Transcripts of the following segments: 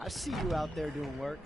I see you out there doing work.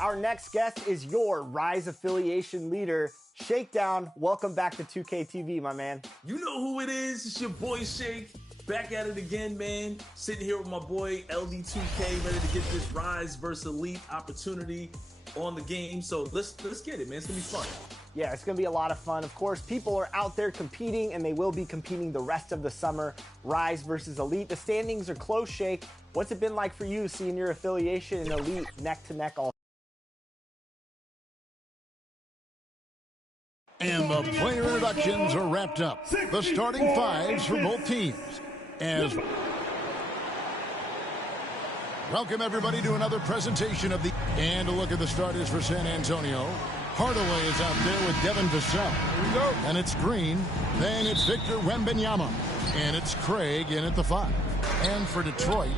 Our next guest is your Rise affiliation leader, Shakedown. Welcome back to 2K TV, my man. You know who it is. It's your boy Shake. Back at it again, man. Sitting here with my boy LD2K, ready to get this Rise versus Elite opportunity on the game. So let's get it, man. It's gonna be fun. Yeah, it's going to be a lot of fun. Of course, people are out there competing, and they will be competing the rest of the summer. Rise versus Elite. The standings are close, Shake. What's it been like for you seeing your affiliation and Elite neck to neck all? And the player introductions are wrapped up. The starting fives for both teams. As welcome everybody to another presentation of the and a look at the starters for San Antonio. Hardaway is out there with Devin Vassell. Here we go. And it's Green. Then it's Victor Wembanyama. And it's Craig in at the 5. And for Detroit,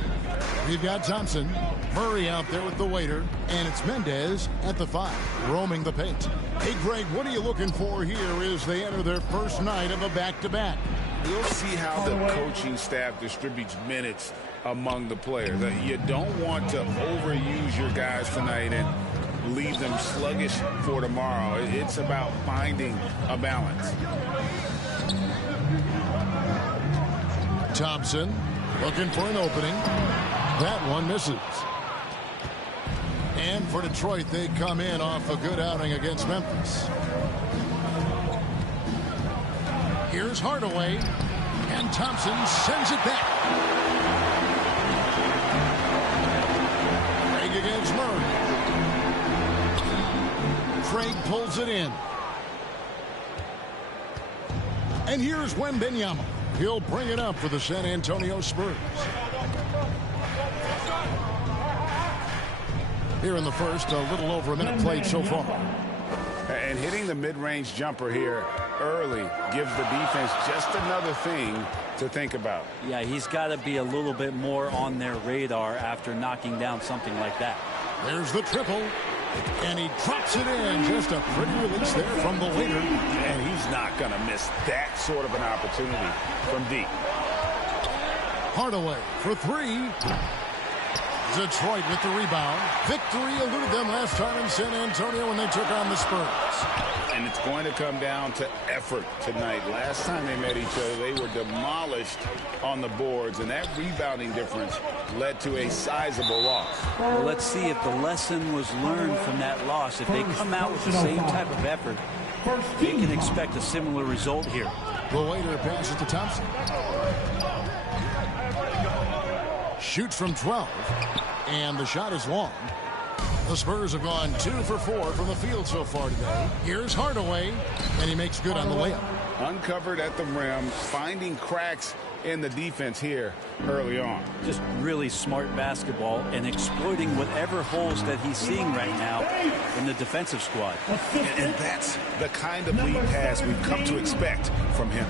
we've got Thompson. Murray out there with the waiter. And it's Mendez at the 5, roaming the paint. Hey, Greg, what are you looking for here as they enter their first night of a back-to-back? We'll see how the coaching staff distributes minutes among the players. You don't want to overuse your guys tonight and leave them sluggish for tomorrow. It's about finding a balance. Thompson looking for an opening. That one misses. And for Detroit, they come in off a good outing against Memphis. Here's Hardaway. And Thompson sends it back. Craig against Murray. Craig pulls it in. And here's Wembanyama. He'll bring it up for the San Antonio Spurs. Here in the first, a little over a minute played so far. And hitting the mid-range jumper here early gives the defense just another thing to think about. Yeah, he's got to be a little bit more on their radar after knocking down something like that. There's the triple. And he drops it in. Just a pretty release there from the leader. And he's not going to miss that sort of an opportunity from deep. Hardaway for 3. Detroit with the rebound. Victory eluded them last time in San Antonio when they took on the Spurs. And it's going to come down to effort tonight. Last time they met each other, they were demolished on the boards, and that rebounding difference led to a sizable loss. Well, let's see if the lesson was learned from that loss. If they come out with the same type of effort, they can expect a similar result here. The waiter passes to Thompson. Shoots from 12. And the shot is long. The Spurs have gone 2 for 4 from the field so far today. Here's Hardaway, and he makes good on the layup. Uncovered at the rim, finding cracks in the defense here early on. Just really smart basketball and exploiting whatever holes that he's seeing right now in the defensive squad. And that's the kind of lead pass we've come to expect from him.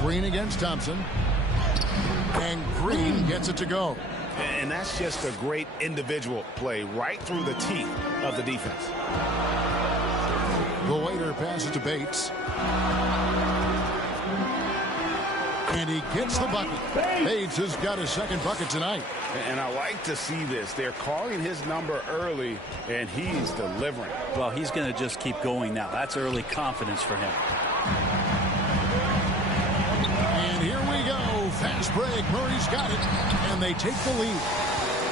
Green against Thompson. And Green gets it to go. And that's just a great individual play right through the teeth of the defense. The waiter passes to Bates. And he gets the bucket. Bates has got his second bucket tonight. And I like to see this. They're calling his number early, and he's delivering. Well, he's going to just keep going now. That's early confidence for him. And here we go. Fast break. Murray's got it. And they take the lead.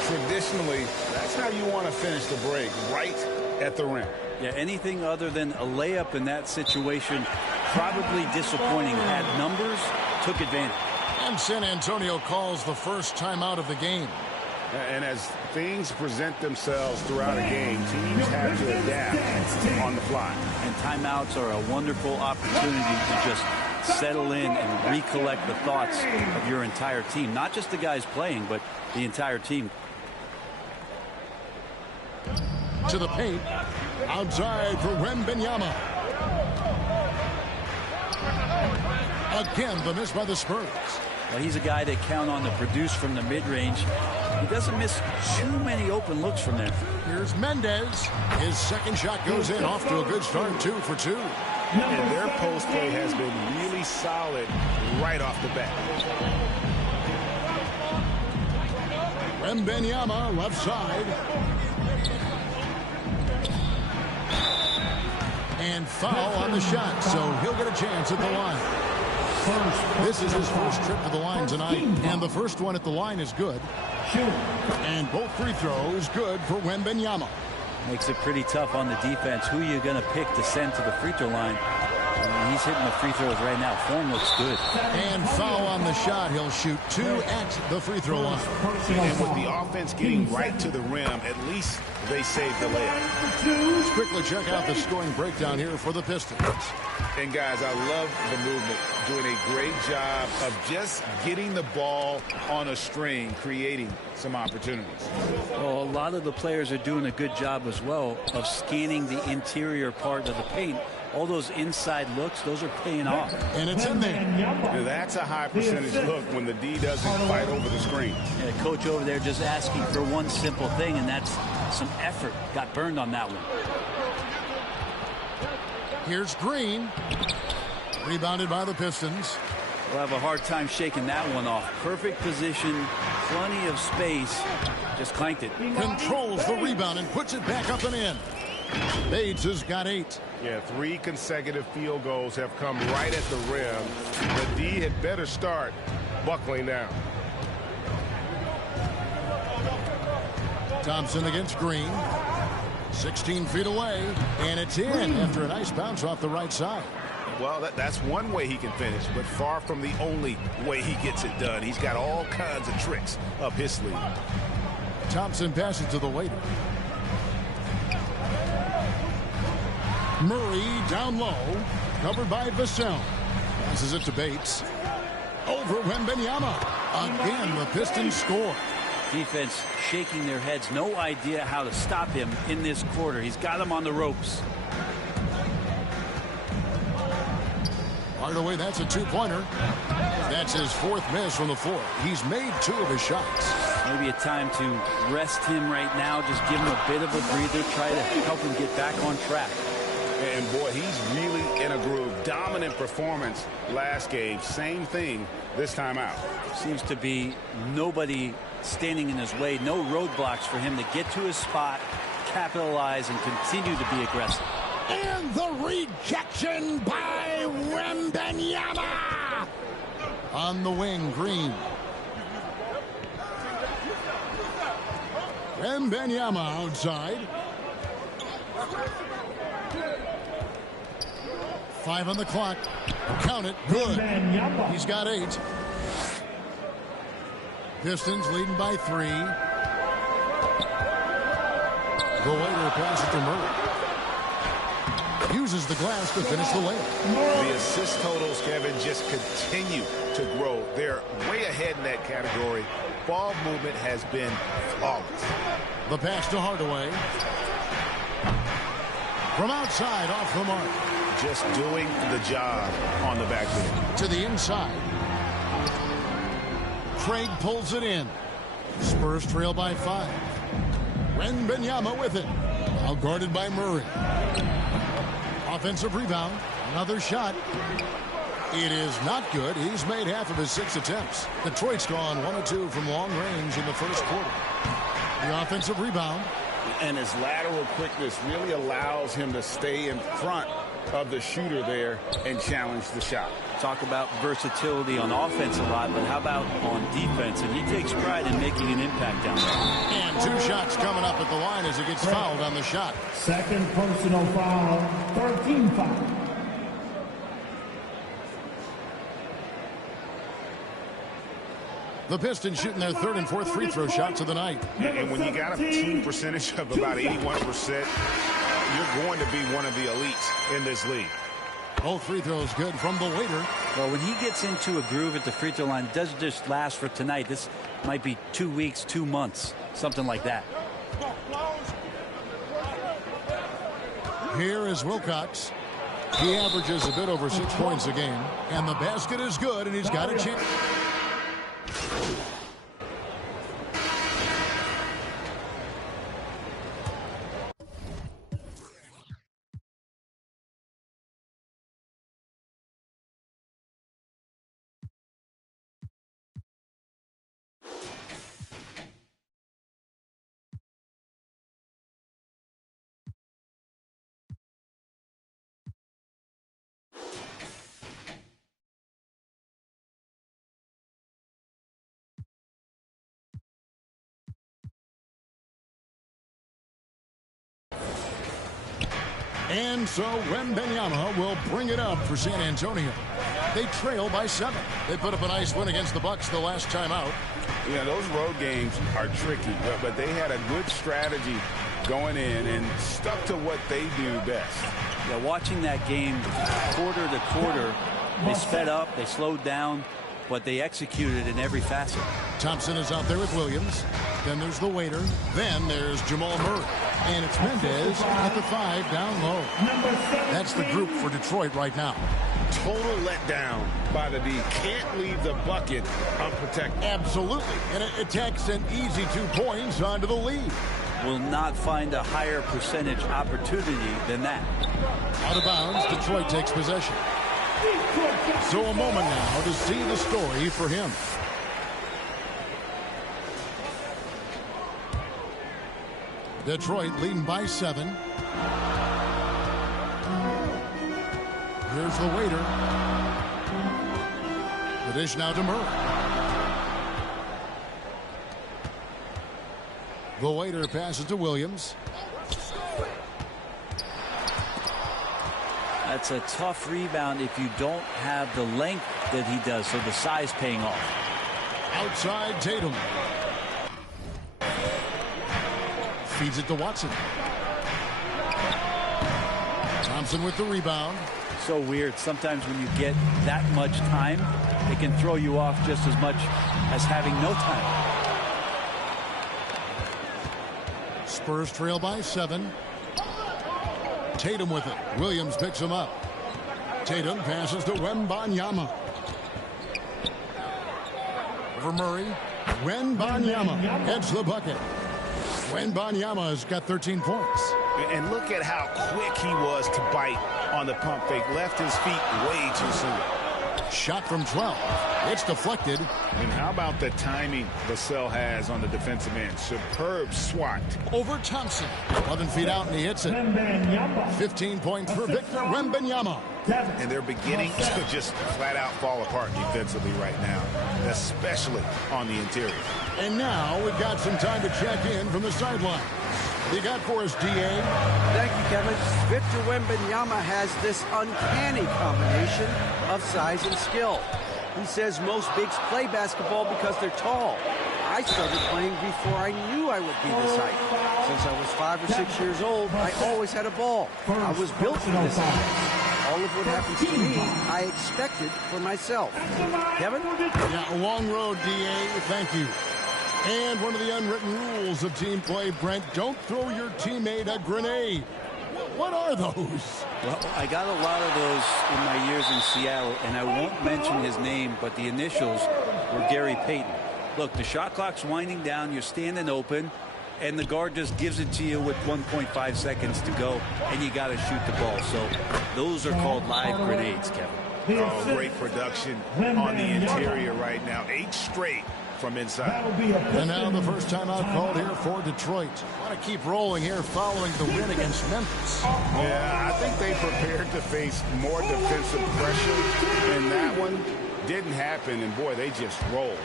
Traditionally, that's how you want to finish the break, right at the rim. Yeah, anything other than a layup in that situation, probably disappointing. Had numbers, took advantage. And San Antonio calls the first timeout of the game. And as things present themselves throughout a game, teams have to adapt on the fly. And timeouts are a wonderful opportunity to just settle in and recollect the thoughts of your entire team. Not just the guys playing, but the entire team. To the paint. Outside for Wembanyama. Again, the miss by the Spurs. Well, he's a guy that count on to produce from the mid-range. He doesn't miss too many open looks from there. Here's Mendez. His second shot goes in, off to a good start, 2 for 2. And their post play has been really solid right off the bat. Wembanyama, left side. And foul on the shot, so he'll get a chance at the line. This is his first trip to the line tonight, and the first one at the line is good. And both free throws good for Wembanyama. Makes it pretty tough on the defense. Who are you going to pick to send to the free throw line? He's hitting the free throws right now. Form looks good. And foul on the shot. He'll shoot 2 at the free throw line. And with the offense getting right to the rim, at least they saved the layup. Let's quickly check out the scoring breakdown here for the Pistons. And guys, I love the movement. Doing a great job of just getting the ball on a string, creating some opportunities. Well, a lot of the players are doing a good job as well of scanning the interior part of the paint. All those inside looks, those are paying off. And it's in there. Now, that's a high percentage look when the D doesn't fight over the screen. Yeah, coach over there just asking for one simple thing, and that's some effort. Got burned on that one. Here's Green. Rebounded by the Pistons. We'll have a hard time shaking that one off. Perfect position, plenty of space. Just clanked it. Controls the rebound and puts it back up and in. Bates has got 8. Yeah, 3 consecutive field goals have come right at the rim. The D had better start buckling down. Thompson against Green. 16 feet away, and it's in after a nice bounce off the right side. Well, that's one way he can finish, but far from the only way he gets it done. He's got all kinds of tricks up his sleeve. Thompson passes to the waiter. Murray down low, covered by Vassell. Passes it to Bates. Over Wembanyama. Again, the Pistons score. Defense shaking their heads. No idea how to stop him in this quarter. He's got him on the ropes. Hardaway, that's a 2-pointer. That's his 4th miss from the floor. He's made 2 of his shots. Maybe a time to rest him right now. Just give him a bit of a breather. Try to help him get back on track. And boy, he's really in a groove. Dominant performance last game. Same thing this time out. Seems to be nobody standing in his way. No roadblocks for him to get to his spot, capitalize, and continue to be aggressive. And the rejection by Wembanyama. On the wing, Green. Wembanyama outside. 5 on the clock. Count it. Good. He's got 8. Pistons leading by 3. The waiter passes to Murray. uses the glass to finish the layup. The assist totals, Kevin, just continue to grow. They're way ahead in that category. Ball movement has been flawless. The pass to Hardaway. From outside, off the mark. Just doing the job on the back end. To the inside. Craig pulls it in. Spurs trail by 5. Wembanyama with it. Now guarded by Murray. Offensive rebound. Another shot. It is not good. He's made half of his 6 attempts. Detroit's gone 1 of 2 from long range in the first quarter. The offensive rebound. And his lateral quickness really allows him to stay in front of the shooter there and challenge the shot. Talk about versatility on offense a lot, but how about on defense? And he takes pride in making an impact down there. And 2 shots coming up at the line as he gets fouled on the shot. Second personal foul, 13 foul. The Pistons shooting their 3rd and 4th free throw shots of the night. And when you got a team percentage of about 81%, you're going to be one of the elites in this league. Both free throws good from the waiter. Well, when he gets into a groove at the free throw line, it doesn't just last for tonight. This might be 2 weeks, 2 months, something like that. Here is Wilcox. He averages a bit over 6 points a game. And the basket is good, and he's got a chance. And so Wembanyama will bring it up for San Antonio. They trail by 7. They put up a nice win against the Bucks the last time out. Yeah, those road games are tricky, but they had a good strategy going in and stuck to what they do best. Yeah, watching that game quarter to quarter, they sped up, they slowed down, but they executed in every facet. Thompson is out there with Williams. Then there's the waiter. Then there's Jamal Murray. And it's Mendez at the 5 down low. That's the group for Detroit right now. Total letdown by the D. Can't leave the bucket unprotected. Absolutely. And it takes an easy 2 points onto the lead. Will not find a higher percentage opportunity than that. Out of bounds, Detroit takes possession. So a moment now to see the story for him. Detroit leading by 7. Here's the waiter. The dish now to Murray. The waiter passes to Williams. That's a tough rebound if you don't have the length that he does, so the size paying off. Outside Tatum. Feeds it to Watson. Thompson with the rebound. So weird. Sometimes when you get that much time, it can throw you off just as much as having no time. Spurs trail by 7. Tatum with it. Williams picks him up. Tatum passes to Wembanyama. Over Murray. Wembanyama gets the bucket. Wembanyama has got 13 points. And look at how quick he was to bite on the pump fake. Left his feet way too soon. Shot from 12. It's deflected. And how about the timing Vassell has on the defensive end? Superb swat. Over Thompson. 11 feet out, and he hits it. 15 points for Victor Wembanyama. And they're beginning to just flat out fall apart defensively right now, especially on the interior. And now we've got some time to check in from the sideline. You got for us, D.A.? Thank you, Kevin. Victor Wembanyama has this uncanny combination of size and skill. He says most bigs play basketball because they're tall. I I started playing before I knew I would be this height. Since I was 5 or 6 years old, I always had a ball. I was built for this height. All of what happens to me, I expected for myself. Kevin? Yeah, a long road, D.A. Thank you. And one of the unwritten rules of team play, Brent, don't throw your teammate a grenade. What are those? Well, I got a lot of those in my years in Seattle, and I won't mention his name, but the initials were Gary Payton. Look, the shot clock's winding down, you're standing open, and the guard just gives it to you with 1.5 seconds to go, and you got to shoot the ball. So those are called live grenades, Kevin. Oh, great production on the interior right now. 8 straight from inside. And now the first time out called here for Detroit. Want to keep rolling here following the win against Memphis. Yeah, I think they prepared to face more defensive pressure, and that one didn't happen, and boy, they just rolled.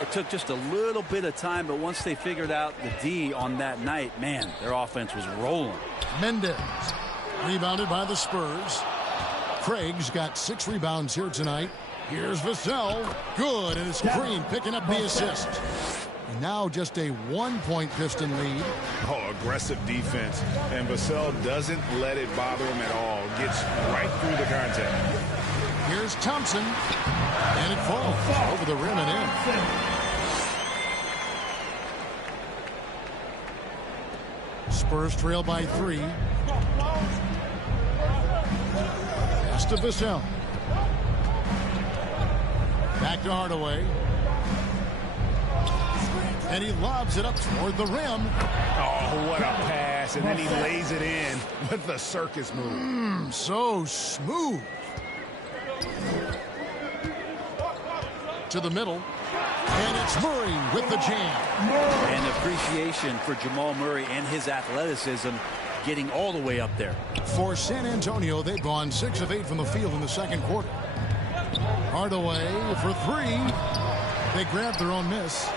It took just a little bit of time, but once they figured out the D on that night, man, their offense was rolling. Mendez, rebounded by the Spurs. Craig's got 6 rebounds here tonight. Here's Vassell. Good, and it's Green picking up the assist. And now just a 1-point Piston lead. Oh, aggressive defense. And Vassell doesn't let it bother him at all. Gets right through the contact. Here's Thompson. And it falls over the rim and in. Spurs trail by 3. Pass to Vassell. Back to Hardaway. And he lobs it up toward the rim. Oh, what a pass. And then he lays it in with the circus move. So smooth. To the middle. And it's Murray with the jam. And appreciation for Jamal Murray and his athleticism getting all the way up there. For San Antonio, they've gone 6 of 8 from the field in the second quarter. Hardaway for 3. They grab their own miss.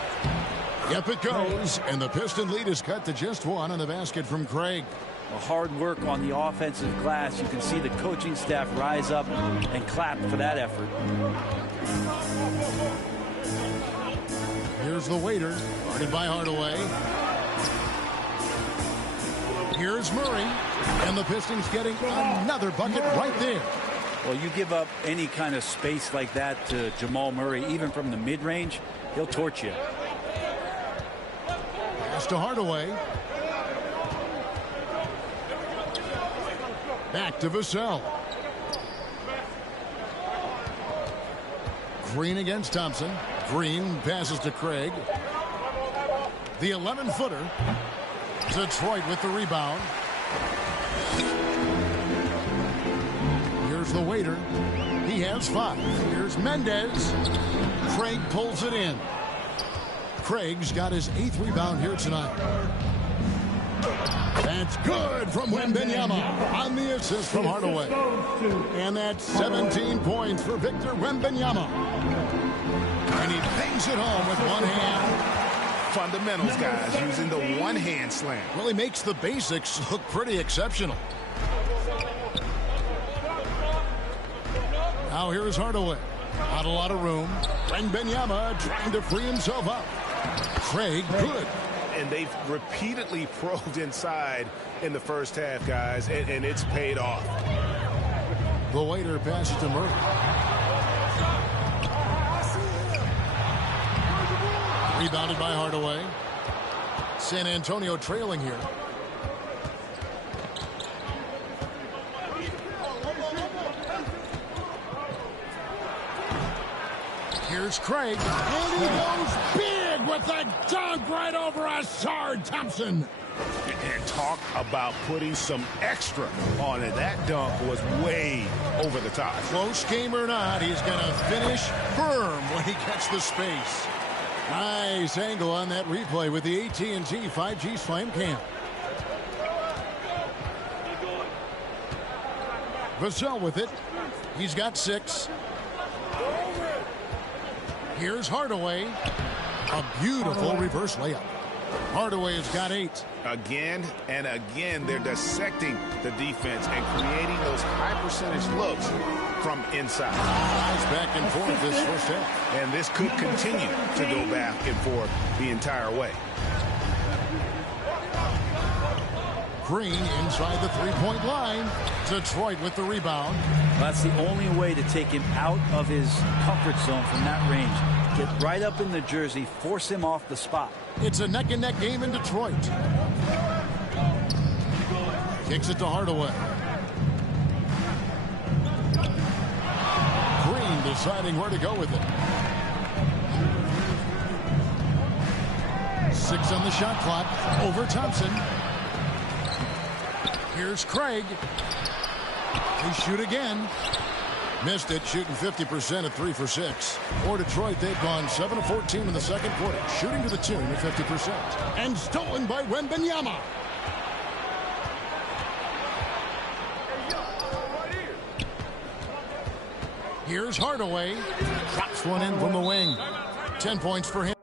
Yep, it goes. And the Piston lead is cut to just 1 on the basket from Craig. Well, hard work on the offensive glass. You can see the coaching staff rise up and clap for that effort. Here's the waiter, guarded by Hardaway. Here's Murray. And the Pistons getting another bucket right there. Well, you give up any kind of space like that to Jamal Murray, even from the mid-range, he'll torch you. Pass to Hardaway. Back to Vassell. Green against Thompson. Green passes to Craig. The 11-footer. Detroit with the rebound. Here's the waiter. He has 5. Here's Mendez. Craig pulls it in. Craig's got his 8th rebound here tonight. That's good from Wembanyama on the assist from Hardaway. And that's 17 points for Victor Wembanyama. And he bangs it home with one hand. Fundamentals, guys, using the one-hand slam. Well, he makes the basics look pretty exceptional. Now here's Hardaway. Not a lot of room. Wembanyama trying to free himself up. Craig, good. And they've repeatedly probed inside in the first half, guys, and it's paid off. The waiter passes to Murray. Rebounded by Hardaway. San Antonio trailing here. Here's Craig. And he goes big with a dunk right over Asard Thompson. And talk about putting some extra on it. That dunk was way over the top. Close game or not, he's going to finish firm when he gets the space. Nice angle on that replay with the AT&T 5G Slam Cam. Vassell with it. He's got 6. Here's Hardaway. A beautiful reverse layup. Hardaway has got 8. Again and again, they're dissecting the defense and creating those high percentage looks. from inside. Guys back and forth this first half. And this could continue to go back and forth the entire way. Green inside the three-point line. Detroit with the rebound. That's the only way to take him out of his comfort zone from that range. Get right up in the jersey, force him off the spot. It's a neck-and-neck game in Detroit. Kicks it to Hardaway. Green deciding where to go with it. 6 on the shot clock. Over Thompson. Here's Craig. They shoot again. Missed it, shooting 50% at 3 for 6. For Detroit, they've gone 7 of 14 in the second quarter, shooting to the tune of 50%. And stolen by Wembanyama. Here's Hardaway. Drops one in from the wing. 10 points for him.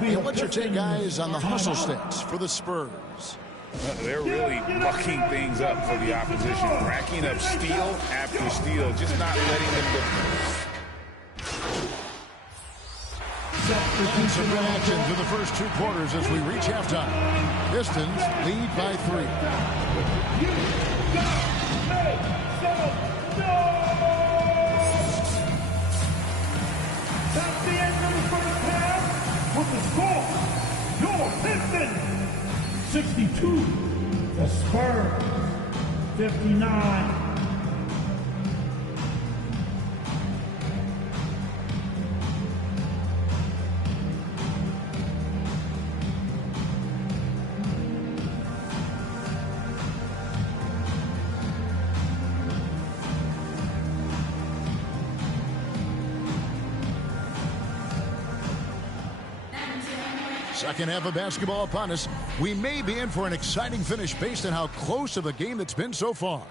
And what's your take, guys, on the hustle sticks for the Spurs? They're really mucking things up for the opposition, racking up steal after steal, just not letting them go. And some reaction to the first 2 quarters as we reach halftime. Pistons lead by 3. That's the end of the first half with the score. Your Pistons 62. The Spurs 59. Second half of basketball upon us. We may be in for an exciting finish based on how close of a game that's been so far.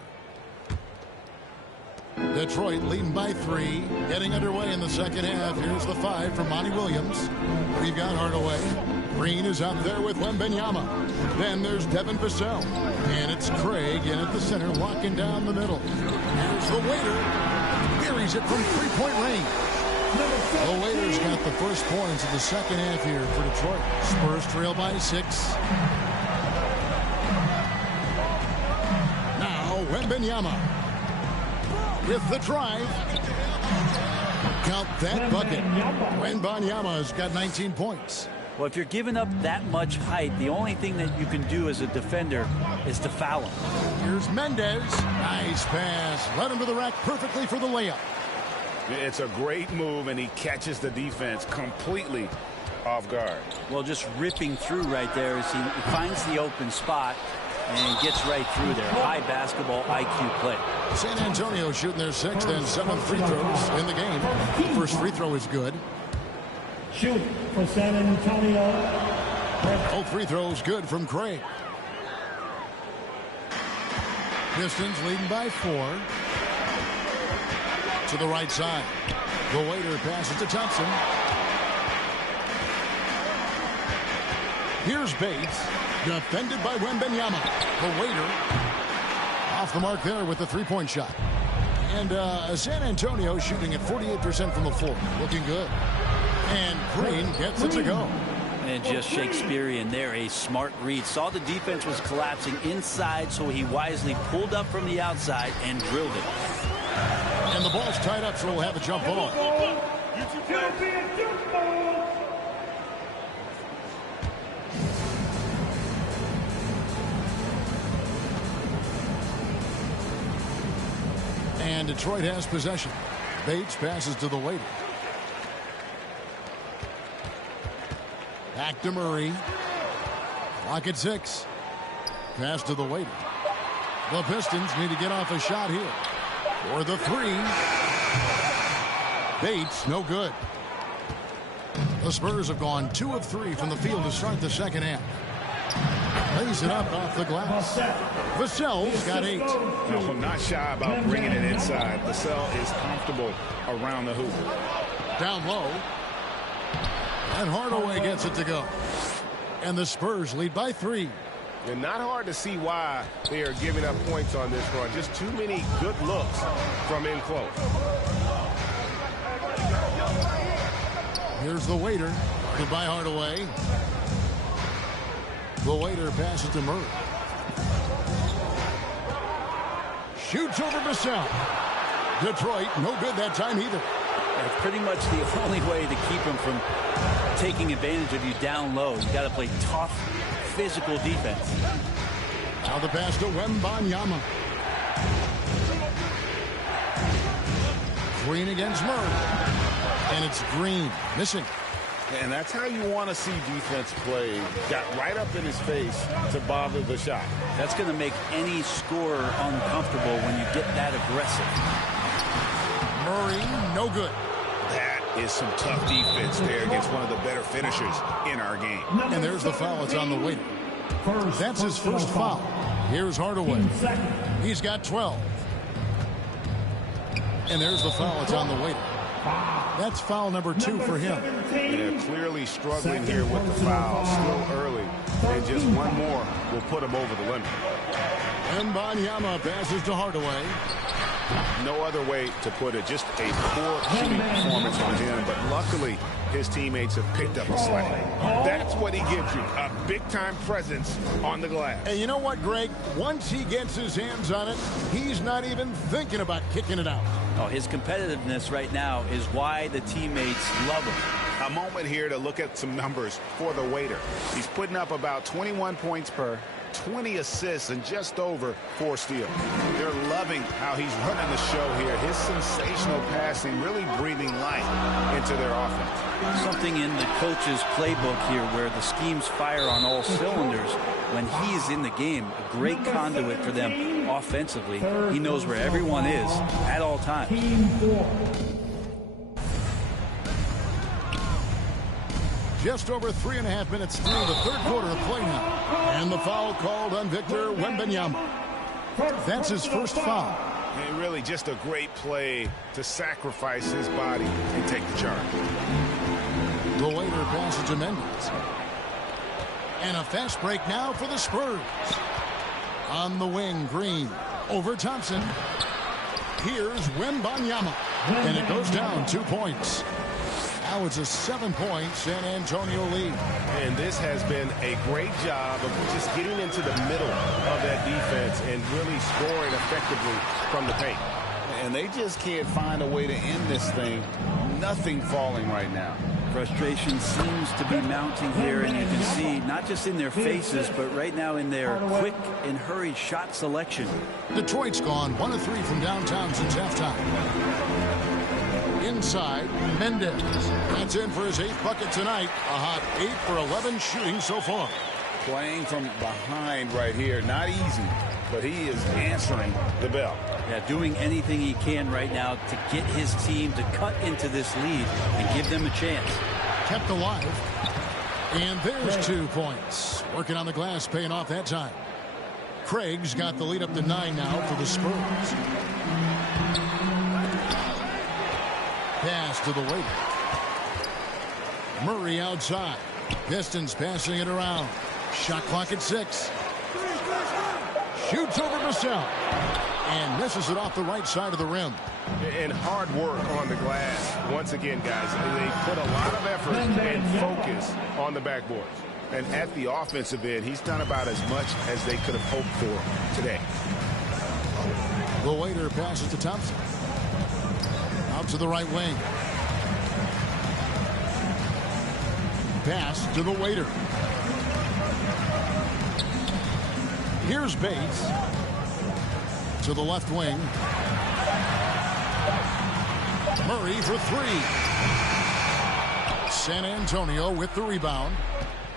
Detroit leading by 3. Getting underway in the second half. Here's the 5 from Monty Williams. We've got Hardaway. Green is out there with Wembanyama. Then there's Devin Vassell. And it's Craig in at the center, locking down the middle. Here's the waiter. Buries it from three-point range. The Waiters got the first points of the second half here for Detroit. Spurs trail by 6. Now Wembanyama with the drive. Count that bucket. Wembanyama's got 19 points. Well, if you're giving up that much height, the only thing that you can do as a defender is to foul him. Here's Mendez. Nice pass. Led him to the rack perfectly for the layup. It's a great move, and he catches the defense completely off guard. Well, just ripping through right there as he finds the open spot and gets right through there. High basketball IQ play. San Antonio shooting their 6th and 7th free throws in the game. First free throw is good. Shoot for San Antonio. Both free throws good from Craig. Pistons leading by 4. To the right side. The Waiter passes to Thompson. Here's Bates. Defended by Wembanyama. The Waiter off the mark there with the three-point shot. And San Antonio shooting at 48% from the floor. Looking good. And Green gets it to go. And just Shakespearean there, a smart read. Saw the defense was collapsing inside, so he wisely pulled up from the outside and drilled it. And the ball's tied up, so we'll have a jump ball. And Detroit has possession. Bates passes to the Waiter. Back to Murray. Clock at 6. Pass to the Waiter. The Pistons need to get off a shot here. For the 3. Bates, no good. The Spurs have gone 2 of 3 from the field to start the second half. Lays it up off the glass. Vassell's got 8. No, not shy about bringing it inside. Vassell is comfortable around the hoop. Down low. And Hardaway gets it to go. And the Spurs lead by 3. And not hard to see why they are giving up points on this run. Just too many good looks from in close. Here's the waiter. Goodbye, Hardaway. The waiter passes to Murray. Shoots over Vassell. Detroit, no good that time either. That's pretty much the only way to keep him from taking advantage of you down low. You got to play tough, physical defense. Now the pass to Wembanyama. Green against Murray. And it's Green missing. And that's how you want to see defense play. Got right up in his face to bother the shot. That's going to make any scorer uncomfortable when you get that aggressive. Murray, no good. That is some tough defense there against one of the better finishers in our game. And there's the foul. It's on the waiter. That's his first foul. Here's Hardaway. He's got 12. And there's the foul. It's on the waiter. That's foul number 2 for him. They're clearly struggling here with the foul. Still early. And just one more will put him over the limit. Wembanyama passes to Hardaway. No other way to put it. Just a poor shooting performance from him. But luckily, his teammates have picked up a slack. That's what he gives you. A big-time presence on the glass. And you know what, Greg? Once he gets his hands on it, he's not even thinking about kicking it out. Oh, his competitiveness right now is why the teammates love him. A moment here to look at some numbers for the waiter. He's putting up about 21 points per 20 assists and just over 4 steals. They're loving how he's running the show here. His sensational passing really breathing life into their offense. Something in the coach's playbook here where the schemes fire on all cylinders. When he is in the game, a great conduit for them offensively. He knows where everyone is at all times. Just over 3.5 minutes through the third quarter of play now. And the foul called on Victor Wembanyama. That's his first foul. And really just a great play to sacrifice his body and take the charge. The waiter passes to Mendes. And a fast break now for the Spurs. On the wing, Green over Thompson. Here's Wembanyama. And it goes down 2 points. Now it's a 7-point San Antonio lead. And this has been a great job of just getting into the middle of that defense and really scoring effectively from the paint. And they just can't find a way to end this thing. Nothing falling right now. Frustration seems to be mounting here, and you can see not just in their faces, but right now in their quick and hurried shot selection. Detroit's gone 1 of 3 from downtown since halftime. Inside, Mendes. That's in for his 8th bucket tonight. A hot 8 for 11 shooting so far. Playing from behind right here. Not easy, but he is answering the bell. Yeah, doing anything he can right now to get his team to cut into this lead and give them a chance. Kept alive. And there's 2 points. Working on the glass, paying off that time. Craig's got the lead up to 9 now for the Spurs. Pass to the waiter. Murray outside. Pistons passing it around. Shot clock at 6. Shoots over Vassell. And misses it off the right side of the rim. And hard work on the glass. Once again, guys, they put a lot of effort and focus on the backboards. And at the offensive end, he's done about as much as they could have hoped for today. The waiter passes to Thompson. Out to the right wing. Pass to the waiter. Here's Bates. To the left wing. Murray for 3. San Antonio with the rebound.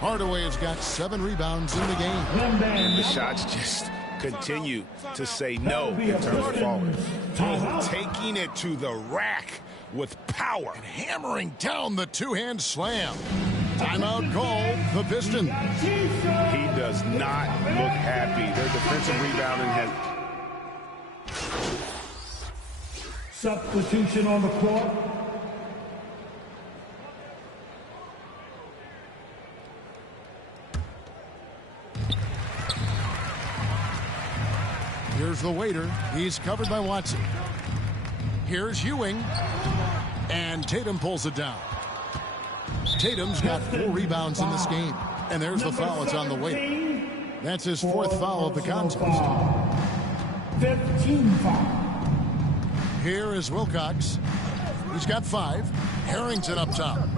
Hardaway has got 7 rebounds in the game. And the shots just continue to say no in terms of falling. Taking it to the rack with power. And hammering down the 2-hand slam. Timeout call, the Pistons. He does not look happy. Their defensive rebounding has... Substitution on the court. Here's the waiter. He's covered by Watson. Here's Ewing. And Tatum pulls it down. Tatum's got 4 rebounds in this game. And there's the foul. It's on the waiter. That's his 4th foul of the contest. 15 foul. Here is Wilcox. He's got 5. Harrington up top.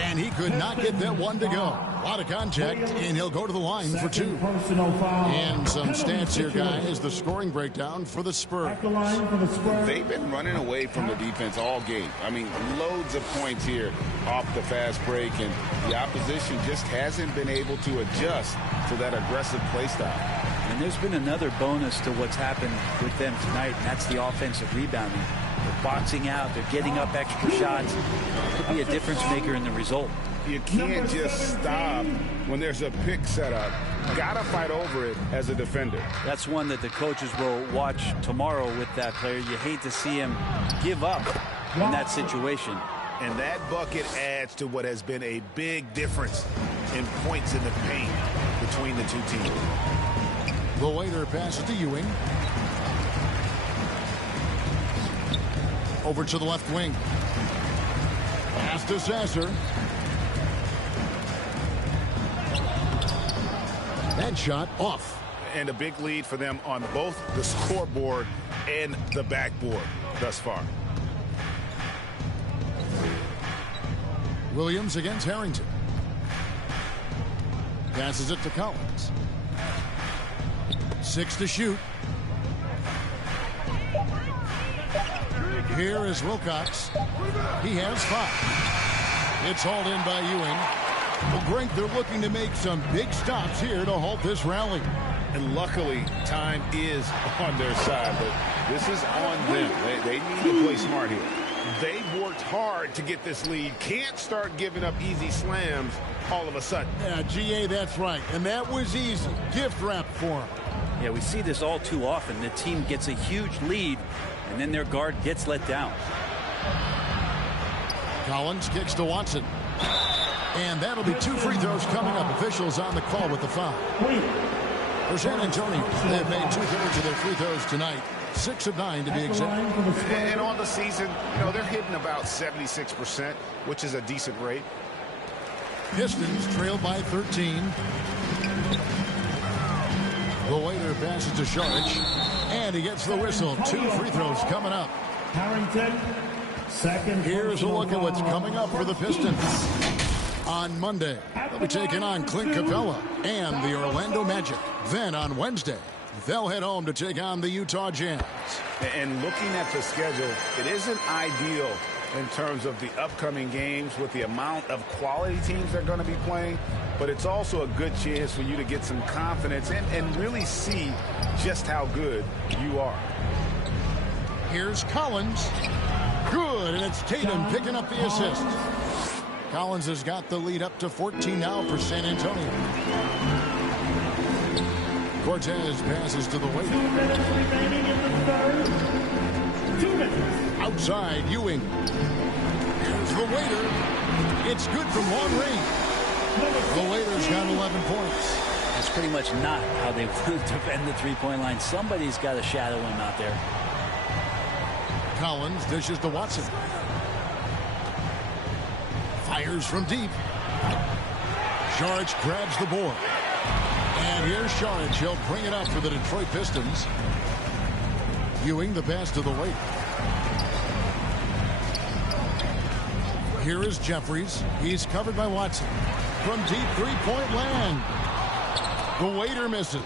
And he could not get that one to go. A lot of contact, and he'll go to the line for 2. And some stats here, guys. The scoring breakdown for the Spurs. They've been running away from the defense all game. I mean, loads of points here off the fast break, and the opposition just hasn't been able to adjust to that aggressive play style. And there's been another bonus to what's happened with them tonight, and that's the offensive rebounding. They're boxing out. They're getting up extra shots. It could be a difference maker in the result. You can't just stop when there's a pick set up. Gotta fight over it as a defender. That's one that the coaches will watch tomorrow with that player. You hate to see him give up in that situation. And that bucket adds to what has been a big difference in points in the paint between the two teams. The waiter passes to Ewing. Over to the left wing. Pass to Sasser. That shot off. And a big lead for them on both the scoreboard and the backboard thus far. Williams against Harrington. Passes it to Collins. 6 to shoot. Here is Wilcox. He has 5. It's hauled in by Ewing. Well, Grink, they're looking to make some big stops here to halt this rally. And luckily, time is on their side, but this is on them. They need to play smart here. They've worked hard to get this lead. Can't start giving up easy slams all of a sudden. Yeah, GA, that's right. And that was easy. Gift wrap for him. Yeah, we see this all too often. The team gets a huge lead, and then their guard gets let down. Collins kicks to Watson. And that'll be 2 free throws coming up. Officials on the call with the foul. For San Antonio, they've made 2/3 of their free throws tonight. 6 of 9 to be exact. And on the season, you know, they're hitting about 76%, which is a decent rate. Pistons trail by 13. The waiter passes to Sharich. And he gets the whistle. 2 free throws coming up. Harrington, second. Here's a look at what's coming up for the Pistons. On Monday, they'll be taking on Clint Capella and the Orlando Magic. Then on Wednesday, they'll head home to take on the Utah Jazz. And looking at the schedule, it isn't ideal in terms of the upcoming games with the amount of quality teams they're going to be playing, but it's also a good chance for you to get some confidence and really see just how good you are. Here's Collins. Good, and it's Tatum picking up the assist. Collins has got the lead up to 14 now for San Antonio. Cortez passes to the waiter. 2 minutes remaining in the third. 2 minutes. Outside, Ewing. Here's the waiter. It's good from long range. The waiter's got 11 points. That's pretty much not how they want to defend the three-point line. Somebody's got to shadow him out there. Collins dishes to Watson. Fires from deep. Saric grabs the board. And here's Saric. He'll bring it up for the Detroit Pistons. Ewing the pass to the waiter. Here is Jeffries. He's covered by Watson. From deep three-point land. The waiter misses.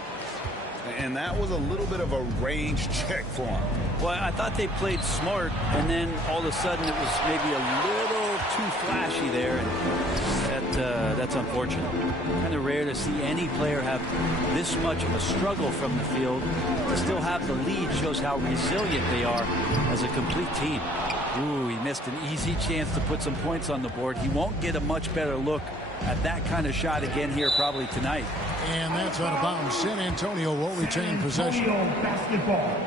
And that was a little bit of a range check for him. Well, I thought they played smart, and then all of a sudden it was maybe a little too flashy there, and that's unfortunate. Kind of rare to see any player have this much of a struggle from the field. To still have the lead shows how resilient they are as a complete team. Ooh, he missed an easy chance to put some points on the board. He won't get a much better look at that kind of shot again here probably tonight. And that's out of bounds. San Antonio will retain possession. Basketball.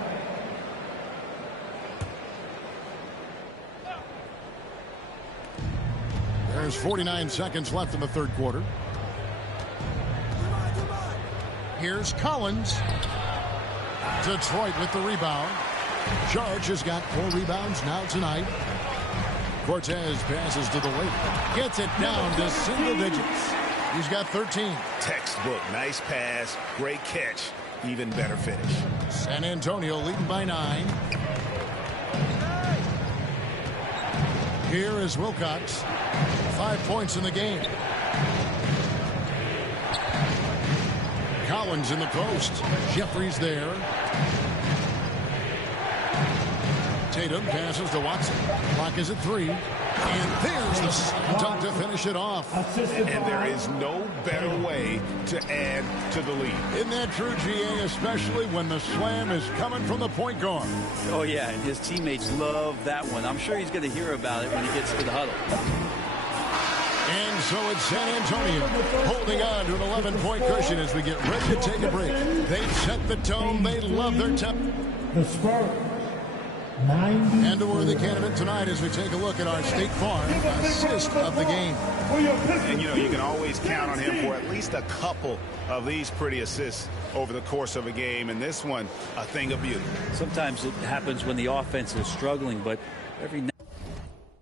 There's 49 seconds left in the third quarter. Here's Collins. Detroit with the rebound. George has got 4 rebounds now tonight. Cortez passes to the weight. Gets it down to single digits. He's got 13. Textbook. Nice pass. Great catch. Even better finish. San Antonio leading by 9. Here is Wilcox. 5 points in the game. Collins in the post. Jeffries there. Tatum passes to Watson. Clock is at 3. And there's the slam dunk to finish it off. And there is no better way to add to the lead. Isn't that true, GA, especially when the slam is coming from the point guard? Oh, yeah, and his teammates love that one. I'm sure he's going to hear about it when he gets to the huddle. And so it's San Antonio holding on to an 11-point cushion as we get ready to take a break. They've set the tone. They love their tempo. The Spurs. And a worthy candidate tonight as we take a look at our State Farm assist of the game. And, you know, you can always count on him for at least a couple of these pretty assists over the course of a game. And this one, a thing of beauty. Sometimes it happens when the offense is struggling, but every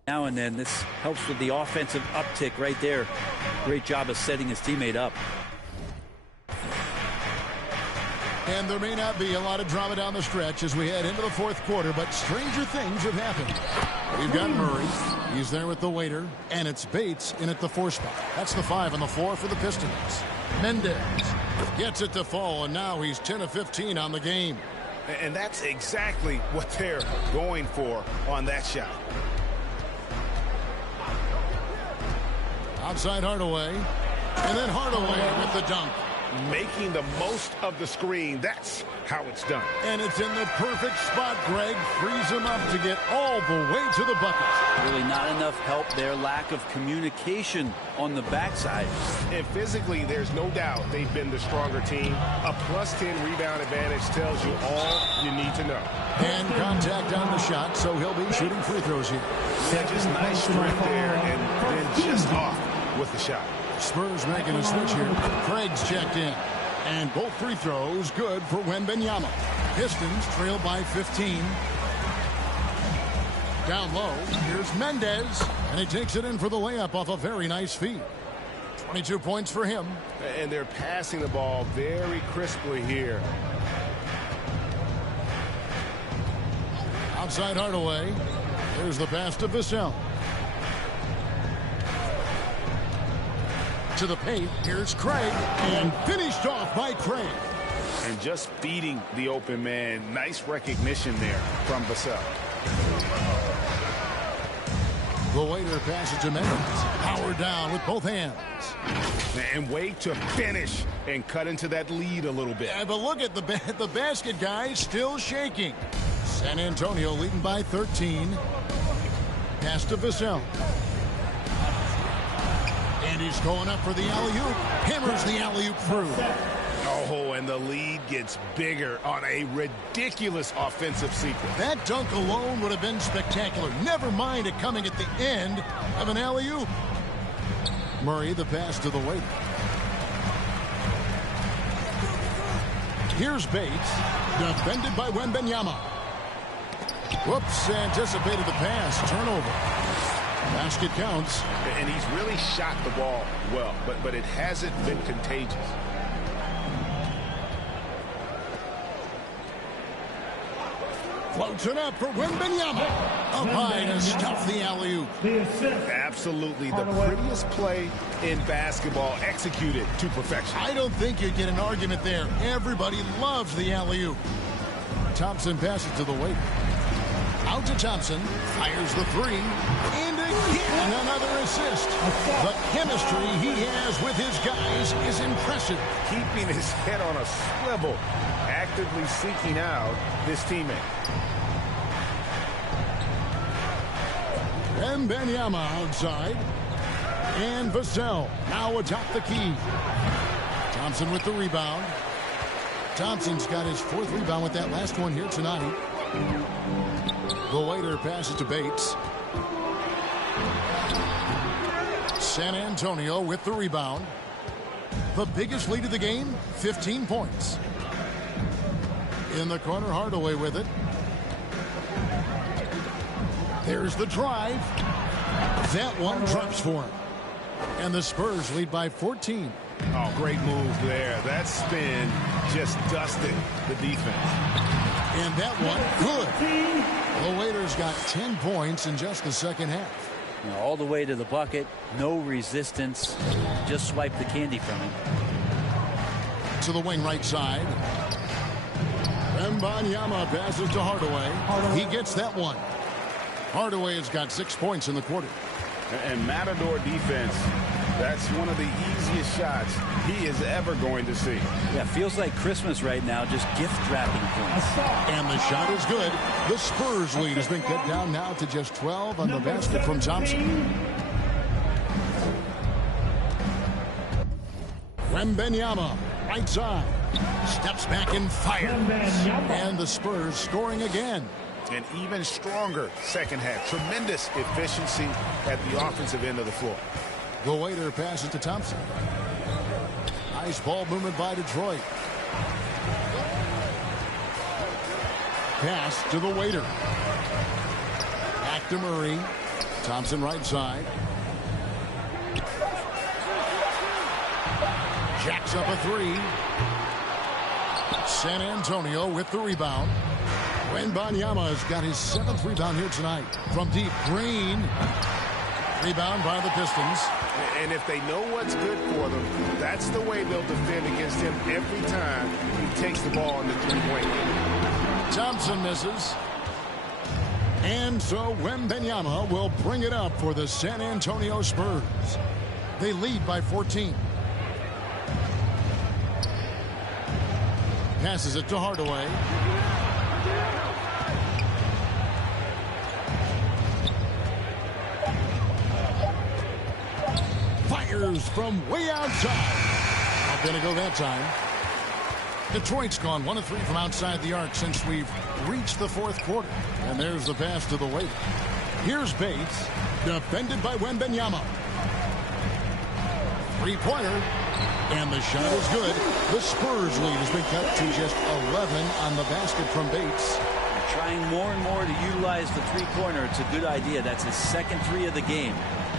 now and then this helps with the offensive uptick right there. Great job of setting his teammate up. And there may not be a lot of drama down the stretch as we head into the fourth quarter, but stranger things have happened. We've got Murray. He's there with the waiter. And it's Bates in at the 4 spot. That's the 5 on the floor for the Pistons. Mendez gets it to fall, and now he's 10 of 15 on the game. And that's exactly what they're going for on that shot. Outside Hardaway. And then Hardaway with the dunk. Making the most of the screen. That's how it's done. And it's in the perfect spot. Greg frees him up to get all the way to the bucket. Really not enough help there. Lack of communication on the backside. And physically, there's no doubt they've been the stronger team. A +10 rebound advantage tells you all you need to know. And contact on the shot, so he'll be shooting free throws here. Yeah, just nice strength there, and then just off with the shot. Spurs making a switch here. Craig's checked in. And both free throws good for Wembanyama. Pistons trail by 15. Down low, here's Mendez. And he takes it in for the layup off a very nice feed. 22 points for him. And they're passing the ball very crisply here. Outside Hardaway. There's the pass to Vassell. To the paint, here's Craig, and finished off by Craig. And just feeding the open man. Nice recognition there from Vassell. The waiter passes to Mendez. Power down with both hands. And wait to finish and cut into that lead a little bit. Yeah, but look at the basket, guys, still shaking. San Antonio leading by 13. Pass to Vassell. And he's going up for the alley-oop. Hammers the alley-oop through. Oh, and the lead gets bigger on a ridiculous offensive sequence. That dunk alone would have been spectacular. Never mind it coming at the end of an alley-oop. Murray, the pass to the waiter. Here's Bates. Defended by Wembanyama. Whoops, anticipated the pass. Turnover. Basket counts. And he's really shot the ball well, but it hasn't been contagious. Floats it up for Wembanyama. Up high to stuff the alley-oop. Absolutely the prettiest play in basketball, executed to perfection. I don't think you'd get an argument there. Everybody loves the alley-oop. Thompson passes to the waiter. Out to Thompson. Fires the 3. And again, another assist. The chemistry he has with his guys is impressive. Keeping his head on a swivel. Actively seeking out his teammate. Wembanyama outside. And Vassell now atop the key. Thompson with the rebound. Thompson's got his 4th rebound with that last one here tonight. The waiter passes to Bates. San Antonio with the rebound. The biggest lead of the game, 15 points. In the corner, Hardaway with it. There's the drive. That one drops for him. And the Spurs lead by 14. Oh, great move there. That spin just dusted the defense. And that one, good. The Waiters got 10 points in just the second half. You know, all the way to the bucket, no resistance, just swipe the candy from him. To the wing right side. Wembanyama passes to Hardaway. He gets that one. Hardaway has got 6 points in the quarter. And Matador defense, that's one of the easiest shots he is ever going to see. Yeah, feels like Christmas right now, just gift wrapping points. And the shot is good. The Spurs lead has been cut down now to just 12 on the basket from Thompson. Wembanyama, right side. Steps back and fires. And the Spurs scoring again. An even stronger second half. Tremendous efficiency at the offensive end of the floor. The waiter passes to Thompson. Nice ball movement by Detroit. Pass to the waiter. Back to Murray. Thompson right side. Jacks up a 3. San Antonio with the rebound. Wembanyama has got his 7th rebound here tonight. From deep, Green. Rebound by the Pistons. And if they know what's good for them, that's the way they'll defend against him every time he takes the ball in the three-point line. Thompson misses. And so Wembanyama will bring it up for the San Antonio Spurs. They lead by 14. Passes it to Hardaway. Fires from way outside. Not going to go that time. Detroit's gone 1 of 3 from outside the arc since we've reached the 4th quarter. And there's the pass to the waiter. Here's Bates, defended by Wembanyama. 3-pointer. And the shot is good. The Spurs lead has been cut to just 11 on the basket from Bates. Trying more and more to utilize the 3-pointer. It's a good idea. That's his 2nd 3 of the game.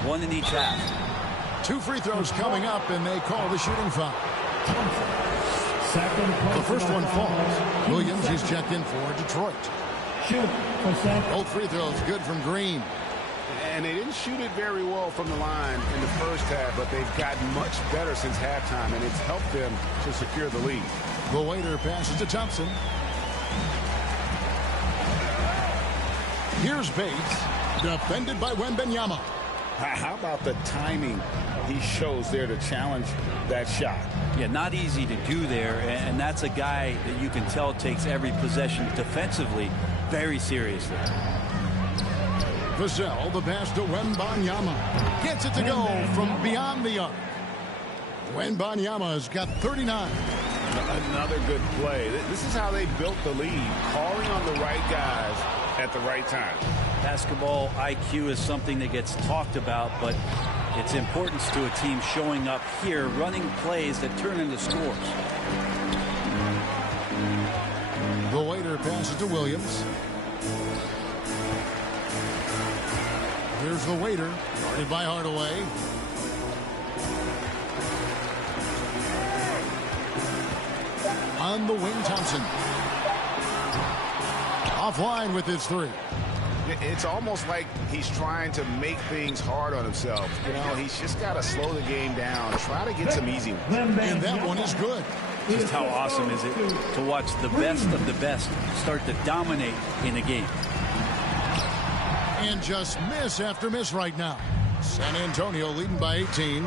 1 in each half. 2 free throws coming up, and they call the shooting foul. The first one falls. Williams is checked in for Detroit. Both free throws good from Green. And they didn't shoot it very well from the line in the first half, but they've gotten much better since halftime, and it's helped them to secure the lead. The waiter passes to Thompson. Here's Bates, defended by Wembanyama. How about the timing he shows there to challenge that shot? Yeah, not easy to do there, and that's a guy that you can tell takes every possession defensively very seriously. Vassell, the pass to Wembanyama. Gets it to go from beyond the arc. Wembanyama has got 39. Another good play. This is how they built the lead, calling on the right guys at the right time. Basketball IQ is something that gets talked about, but its importance to a team showing up here, running plays that turn into scores. The waiter passes to Williams. Here's the waiter, guarded by Hardaway. On the wing, Thompson. Offline with his 3. It's almost like he's trying to make things hard on himself. You know, he's just got to slow the game down, try to get some easy ones. And that one is good. Just how awesome is it to watch the best of the best start to dominate in a game. And just miss after miss right now. San Antonio leading by 18.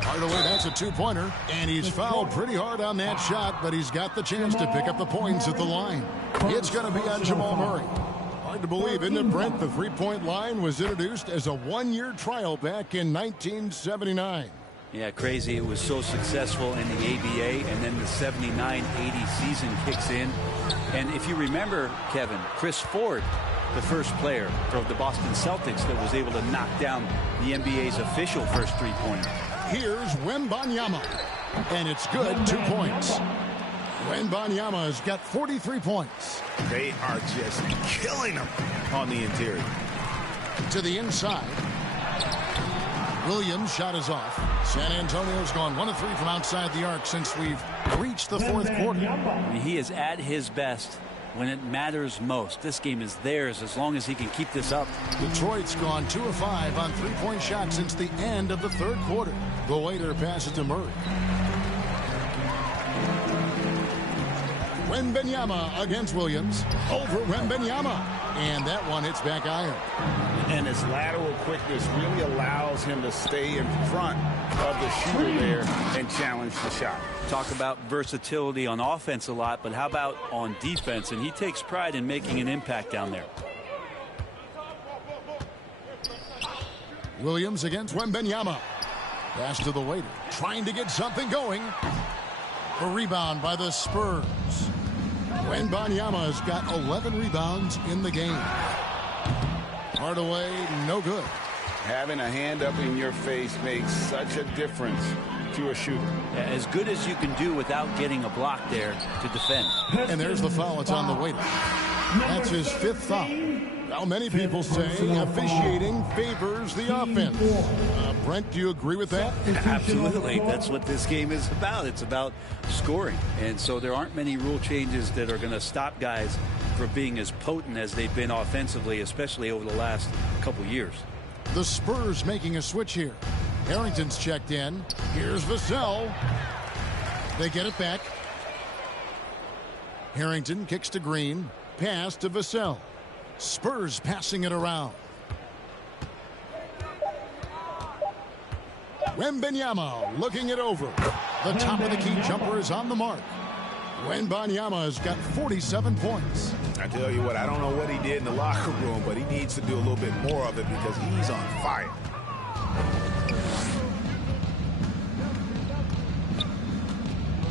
Hardaway, that's a 2-pointer. And he's fouled pretty hard on that shot, but he's got the chance to pick up the points at the line. It's going to be on Jamal Murray. Hard to believe, isn't it, Brent? The three-point line was introduced as a one-year trial back in 1979. Yeah, crazy. It was so successful in the ABA, and then the 79-80 season kicks in. And if you remember, Kevin, Chris Ford, the first player from the Boston Celtics that was able to knock down the NBA's official first three-pointer. Here's Wembanyama, and it's good, 2 points. Wembanyama has got 43 points. They are just killing them on the interior. To the inside. Williams' shot is off. San Antonio's gone 1 of 3 from outside the arc since we've reached the fourth quarter. I mean, he is at his best when it matters most. This game is theirs as long as he can keep this up. Detroit's gone 2 of 5 on three-point shots since the end of the third quarter. The waiter passes to Murray. Wembanyama against Williams. Over Wembanyama. And that one hits back iron. And his lateral quickness really allows him to stay in front of the shooter there and challenge the shot. Talk about versatility on offense a lot, but how about on defense? And he takes pride in making an impact down there. Williams against Wembanyama. Pass to the waiter. Trying to get something going. A rebound by the Spurs. Wembanyama has got 11 rebounds in the game. Hardaway, no good. Having a hand up in your face makes such a difference to a shooter. As good as you can do without getting a block there to defend. And there's the foul. It's on the waiter. That's his 5th foul. Now, many people say officiating favors the offense. Brent, do you agree with that? Absolutely. That's what this game is about. It's about scoring. And so there aren't many rule changes that are going to stop guys from being as potent as they've been offensively, especially over the last couple years. The Spurs making a switch here. Harrington's checked in. Here's Vassell. They get it back. Harrington kicks to Green. Pass to Vassell. Spurs passing it around. Wembanyama looking it over. The top of the key jumper is on the mark. Wembanyama has got 47 points. I tell you what, I don't know what he did in the locker room, but he needs to do a little bit more of it because he's on fire.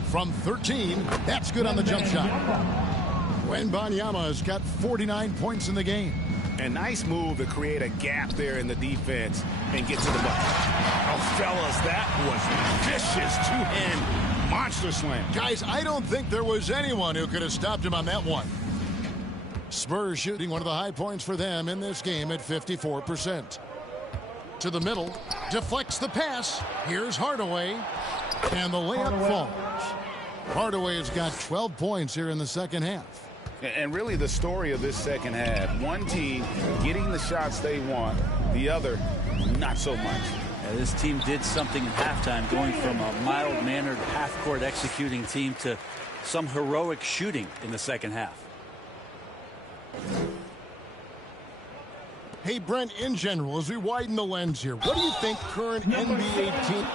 From 13, that's good on the jump shot. Wembanyama has got 49 points in the game. A nice move to create a gap there in the defense and get to the bucket. Oh, fellas, that was vicious two-hand monster slam. Guys, I don't think there was anyone who could have stopped him on that one. Spurs shooting one of the high points for them in this game at 54%. To the middle, deflects the pass. Here's Hardaway, and the layup falls. Hardaway has got 12 points here in the second half. And really the story of this second half, one team getting the shots they want, the other not so much. This team did something at halftime, going from a mild-mannered half-court executing team to some heroic shooting in the second half. Hey, Brent, in general, as we widen the lens here, what do you think current NBA team...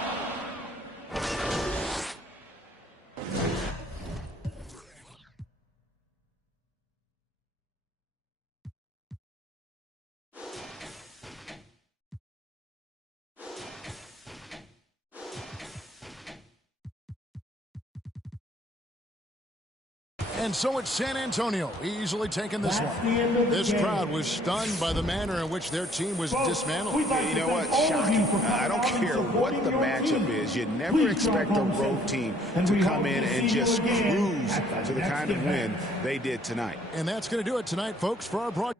And so it's San Antonio easily taking this one. This crowd was stunned by the manner in which their team was dismantled. You know what? Shocking. I don't care what the matchup is. You never expect a road team to come in and just cruise to the kind of win they did tonight. And that's going to do it tonight, folks, for our broadcast.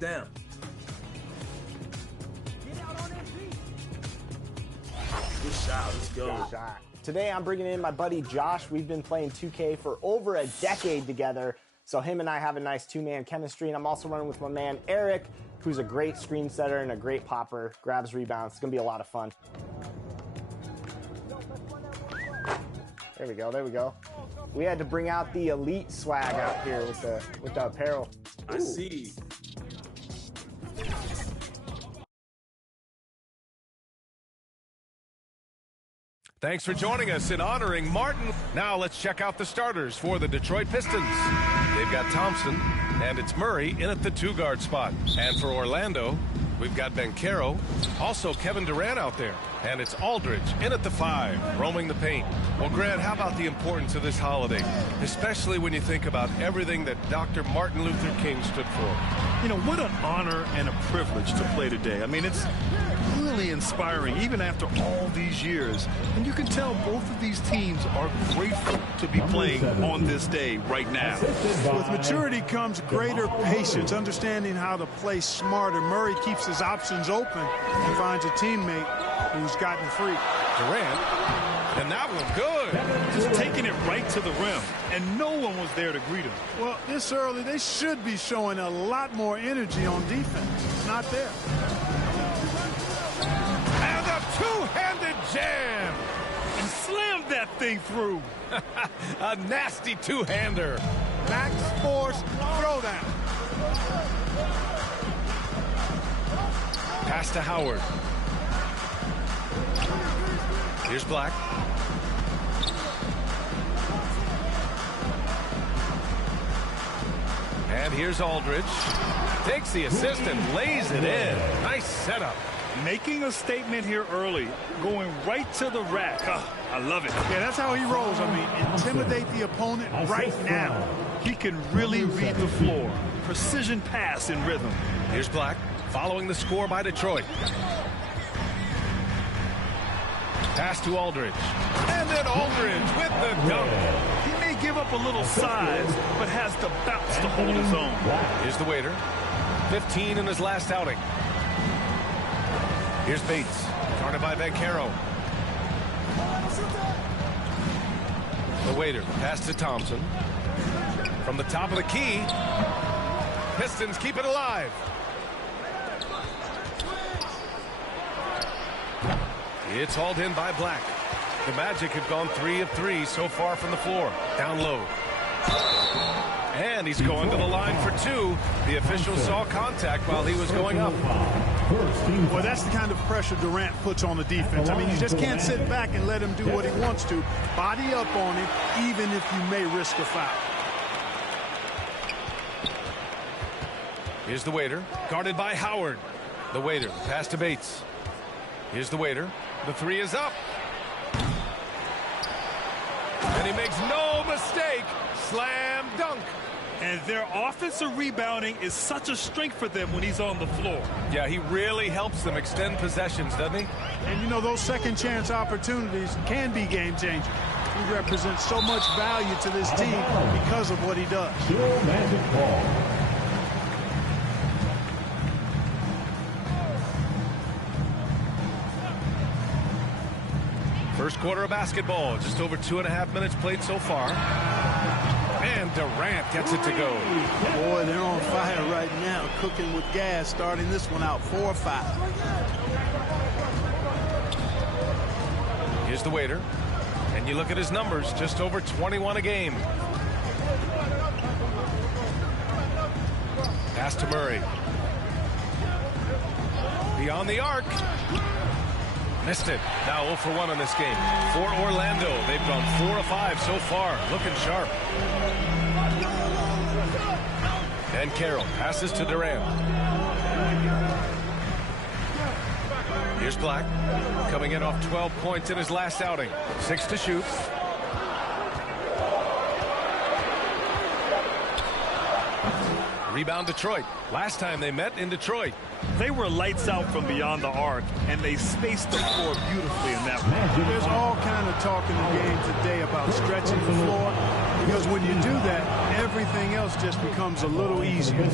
down. Good shot. Let's go. Good shot. Today I'm bringing in my buddy Josh. We've been playing 2K for over a decade together, so him and I have a nice two-man chemistry. And I'm also running with my man Eric, who's a great screen setter and a great popper, grabs rebounds. It's gonna be a lot of fun. There we go, there we go. We had to bring out the elite swag out here with the apparel. I see. Thanks for joining us in honoring Martin. Now let's check out the starters for the Detroit Pistons. They've got Thompson, and it's Murray in at the 2-guard spot. And for Orlando, we've got Banchero, also Kevin Durant out there. And it's Aldridge in at the 5, roaming the paint. Well, Grant, how about the importance of this holiday, especially when you think about everything that Dr. Martin Luther King stood for? You know, what an honor and a privilege to play today. I mean, it's really inspiring, even after all these years. And you can tell both of these teams are grateful to be playing on this day right now. With maturity comes greater patience, understanding how to play smarter. Murray keeps his options open and finds a teammate who's gotten free. Durant, and that one good. Just taking it right to the rim, and no one was there to greet him. Well, this early, they should be showing a lot more energy on defense. It's not there. And a two-handed jam. And slammed that thing through. A nasty two-hander. Max force throwdown. Pass to Howard. Here's Black. And here's Aldridge. Takes the assist and lays it in. Nice setup. Making a statement here early, going right to the rack. Oh, I love it. Yeah, that's how he rolls. I mean, intimidate the opponent right now. He can really read the floor. Precision pass in rhythm. Here's Black, following the score by Detroit. Pass to Aldridge. And then Aldridge with the dunk. He may give up a little size, but has the bounce to hold his own. Here's the waiter. 15 in his last outing. Here's Bates, guarded by Banchero. The waiter, pass to Thompson. From the top of the key, Pistons keep it alive. It's hauled in by Black. The Magic have gone 3 of 3 so far from the floor. Down low. And he's going to the line for 2. The official saw contact while he was going up. Well, that's the kind of pressure Durant puts on the defense. I mean, you just can't sit back and let him do what he wants to. Body up on him, even if you may risk a foul. Here's the waiter, guarded by Howard. The waiter, pass to Bates. Here's the waiter. The 3 is up. And he makes no mistake. Slam dunk. And their offensive rebounding is such a strength for them when he's on the floor. Yeah, he really helps them extend possessions, doesn't he? And, you know, those second chance opportunities can be game changing. He represents so much value to this team because of what he does. First quarter of basketball, just over 2.5 minutes played so far. And Durant gets it to go. Boy, they're on fire right now, cooking with gas, starting this one out 4-5. Here's the waiter. And you look at his numbers, just over 21 a game. Pass to Murray. Beyond the arc. Missed it. Now 0 for 1 in this game. For Orlando, they've gone 4 of 5 so far. Looking sharp. And Carroll passes to Durant. Here's Black. Coming in off 12 points in his last outing. 6 to shoot. Rebound Detroit. Last time they met in Detroit. They were lights out from beyond the arc, and they spaced the floor beautifully in that one. There's all kind of talk in the game today about stretching the floor, because when you do that, everything else just becomes a little easier.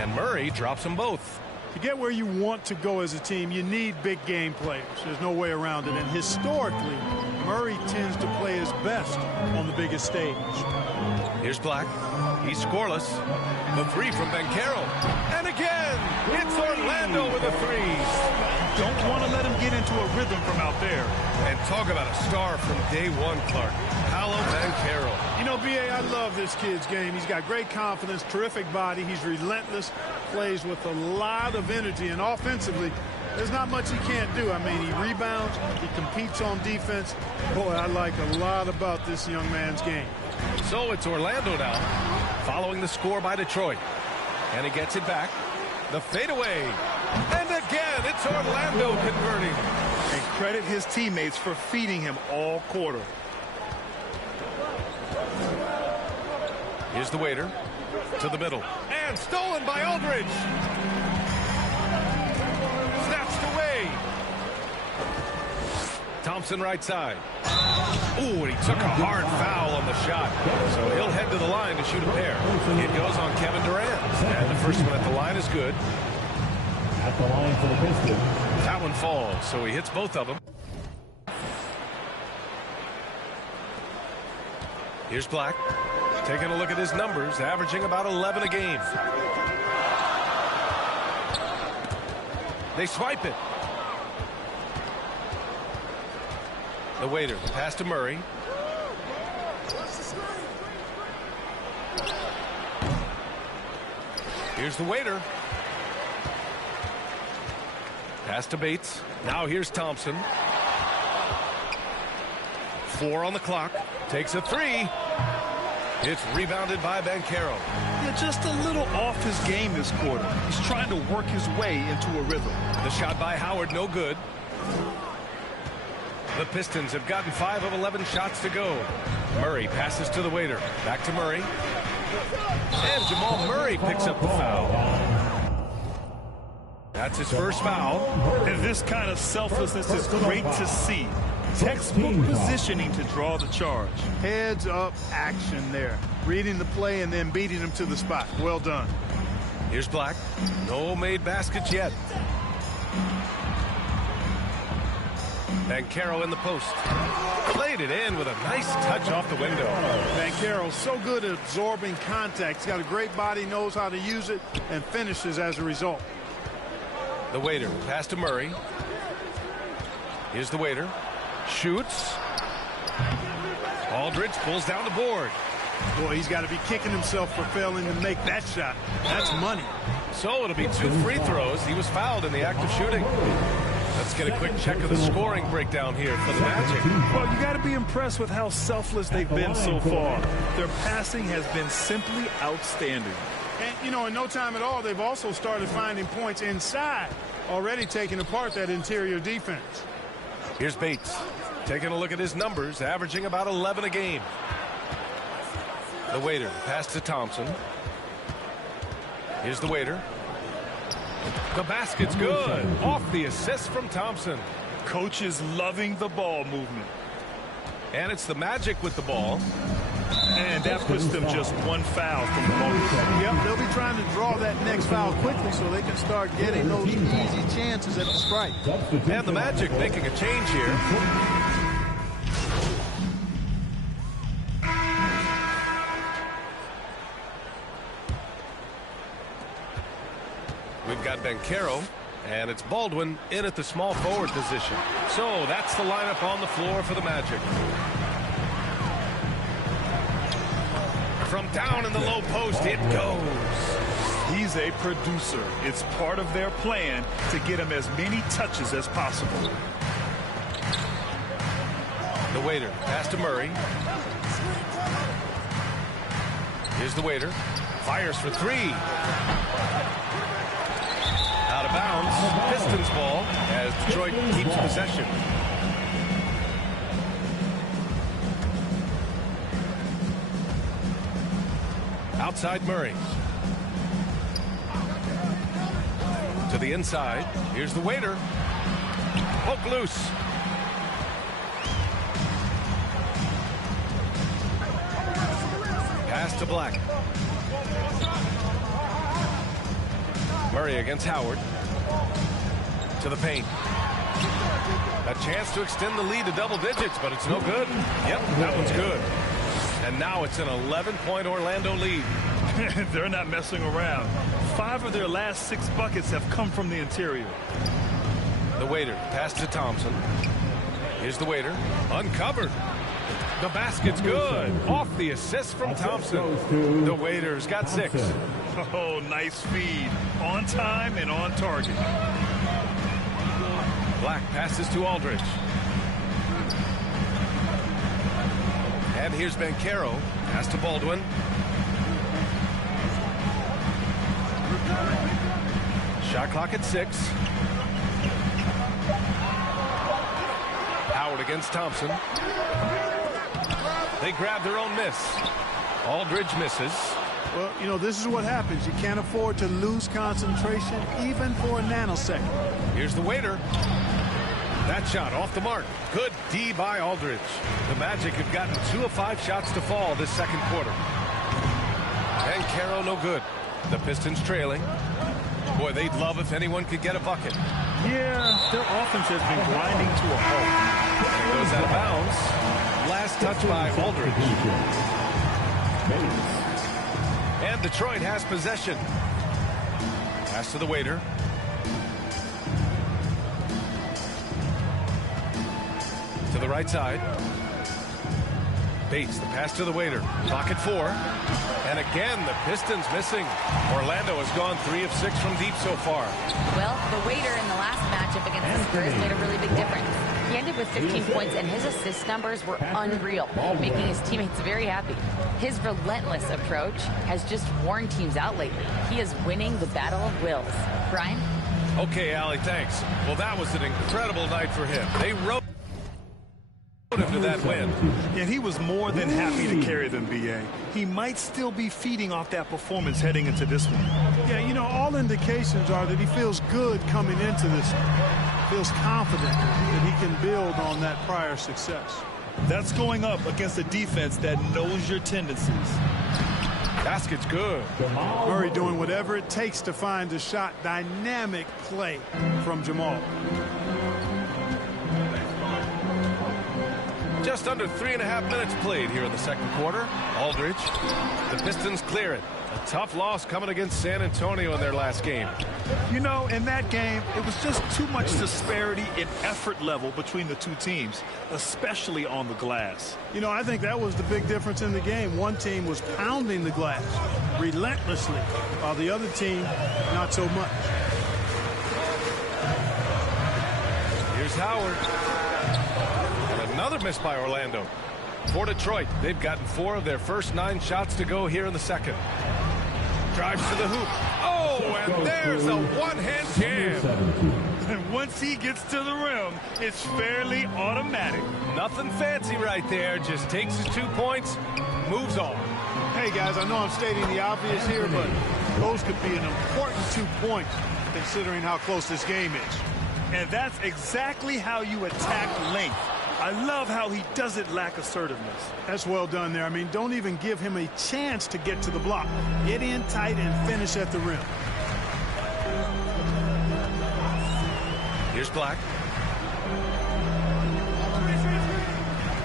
And Murray drops them both. To get where you want to go as a team, you need big game players. There's no way around it. And historically, Murray tends to play his best on the biggest stage. Here's Black. He's scoreless. The three from Banchero. And again, it's Orlando with a three. Don't want to let him get into a rhythm from out there. And talk about a star from day one, Clark. Paolo Banchero. You know, B.A., I love this kid's game. He's got great confidence, terrific body. He's relentless, plays with a lot of energy, and offensively, there's not much he can't do. I mean, he rebounds, he competes on defense. Boy, I like a lot about this young man's game. So it's Orlando now, following the score by Detroit. And he gets it back. The fadeaway. And again, it's Orlando converting. And credit his teammates for feeding him all quarter. Here's the waiter to the middle. And stolen by Aldridge. Snatched away. Thompson right side. Ooh, and he took a hard foul on the shot. So he'll head to the line to shoot a pair. It goes on Kevin Durant. And the first one at the line is good. At the line for the Pistons. That one falls, so he hits both of them. Here's Black. Taking a look at his numbers, averaging about 11 a game. They swipe it. The waiter, pass to Murray. Here's the waiter. Pass to Bates. Now here's Thompson. 4 on the clock. Takes a three. It's rebounded by Banchero. Yeah, just a little off his game this quarter. He's trying to work his way into a rhythm. The shot by Howard, no good. The Pistons have gotten 5 of 11 shots to go. Murray passes to the waiter. Back to Murray. And Jamal Murray picks up the foul. That's his first foul. And this kind of selflessness is great to see. Textbook positioning to draw the charge. Heads up action there. Reading the play and then beating him to the spot. Well done. Here's Black. No made baskets yet. Banchero in the post. Played it in with a nice touch off the window. Banchero so good at absorbing contact. He's got a great body, knows how to use it, and finishes as a result. The waiter, pass to Murray. Here's the waiter. Shoots. Aldridge pulls down the board. Boy, he's got to be kicking himself for failing to make that shot. That's money. So it'll be 2 free throws. He was fouled in the act of shooting. Let's get a quick check of the scoring breakdown here for the Magic. Well, you got to be impressed with how selfless they've been so far. Their passing has been simply outstanding. And, you know, in no time at all, they've also started finding points inside, already taking apart that interior defense. Here's Bates. Taking a look at his numbers, averaging about 11 a game. The waiter, pass to Thompson. Here's the waiter. The basket's good. Off the assist from Thompson. Coach is loving the ball movement. And it's the Magic with the ball. And that puts them just 1 foul from the bonus. Yep, they'll be trying to draw that next foul quickly so they can start getting those easy chances at the strike. And the Magic making a change here. We've got Banchero, and it's Baldwin in at the small forward position. So that's the lineup on the floor for the Magic. From down in the low post, it goes. He's a producer. It's part of their plan to get him as many touches as possible. The waiter, pass to Murray. Here's the waiter. Fires for 3. Out of bounds. Pistons ball as Detroit keeps possession. Outside Murray. To the inside. Here's the waiter. Poke loose. Pass to Black. Murray against Howard. To the paint. A chance to extend the lead to double digits, but it's no good. Yep, that one's good. And now it's an 11-point Orlando lead. They're not messing around. 5 of their last 6 buckets have come from the interior. The Waiter pass to Thompson. Here's the Waiter. Uncovered. The basket's good. Off the assist from Thompson. The Waiter's got 6. Oh, nice feed. On time and on target. Black passes to Aldridge. And here's Banchero. Pass to Baldwin. Shot clock at 6. Howard against Thompson. They grab their own miss. Aldridge misses. Well, you know, this is what happens. You can't afford to lose concentration even for a nanosecond. Here's the Waiter. That shot off the mark. Good D by Aldridge. The Magic have gotten 2 of 5 shots to fall this second quarter. And Caro no good. The Pistons trailing. Boy, they'd love if anyone could get a bucket. Yeah, their offense has been grinding to a halt. And it goes out of bounds. Last touch by Aldridge. And Detroit has possession. Pass to the Waiter. To the right side. Bates, the pass to the Waiter. Clock at 4. And again, the Pistons missing. Orlando has gone 3 of 6 from deep so far. Well, the Waiter in the last matchup against the Spurs made a really big difference. He ended with 15 points, and his assist numbers were unreal, making his teammates very happy. His relentless approach has just worn teams out lately. He is winning the battle of wills. Brian? Okay, Allie, thanks. Well, that was an incredible night for him. They rode him to that win. And he was more than happy to carry them, B.A. He might still be feeding off that performance heading into this one. Yeah, you know, all indications are that he feels good coming into this one. Feels confident that he can build on that prior success. That's going up against a defense that knows your tendencies. Basket's good. Murray doing whatever it takes to find a shot. Dynamic play from Jamal. Just under 3.5 minutes played here in the second quarter. Aldridge. The Pistons clear it. A tough loss coming against San Antonio in their last game. You know, in that game, it was just too much disparity in effort level between the two teams, especially on the glass. You know, I think that was the big difference in the game. One team was pounding the glass relentlessly, while the other team, not so much. Here's Howard. And another miss by Orlando. For Detroit, they've gotten 4 of their first 9 shots to go here in the second. Drives to the hoop. Oh, and there's a one-hand jam. And once he gets to the rim, it's fairly automatic. Nothing fancy right there. Just takes his 2 points, moves on. Hey, guys, I know I'm stating the obvious here, but those could be an important 2 points considering how close this game is. And that's exactly how you attack length. I love how he doesn't lack assertiveness. That's well done there. I mean, don't even give him a chance to get to the block. Get in tight and finish at the rim. Here's Black.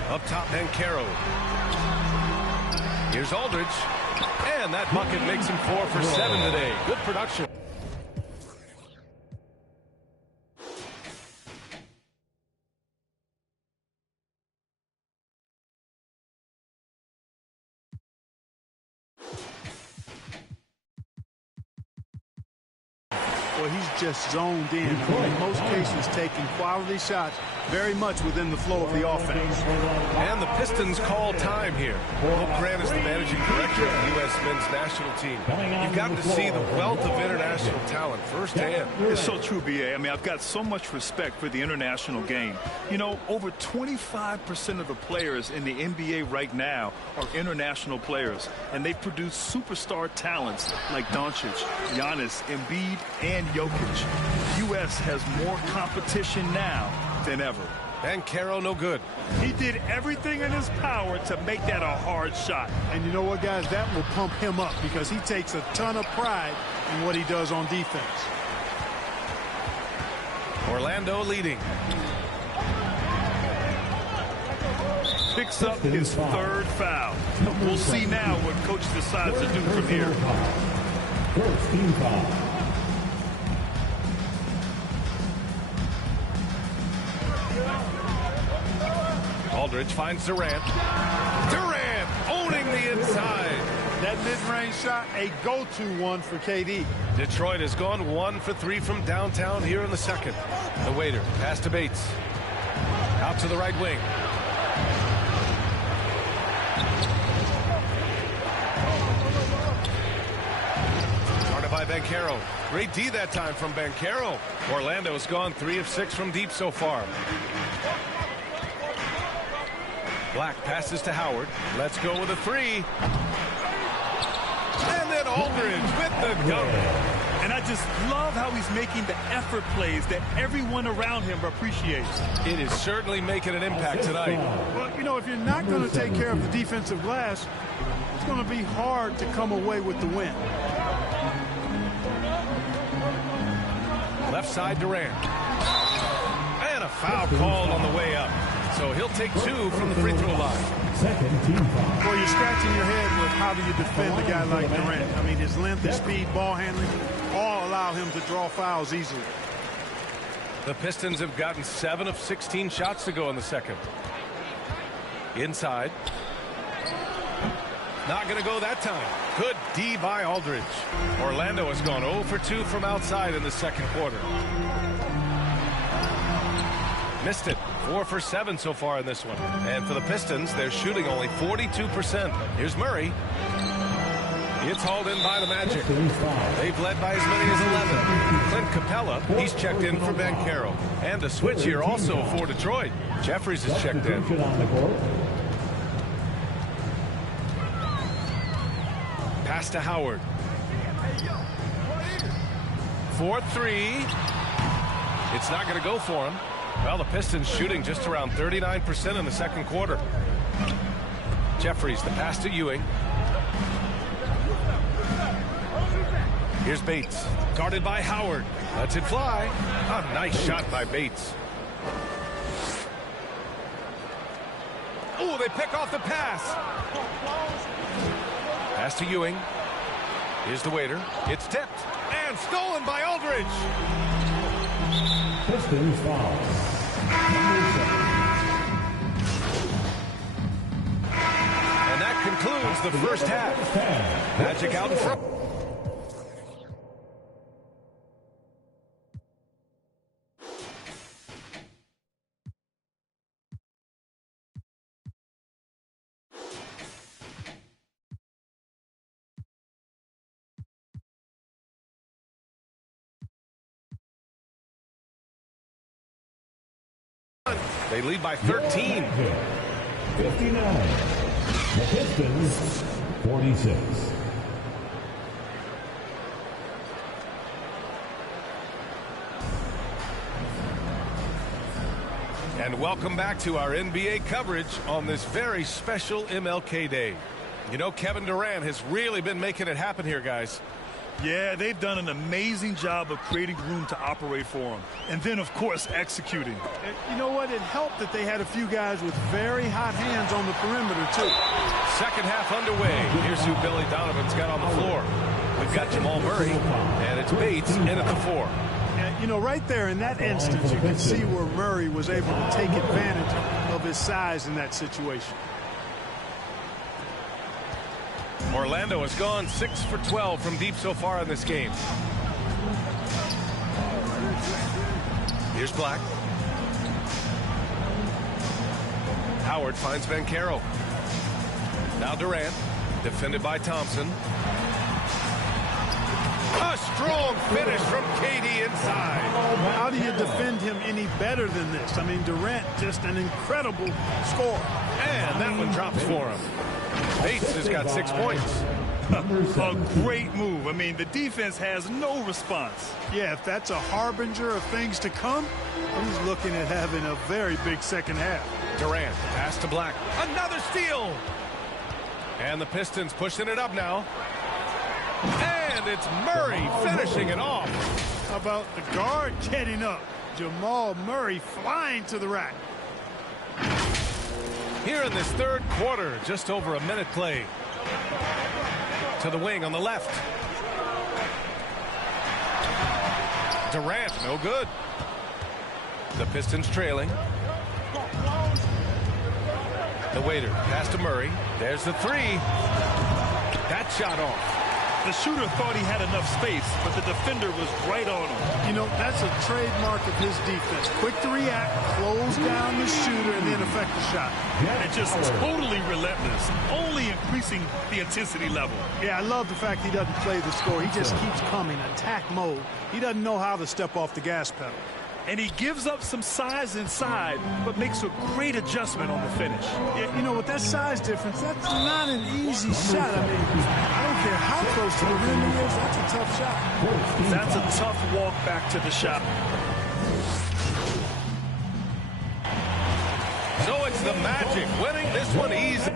Up top, Banchero. Here's Aldridge. And that bucket makes him 4 for 7 today. Good production. Well, he's just zoned in. In most cases, taking quality shots very much within the flow of the offense. And the Pistons call time here. Hope Grant is the managing director of the U.S. men's national team. You've gotten to see the wealth of international talent firsthand. It's so true, B.A. I mean, I've got so much respect for the international game. You know, over 25% of the players in the NBA right now are international players, and they produce superstar talents like Doncic, Giannis, Embiid, and Jokic. The U.S. has more competition now than ever. Banchero, no good. He did everything in his power to make that a hard shot. And you know what, guys? That will pump him up because he takes a ton of pride in what he does on defense. Orlando leading. Picks up his third foul. We'll see now what coach decides to do from here. First team foul. Aldridge finds Durant. Durant owning the inside. That mid-range shot, a go-to one for KD. Detroit has gone 1 for 3 from downtown here in the second. The waiter, pass to Bates. Out to the right wing. Guarded by Banchero. Great D that time from Banchero. Orlando has gone 3 of 6 from deep so far. Black passes to Howard. Let's go with a 3. And then Aldridge with the dunk. And I just love how he's making the effort plays that everyone around him appreciates. It is certainly making an impact tonight. Well, you know, if you're not going to take care of the defensive glass, it's going to be hard to come away with the win. Left side Durant. And a foul called on the way up. So he'll take 2 from the free throw line. Second team foul. Well, you're scratching your head with how do you defend a guy like Durant. I mean, his length, his speed, ball handling, all allow him to draw fouls easily. The Pistons have gotten 7 of 16 shots to go in the second. Inside. Not going to go that time. Good D by Aldridge. Orlando has gone 0 for 2 from outside in the second quarter. Missed it. 4 for 7 so far in this one. And for the Pistons, they're shooting only 42%. Here's Murray. It's hauled in by the Magic. They've led by as many as 11. Clint Capella, he's checked in for Banchero. And a switch here also for Detroit. Jeffries is checked in. Pass to Howard. 4-3. It's not going to go for him. Well, the Pistons shooting just around 39% in the second quarter. Jeffries, the pass to Ewing. Here's Bates, guarded by Howard. Lets it fly. A nice shot by Bates. Oh, they pick off the pass. Pass to Ewing. Here's the waiter. It's tipped and stolen by Aldridge. Pistons foul. And that concludes the first half. Magic out in front. They lead by 13. 59. The Pistons, 46. And welcome back to our NBA coverage on this very special MLK Day. You know, Kevin Durant has really been making it happen here, guys. Yeah, they've done an amazing job of creating room to operate for him. And then, of course, executing. And you know what? It helped that they had a few guys with very hot hands on the perimeter, too. Second half underway. Here's who Billy Donovan's got on the floor. We've got Jamal Murray, and it's Bates in at the 4. And, you know, right there in that instance, you can see where Murray was able to take advantage of his size in that situation. Orlando has gone 6 for 12 from deep so far in this game. Here's Black. Howard finds Banchero. Now Durant, defended by Thompson. A strong finish from KD inside. How do you defend him any better than this? I mean, Durant, just an incredible scorer. And that one drops for him. Bates has got 6 points. A great move. I mean, the defense has no response. Yeah, if that's a harbinger of things to come, he's looking at having a very big second half. Durant, pass to Black. Another steal! And the Pistons pushing it up now. And it's Murray finishing it off. How about the guard getting up? Jamal Murray flying to the rack. Here in this third quarter, just over a minute played. To the wing on the left. Durant, no good. The Pistons trailing. The waiter, pass to Murray. There's the three. That shot off. The shooter thought he had enough space, but the defender was right on him. You know, that's a trademark of his defense. Quick to react, close down the shooter, and then affect the shot. And just totally relentless, only increasing the intensity level. Yeah, I love the fact he doesn't play the score. He just keeps coming, attack mode. He doesn't know how to step off the gas pedal. And he gives up some size inside, but makes a great adjustment on the finish. Yeah, you know, with that size difference, that's not an easy shot. I mean, I don't care how close to the rim he is, that's a tough shot. That's a tough walk back to the shot. So it's the Magic winning this one easy.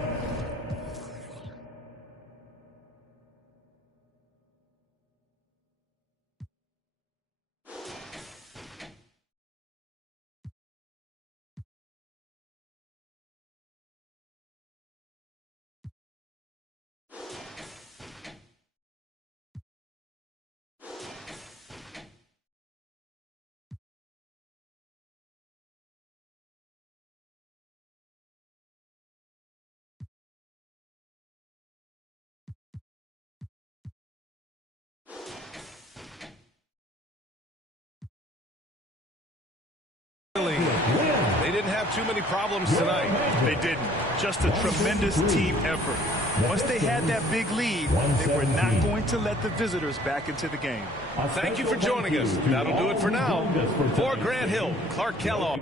They didn't have too many problems tonight. They didn't. Just a tremendous team effort. Once they had that big lead, they were not going to let the visitors back into the game. Thank you for joining us. That'll do it for now. For Grant Hill, Clark Kellogg.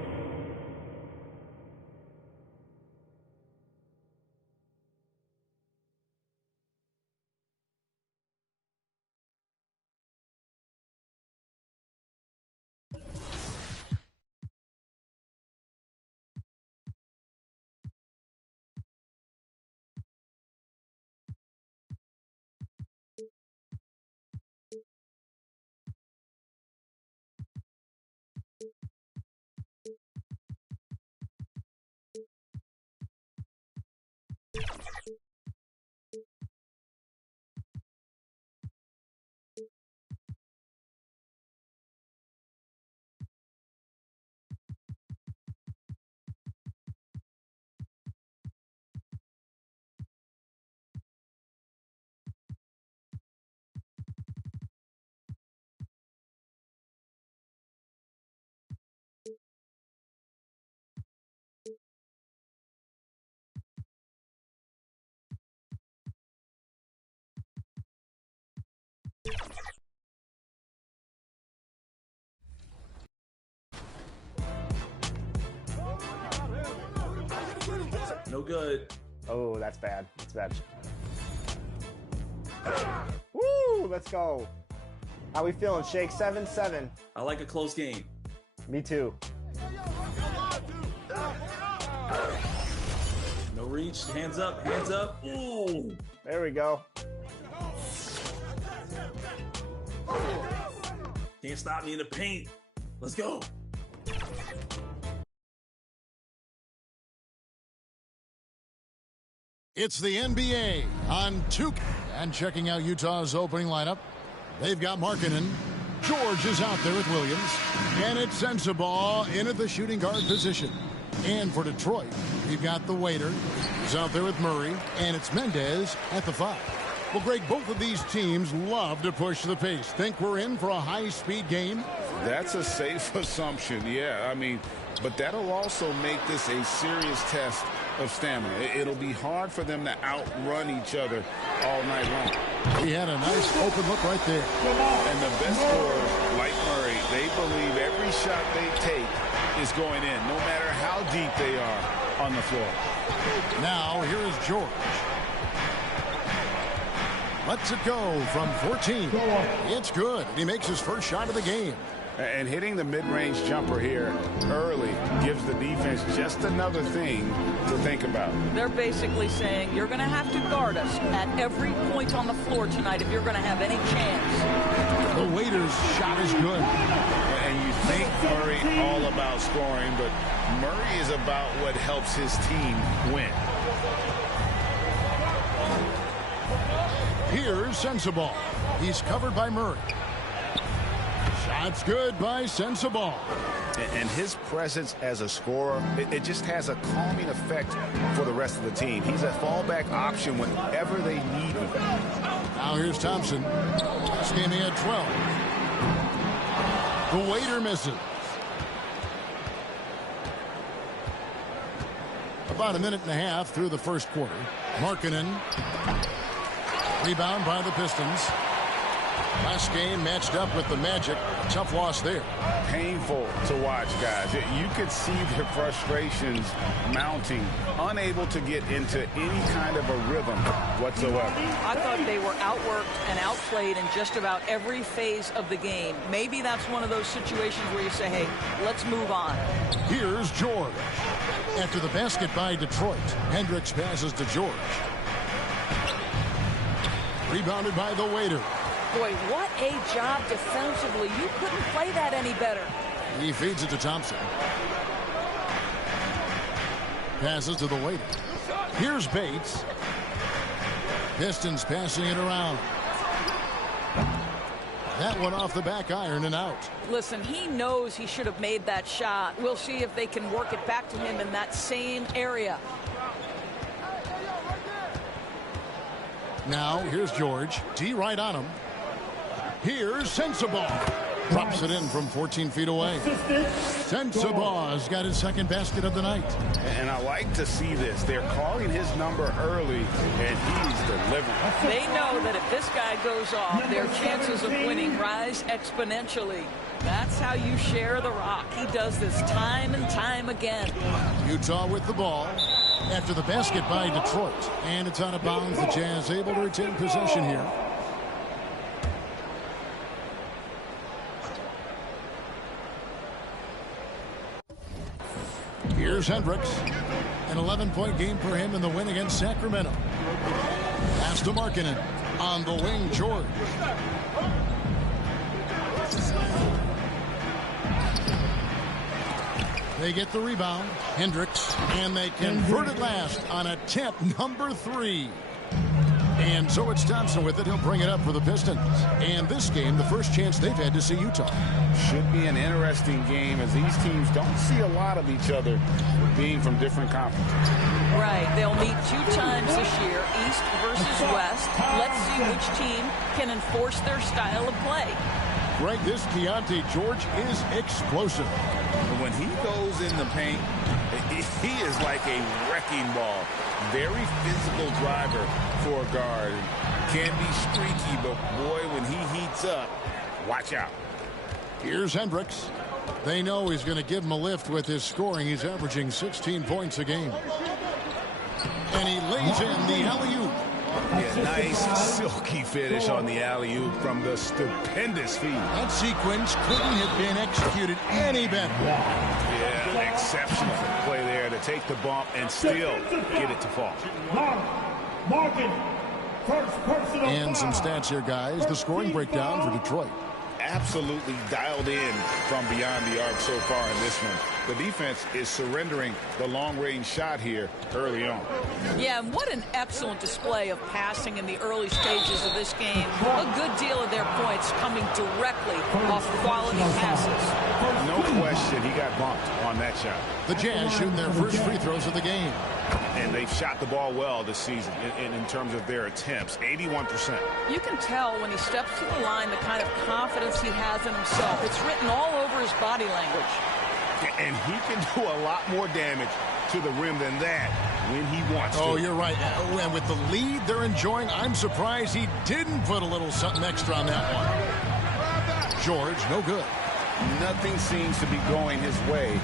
No good. Oh, that's bad. That's bad. Woo! Let's go. How we feeling, Shake? 7-7. I like a close game. Me too. No reach. Hands up. Hands up. Ooh. There we go. Can't stop me in the paint. Let's go. It's the NBA on 2K. And checking out Utah's opening lineup, they've got Markkanen. George is out there with Williams. And it's Sensabaugh in at the shooting guard position. And for Detroit, we've got the waiter. He's out there with Murray. And it's Mendez at the 5. Well, Greg, both of these teams love to push the pace. Think we're in for a high-speed game? That's a safe assumption, yeah. I mean, but that'll also make this a serious test of stamina. It'll be hard for them to outrun each other all night long. He had a nice open look right there. And the best scorers, like Murray, they believe every shot they take is going in, no matter how deep they are on the floor. Now, here is George. Lets it go from 14. It's good. He makes his first shot of the game. And hitting the mid-range jumper here early gives the defense just another thing to think about. They're basically saying you're going to have to guard us at every point on the floor tonight if you're going to have any chance. The Waiters' shot is good. And you think Murray all about scoring, but Murray is about what helps his team win. Here's Sensabaugh. He's covered by Murray. Shot's good by Sensabaugh. And his presence as a scorer, it just has a calming effect for the rest of the team. He's a fallback option whenever they need him. Now here's Thompson. This game he had 12. The Waiter misses. About a minute and a half through the first quarter. Markkanen. Rebound by the Pistons. Last game matched up with the Magic. Tough loss there. Painful to watch, guys. You could see their frustrations mounting, unable to get into any kind of a rhythm whatsoever. I thought they were outworked and outplayed in just about every phase of the game. Maybe that's one of those situations where you say, hey, let's move on. Here's George. After the basket by Detroit, Hendricks passes to George. Rebounded by the Waiter. Boy, what a job defensively. You couldn't play that any better. He feeds it to Thompson. Passes to the Waiter. Here's Bates. Pistons passing it around. That one off the back iron and out. Listen, he knows he should have made that shot. We'll see if they can work it back to him in that same area. Now, here's George. D right on him. Here's Sensabaugh. Drops it in from 14 feet away. Sensabaugh's got his second basket of the night. And I like to see this. They're calling his number early, and he's delivering. They know that if this guy goes off, their chances of winning rise exponentially. That's how you share the rock. He does this time and time again. Utah with the ball after the basket by Detroit. And it's out of bounds. The Jazz able to retain possession here. Here's Hendricks. An 11-point game for him in the win against Sacramento. Pass to Markkanen. On the wing, George. They get the rebound. Hendricks. And they convert it last on attempt number 3. And so it's Thompson with it. He'll bring it up for the Pistons. And this game, the first chance they've had to see Utah. Should be an interesting game as these teams don't see a lot of each other being from different conferences. Right. They'll meet 2 times this year, East versus West. Let's see which team can enforce their style of play. Greg, this Keontae George is explosive. When he goes in the paint, he is like a wrecking ball. Very physical driver for a guard. Can be streaky, but boy, when he heats up, watch out. Here's Hendricks. They know he's going to give him a lift with his scoring. He's averaging 16 points a game. And he lays in the alley-oop. Yeah, nice silky finish on the alley-oop from the stupendous feed. That sequence couldn't have been executed any better. Yeah, exceptional play there to take the bump and still get it to fall. And some stats here, guys. The scoring breakdown for Detroit. Absolutely dialed in from beyond the arc so far in this one. The defense is surrendering the long-range shot here early on. Yeah, and what an excellent display of passing in the early stages of this game. A good deal of their points coming directly off quality passes. No question he got bumped on that shot. The Jazz shooting their first free throws of the game. And they've shot the ball well this season in terms of their attempts, 81%. You can tell when he steps to the line the kind of confidence he has in himself. It's written all over his body language. And he can do a lot more damage to the rim than that when he wants to. Oh, you're right. And with the lead they're enjoying, I'm surprised he didn't put a little something extra on that one. George, no good. Nothing seems to be going his way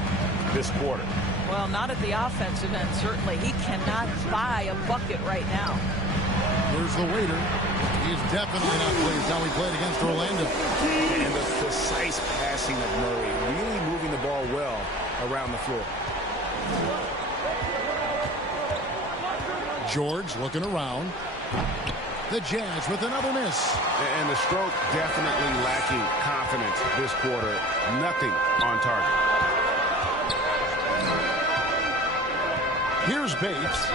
this quarter. Well, not at the offensive end, certainly. He cannot buy a bucket right now. Here's Here's the waiter. He's definitely not pleased how he played against Orlando. And the precise passing of Murray, really moving the ball well around the floor. George looking around. The Jazz with another miss. And the stroke definitely lacking confidence this quarter. Nothing on target. Here's Bates.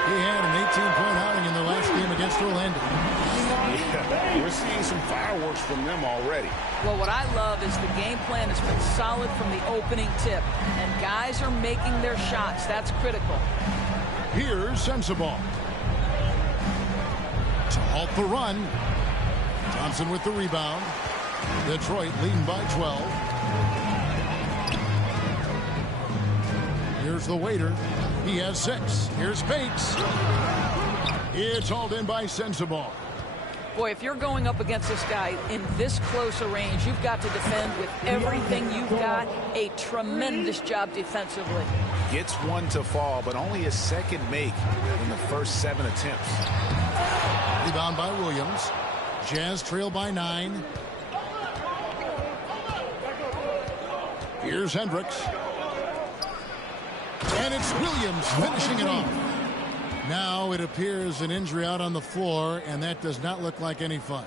He had an 18-point outing in their last game against Orlando. Yeah, we're seeing some fireworks from them already. Well, what I love is the game plan has been solid from the opening tip, and guys are making their shots. That's critical. Here's Sensabaugh. To halt the run. Thompson with the rebound. Detroit leading by 12. Here's the waiter. He has 6. Here's Bates. It's hauled in by Sensabaugh. Boy, if you're going up against this guy in this close a range, you've got to defend with everything you've got. A tremendous job defensively. Gets one to fall, but only his second make in the first 7 attempts. Rebound by Williams. Jazz trail by 9. Here's Hendricks. And it's Williams finishing it off. Now it appears an injury out on the floor, and that does not look like any fun.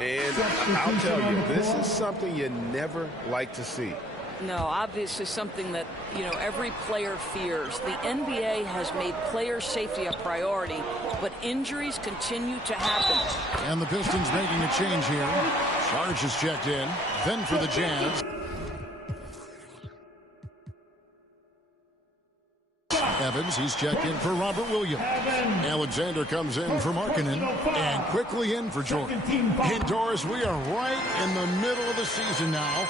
And I'll tell you, this is something you never like to see. No, obviously something that, every player fears. The NBA has made player safety a priority, but injuries continue to happen. And the Pistons making a change here. Sarge is checked in. Then for the Jazz. Evans, he's checked in for Robert Williams. Alexander comes in for Markkanen, and quickly in for Jordan. Indoors, we are right in the middle of the season now,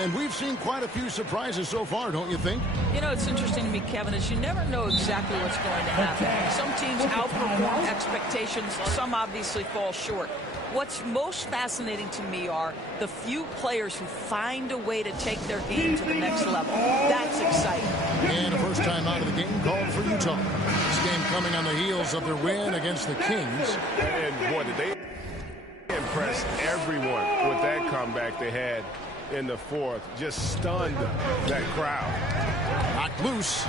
and we've seen quite a few surprises so far, don't you think? It's interesting to me, Kevin, is you never know exactly what's going to happen. Some teams outperform expectations, some obviously fall short. What's most fascinating to me are the few players who find a way to take their game to the next level. That's exciting. And a first time out of the game called for Utah. This game coming on the heels of their win against the Kings. And boy, did they impress everyone with that comeback they had in the fourth. Just stunned that crowd. Knocked loose.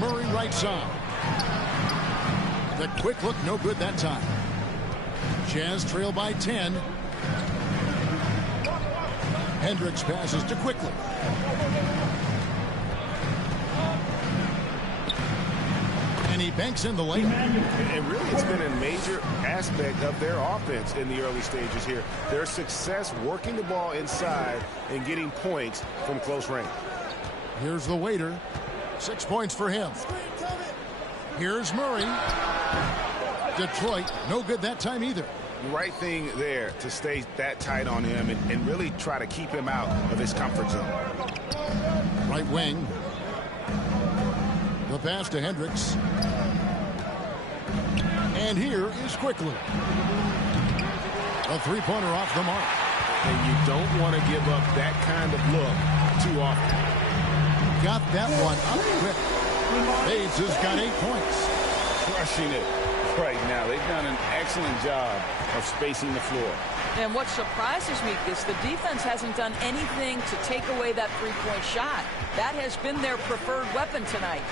Murray right side. The quick look, no good that time. Jazz trail by 10. Hendricks passes to Quickly. And he banks in the lane. And really, it's been a major aspect of their offense in the early stages here. Their success working the ball inside and getting points from close range. Here's the waiter. 6 points for him. Here's Murray. Detroit, no good that time either. Right thing there to stay that tight on him and really try to keep him out of his comfort zone. Right wing. The pass to Hendricks. And here is Quickly. A three-pointer off the mark. And you don't want to give up that kind of look too often. Got that one up quick. Bates has got 8 points. Crushing it right now. They've done an excellent job of spacing the floor. And what surprises me is the defense hasn't done anything to take away that three-point shot. That has been their preferred weapon tonight.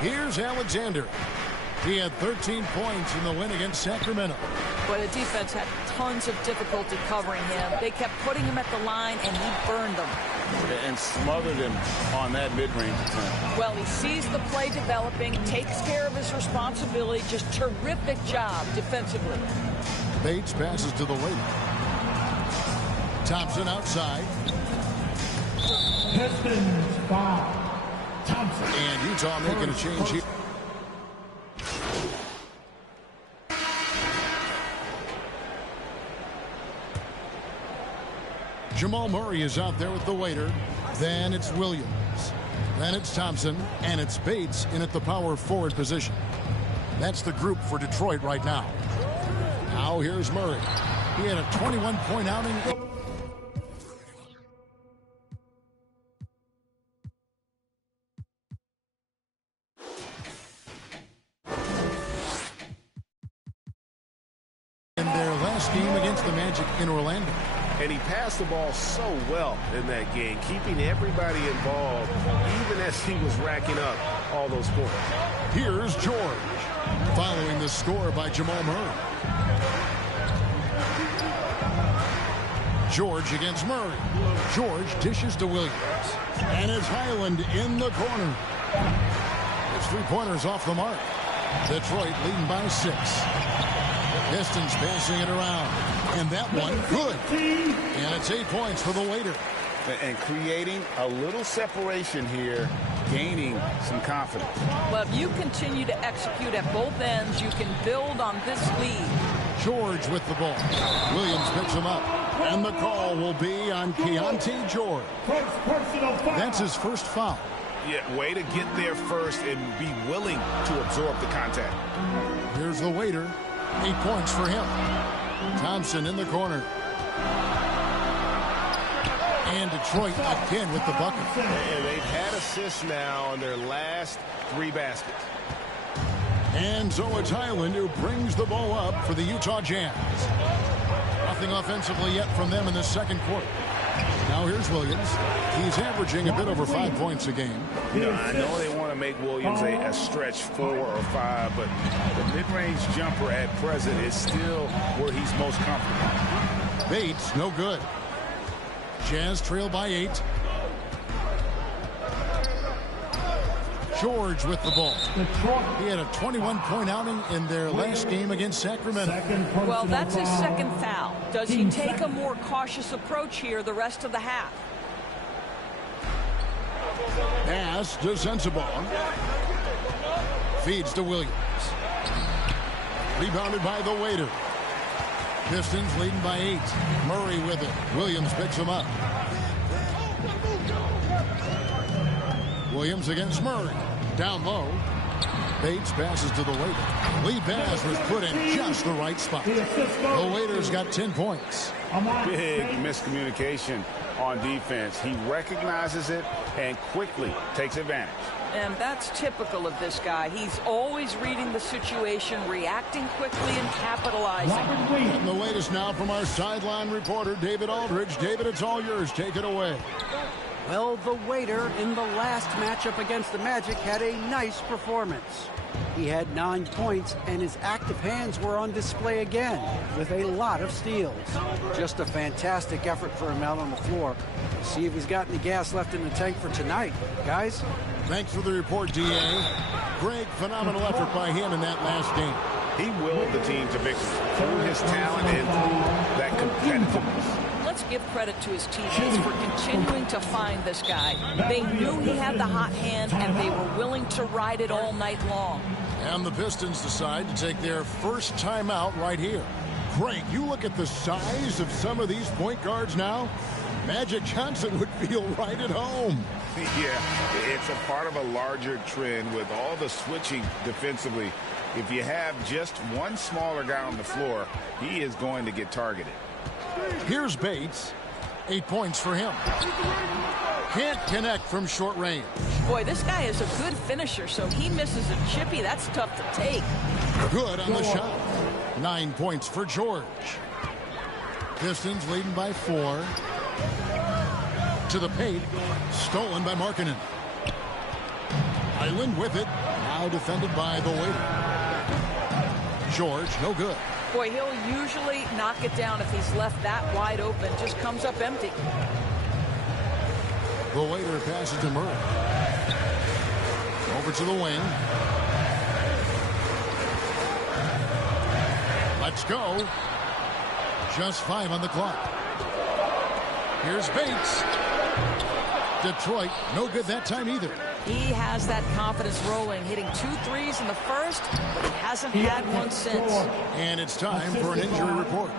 Here's Alexander. He had 13 points in the win against Sacramento. But the defense had tons of difficulty covering him. They kept putting him at the line, and he burned them. And smothered him on that mid-range attempt. Well, he sees the play developing, takes care of his responsibility. Just terrific job defensively. Bates passes to the lane. Thompson outside. Pistons foul. Thompson. And Utah making a change here. Jamal Murray is out there with the waiter. Then it's Williams. Then it's Thompson. And it's Bates in at the power forward position. That's the group for Detroit right now. Now here's Murray. He had a 21-point outing. last game against the Magic in Orlando. And he passed the ball so well in that game, keeping everybody involved, even as he was racking up all those points. Here's George, following the score by Jamal Murray. George against Murray. George dishes to Williams. And it's Highland in the corner. His three-pointers off the mark. Detroit leading by 6. Pistons passing it around. And that one, good. And it's 8 points for the waiter. And creating a little separation here, gaining some confidence. Well, if you continue to execute at both ends, you can build on this lead. George with the ball. Williams picks him up. And the call will be on Keontae George. That's his first foul. Yeah, way to get there first and be willing to absorb the contact. Here's the waiter. 8 points for him. Thompson in the corner. And Detroit again with the bucket. And they've had assists now on their last 3 baskets. And so it's Highland who brings the ball up for the Utah Jazz. Nothing offensively yet from them in the second quarter. Now here's Williams. He's averaging a bit over 5 points a game. You know, I know they want to make Williams a stretch 4 or 5, but the mid-range jumper at present is still where he's most comfortable. Bates, no good. Jazz trail by 8. George with the ball. He had a 21-point outing in their last game against Sacramento. Well, that's his second foul. Does he take a more cautious approach here the rest of the half? Pass to Sensabaugh. Feeds to Williams. Rebounded by the waiter. Pistons leading by 8. Murray with it. Williams picks him up. Williams against Murray. Down low. Bates passes to the waiter. Lead pass was put in just the right spot. The waiter's got 10 points. Big miscommunication on defense. He recognizes it and quickly takes advantage. And that's typical of this guy. He's always reading the situation, reacting quickly, and capitalizing. And the latest now from our sideline reporter, David Aldridge. David, it's all yours. Take it away. Well, the waiter in the last matchup against the Magic had a nice performance. He had 9 points, and his active hands were on display again with a lot of steals. Just a fantastic effort for him out on the floor. See if he's got any gas left in the tank for tonight. Guys? Thanks for the report, D.A. Greg, phenomenal effort by him in that last game. He willed the team to victory through his talent and through that competitiveness. Let's give credit to his teammates for continuing to find this guy. They knew he had the hot hand, and they were willing to ride it all night long. And the Pistons decide to take their first timeout right here. Greg, you look at the size of some of these point guards now. Magic Johnson would feel right at home. Yeah, it's a part of a larger trend with all the switching defensively. If you have just one smaller guy on the floor, he is going to get targeted. Here's Bates. 8 points for him. Can't connect from short range. Boy, this guy is a good finisher, so he misses a chippy. That's tough to take. Good on the shot. 9 points for George. Pistons leading by 4. To the paint. Stolen by Markkanen. Highland with it. Now defended by the waiter. George, no good. Boy, he'll usually knock it down if he's left that wide open. Just comes up empty. The waiter passes to Murray. Over to the wing. Let's go. Just 5 on the clock. Here's Bates. Detroit, no good that time either. He has that confidence rolling, hitting 2 threes in the first, but he hasn't had one since. And it's time for an injury report.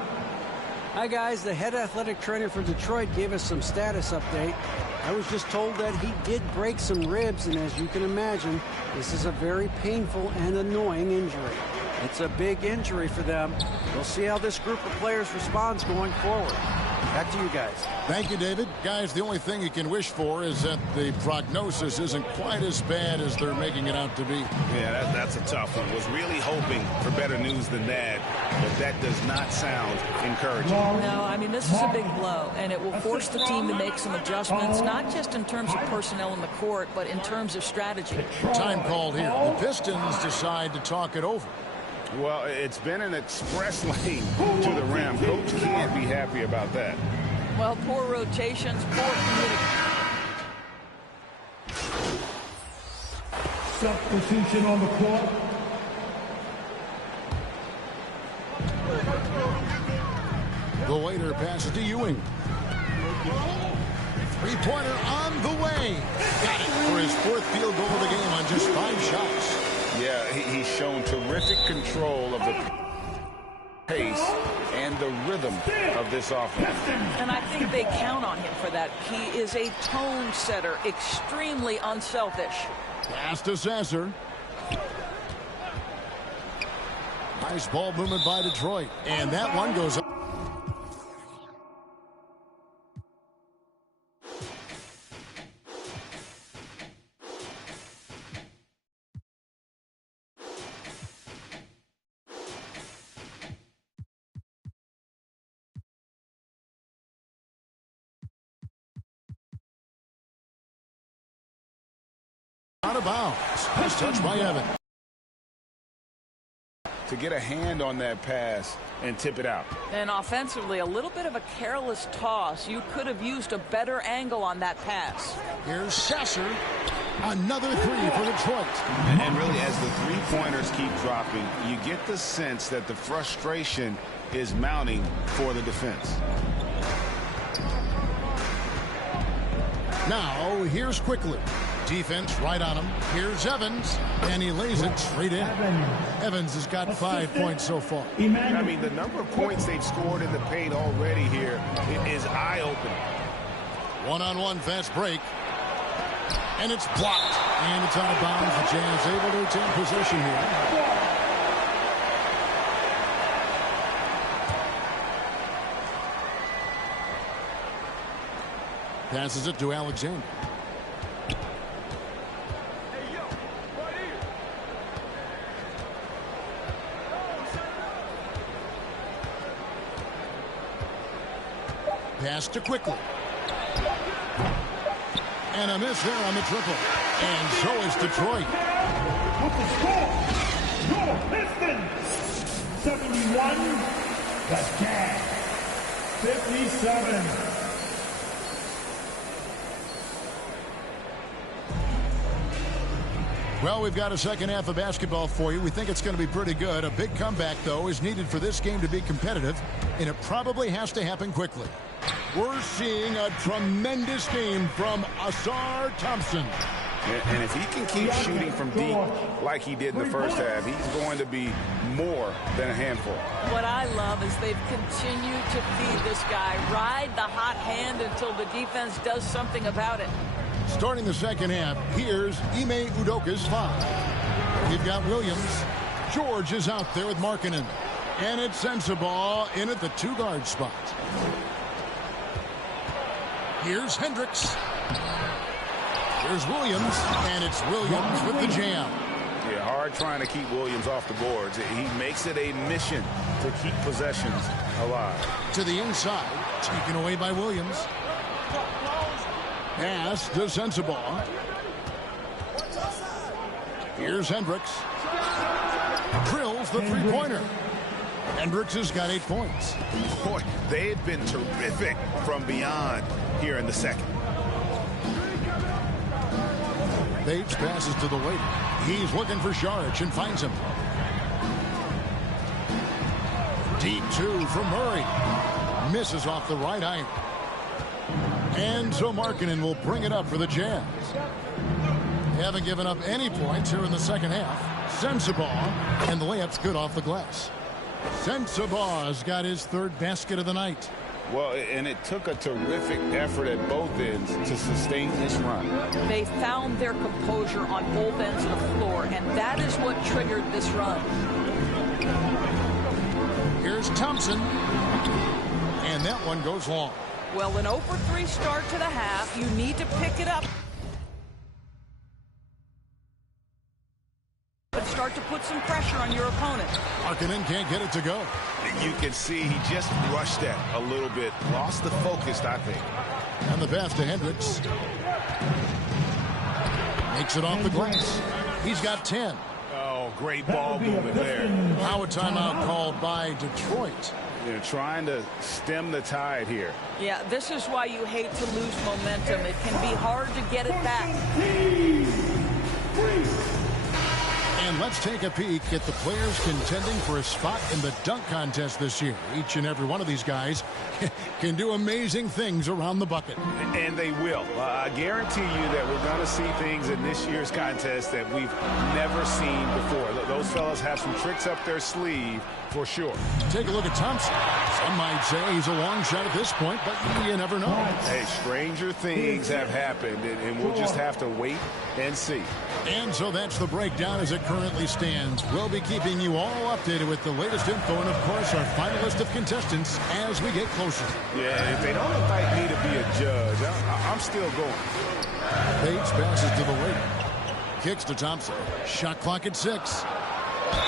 Hi, guys. The head athletic trainer for Detroit gave us some status update. I was just told that he did break some ribs, and as you can imagine, this is a very painful and annoying injury. It's a big injury for them. We'll see how this group of players responds going forward. Back to you guys. Thank you, David. Guys, the only thing you can wish for is that the prognosis isn't quite as bad as they're making it out to be. Yeah, that's a tough one. Was really hoping for better news than that, but that does not sound encouraging. No, I mean, this is a big blow, and it will force the team to make some adjustments, not just in terms of personnel in the court, but in terms of strategy. Time called here. The Pistons decide to talk it over. Well, it's been an express lane to the rim. Coach can't be happy about that. Well, poor rotations, poor communication. Substitution on the court. The waiter passes to Ewing. Three-pointer on the way. Got it for his 4th field goal of the game on just 5 shots. Yeah, he's shown terrific control of the pace and the rhythm of this offense. And I think they count on him for that. He is a tone setter, extremely unselfish. Pass to Sasser. Nice ball movement by Detroit. And that one goes up. Out of bounds. Nice touch by Evan. To get a hand on that pass and tip it out. And offensively, a little bit of a careless toss. You could have used a better angle on that pass. Here's Sasser. Another 3 for Detroit. And really, as the three-pointers keep dropping, you get the sense that the frustration is mounting for the defense. Now, here's Quickly. Defense right on him. Here's Evans, and he lays it straight in. Evans has got 5 points so far. I mean, the number of points they've scored in the paint already here is eye-opening. One-on-one fast break. And it's blocked. And it's out of bounds. The Jazz able to retain possession here. Passes it to Alexander. Pass to Quickly. And a miss there on the triple. And so is Detroit. With the score, your Pistons 71, the Jazz 57. Well, we've got a second half of basketball for you. We think it's going to be pretty good. A big comeback, though, is needed for this game to be competitive, and it probably has to happen quickly. We're seeing a tremendous game from Asar Thompson. And if he can keep shooting from deep like he did in the first half, he's going to be more than a handful. What I love is they've continued to feed this guy, ride the hot hand until the defense does something about it. Starting the second half, here's Ime Udoka's foul. We've got Williams. George is out there with Markkanen. And it's Sensabaugh in at the 2-guard spot. Here's Hendricks. Here's Williams, and it's Williams with the jam. Yeah, hard trying to keep Williams off the boards. He makes it a mission to keep possessions alive. To the inside, taken away by Williams. Pass to Sensabaugh. Here's Hendricks. Drills the three-pointer. Hendricks has got 8 points. Boy, they've been terrific from beyond here in the second. Bates passes to the waiter. He's looking for Saric and finds him. Deep 2 from Murray. Misses off the right iron. And so Markkanen will bring it up for the Jazz. They haven't given up any points here in the second half. Sensabaugh, and the layup's good off the glass. Sensabaugh's got his 3rd basket of the night. Well, and it took a terrific effort at both ends to sustain this run. They found their composure on both ends of the floor, and that is what triggered this run. Here's Thompson. And that one goes long. Well, an 0 for 3 start to the half. You need to pick it up. But start to put some pressure on your opponent. Markkanen can't get it to go. You can see he just rushed that a little bit. Lost the focus, I think. And the pass to Hendricks. Makes it off the glass. He's got 10. Oh, great ball movement there. Now a timeout called by Detroit. They're trying to stem the tide here. Yeah, this is why you hate to lose momentum. It can be hard to get it back. And let's take a peek at the players contending for a spot in the dunk contest this year. Each and every one of these guys can do amazing things around the bucket. And they will. I guarantee you that we're going to see things in this year's contest that we've never seen before. Those fellas have some tricks up their sleeve for sure. Take a look at Thompson. Some might say he's a long shot at this point, but you never know. Hey, stranger things have happened, and we'll just have to wait and see. And so that's the breakdown as it currently stands. We'll be keeping you all updated with the latest info and, of course, our final list of contestants as we get closer. Yeah, if they don't invite me to be a judge, I'm still going. Bates passes to the Waiter. Kicks to Thompson. Shot clock at 6.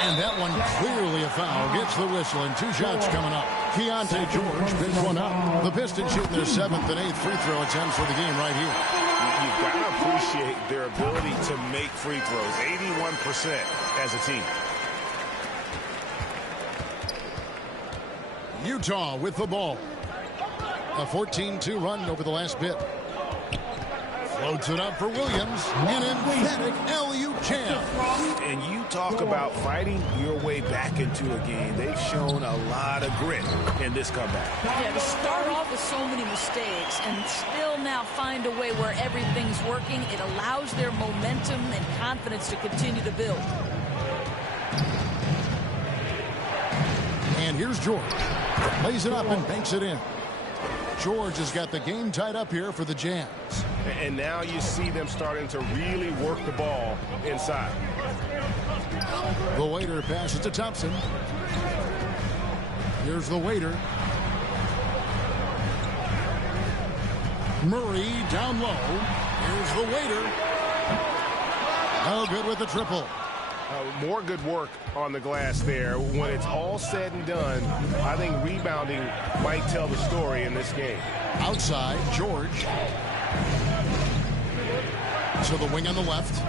And that one clearly a foul. Gets the whistle, and 2 shots coming up. Keontae George picks one up. The Pistons shooting their 7th and 8th free throw attempts for the game right here. You've got to appreciate their ability to make free throws. 81% as a team. Utah with the ball. A 14-2 run over the last bit. Floats it up for Williams. An emphatic LU champ. And you talk about fighting your way back into a game. They've shown a lot of grit in this comeback. Yeah, to start off with so many mistakes and still now find a way where everything's working, it allows their momentum and confidence to continue to build. And here's George. Lays it up and banks it in. George has got the game tied up here for the Jazz. And now you see them starting to really work the ball inside. The Waiter passes to Thompson. Here's the Waiter. Murray down low. Here's the Waiter. No good with the triple. More good work on the glass there. When it's all said and done, I think rebounding might tell the story in this game. Outside, George. To the wing on the left.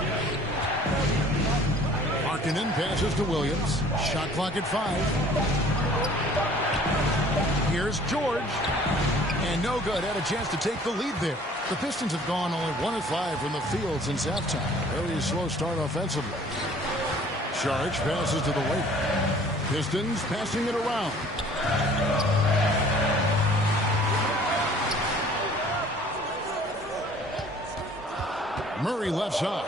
Markkanen passes to Williams. Shot clock at 5. Here's George. And no good. Had a chance to take the lead there. The Pistons have gone only 1 of 5 from the field since halftime. Very slow start offensively. Charge passes to the Waiter. Pistons passing it around. Murray left side.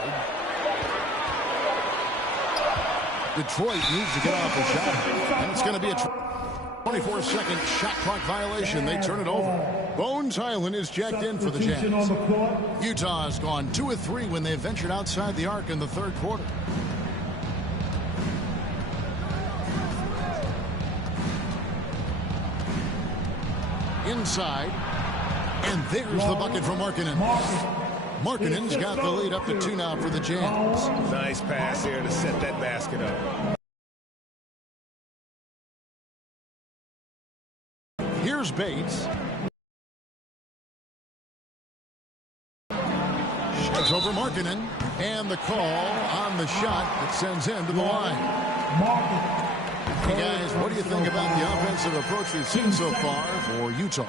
Detroit needs to get off the shot. And it's going to be a 24-second shot clock violation. They turn it over. Bones Highland is jacked in for the Jazz. Utah has gone 2 of 3 when they ventured outside the arc in the 3rd quarter. Inside. And there's the bucket from Markkanen. Markkanen's got the lead up to 2 now for the Jazz. Nice pass there to set that basket up. Here's Bates. Shots over Markkanen. And the call on the shot that sends him to the line. Hey guys, what do you think about the offensive approach we've seen so far for Utah?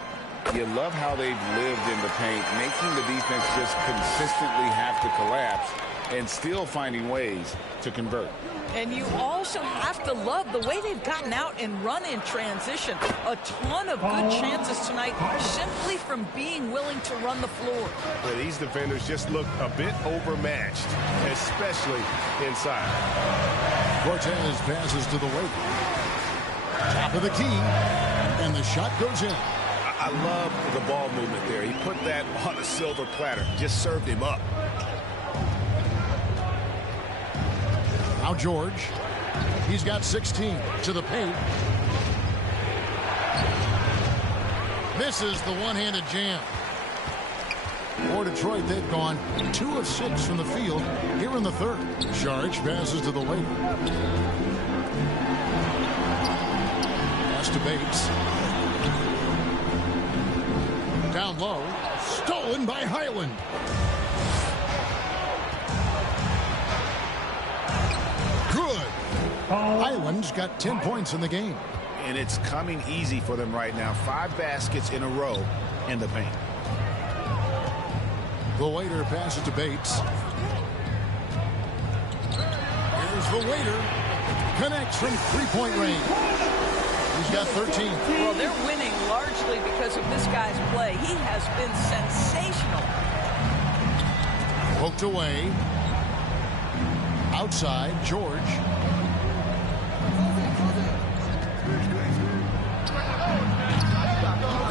You love how they've lived in the paint, making the defense just consistently have to collapse and still finding ways to convert. And you also have to love the way they've gotten out and run in transition. A ton of good chances tonight simply from being willing to run the floor. Well, these defenders just look a bit overmatched, especially inside. Cortez passes to the Waiter. Top of the key. And the shot goes in. I love the ball movement there. He put that on a silver platter. Just served him up. Now George. He's got 16 to the paint. Misses the one-handed jam. For Detroit, they've gone 2 of 6 from the field here in the third. Sharge passes to the waiter. Pass to Bates. Down low. Stolen by Highland. Good. Highland's got 10 points in the game. And it's coming easy for them right now. 5 baskets in a row in the paint. The waiter passes to Bates. Here's the waiter. Connects from three-point range. He's got 13. Well, they're winning largely because of this guy's play. He has been sensational. Poked away. Outside, George.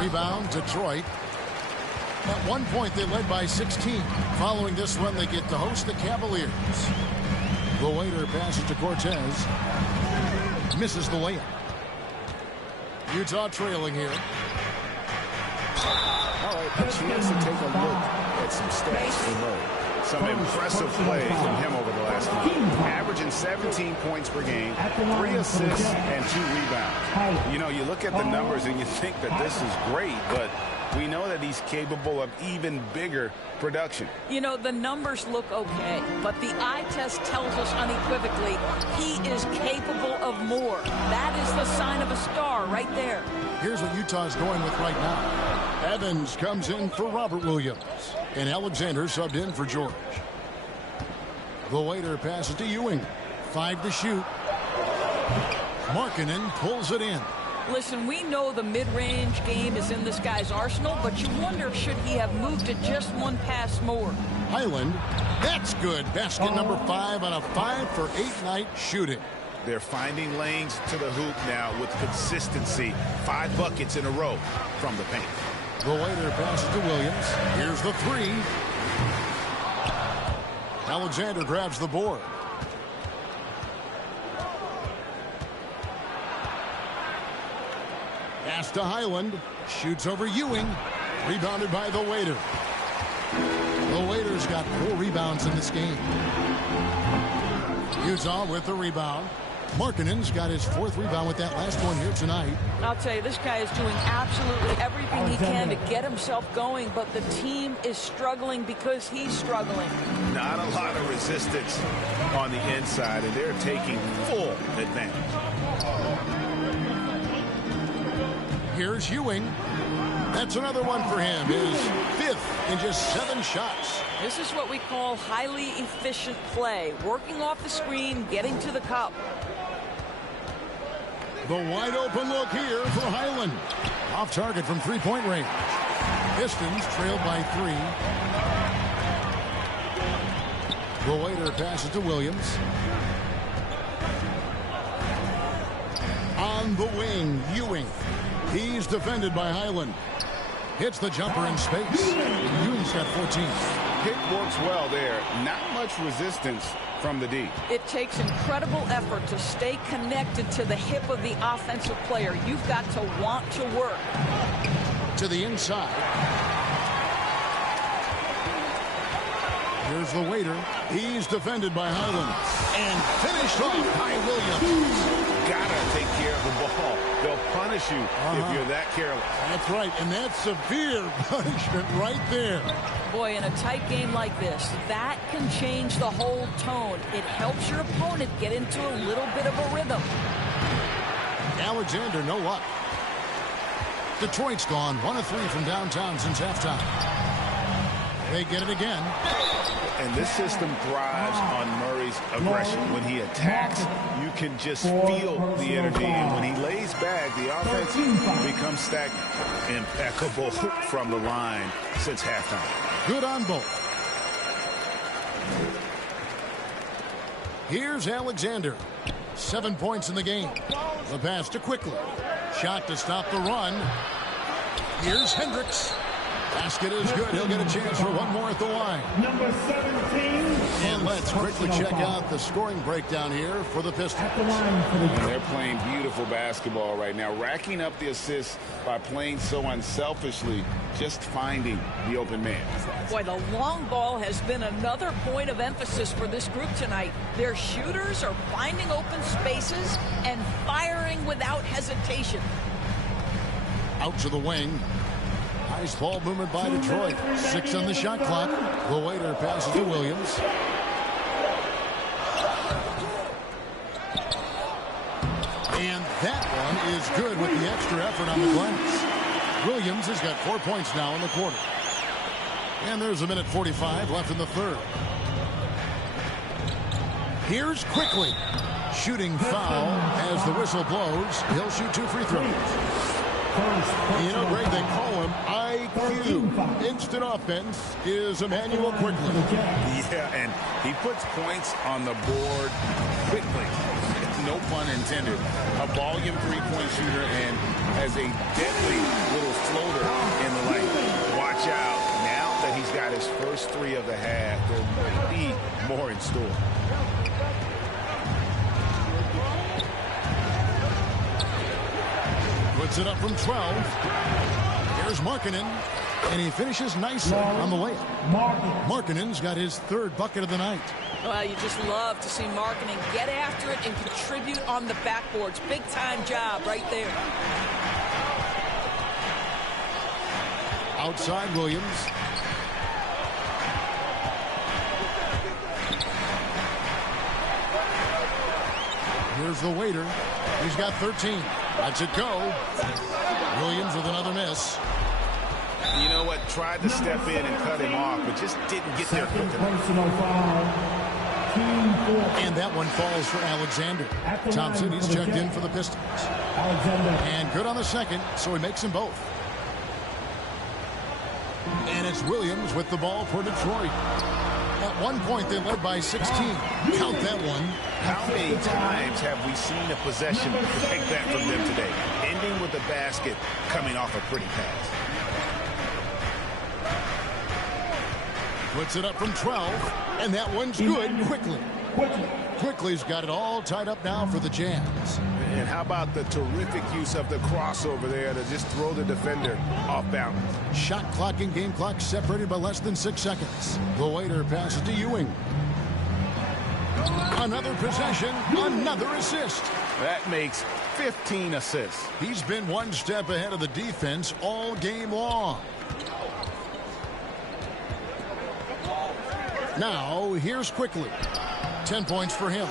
Rebound, Detroit. At one point, they led by 16. Following this one, they get to host the Cavaliers. The waiter passes to Cortez. Misses the layup. Utah trailing here. All right, a chance to take a look at some stats for Murray. Some impressive play from him over the last month. Averaging 17 points per game, 3 assists, and 2 rebounds. You know, you look at the numbers and you think that this is great, but we know that he's capable of even bigger production. You know, the numbers look okay, but the eye test tells us unequivocally he is capable of more. That is the sign of a star right there. Here's what Utah's going with right now. Evans comes in for Robert Williams. And Alexander subbed in for George. The waiter passes to Ewing. 5 to shoot. Markkanen pulls it in. Listen, we know the mid-range game is in this guy's arsenal, but you wonder, should he have moved it just one pass more? Highland, that's good. Basket number 5 on a 5-for-8 night shooting. They're finding lanes to the hoop now with consistency. 5 buckets in a row from the paint. The waiter passes to Williams. Here's the 3. Alexander grabs the board. Pass to Highland. Shoots over Ewing. Rebounded by the waiter. The waiter's got 4 rebounds in this game. Utah with the rebound. Markkanen's got his 4th rebound with that last one here tonight. I'll tell you, this guy is doing absolutely everything he can to get himself going, but the team is struggling because he's struggling. Not a lot of resistance on the inside, and they're taking full advantage. Here's Ewing. That's another one for him. His 5th in just 7 shots. This is what we call highly efficient play. Working off the screen, getting to the cup. The wide open look here for Highland. Off target from 3-point range. Pistons trailed by 3. The waiter passes to Williams. On the wing, Ewing. He's defended by Highland. Hits the jumper in space. Ewing's got 14. Pick works well there. Not much resistance from the D. It takes incredible effort to stay connected to the hip of the offensive player. You've got to want to work. To the inside. Here's the waiter. He's defended by Highland. And finished off by Williams. Gotta take care of the ball. They'll punish you if you're that careless. That's right, and that's severe punishment right there. Boy, in a tight game like this, that can change the whole tone. It helps your opponent get into a little bit of a rhythm. Alexander, no luck. Detroit's gone 1 of 3 from downtown since halftime. They get it again. And this system thrives on Murray's aggression. When he attacks, you can just feel the energy. And when he lays back, the offense becomes stagnant. Impeccable from the line since halftime. Good on both. Here's Alexander. 7 points in the game. The pass to Quickly. Shot to stop the run. Here's Hendricks. Basket is good. He'll get a chance for one more at the line. Number 17. And let's quickly check out the scoring breakdown here for the Pistons. And they're playing beautiful basketball right now, racking up the assists by playing so unselfishly, just finding the open man. Boy, the long ball has been another point of emphasis for this group tonight. Their shooters are finding open spaces and firing without hesitation. Out to the wing. Nice ball movement by Detroit. 6 on the shot clock. The waiter passes to Williams. And that one is good with the extra effort on the glass. Williams has got 4 points now in the quarter. And there's a minute 45 left in the third. Here's Quickly. Shooting foul as the whistle blows. He'll shoot 2 free throws. You know, Greg, they call him IQ. Instant offense is Emmanuel Quickly. Yeah, and he puts points on the board quickly. No pun intended. A volume three-point shooter and has a deadly little floater in the lane. Watch out. Now that he's got his first 3 of the half, there may be more in store. Puts it up from 12. Here's Markkanen, and he finishes nicely on the layup. Markkanen's got his 3rd bucket of the night. Well, you just love to see Markkanen get after it and contribute on the backboards. Big-time job right there. Outside Williams. Here's the waiter. He's got 13. Lets it go. Williams with another miss. You know what? Tried to step in and cut him off, but just didn't get there quick enough. And that one falls for Alexander. Thompson, he's checked in for the Pistons. And good on the second, so he makes them both. And it's Williams with the ball for Detroit. At one point, they led by 16. Count that one. How many times have we seen a possession like that from them today? Ending with a basket, coming off a pretty pass. Puts it up from 12, and that one's good. Quickly's got it all tied up now for the Jazz. And how about the terrific use of the crossover there to just throw the defender off balance? Shot clock and game clock separated by less than 6 seconds. The waiter passes to Ewing. Another possession, another assist. That makes 15 assists. He's been one step ahead of the defense all game long. Now, here's Quickly. 10 points for him.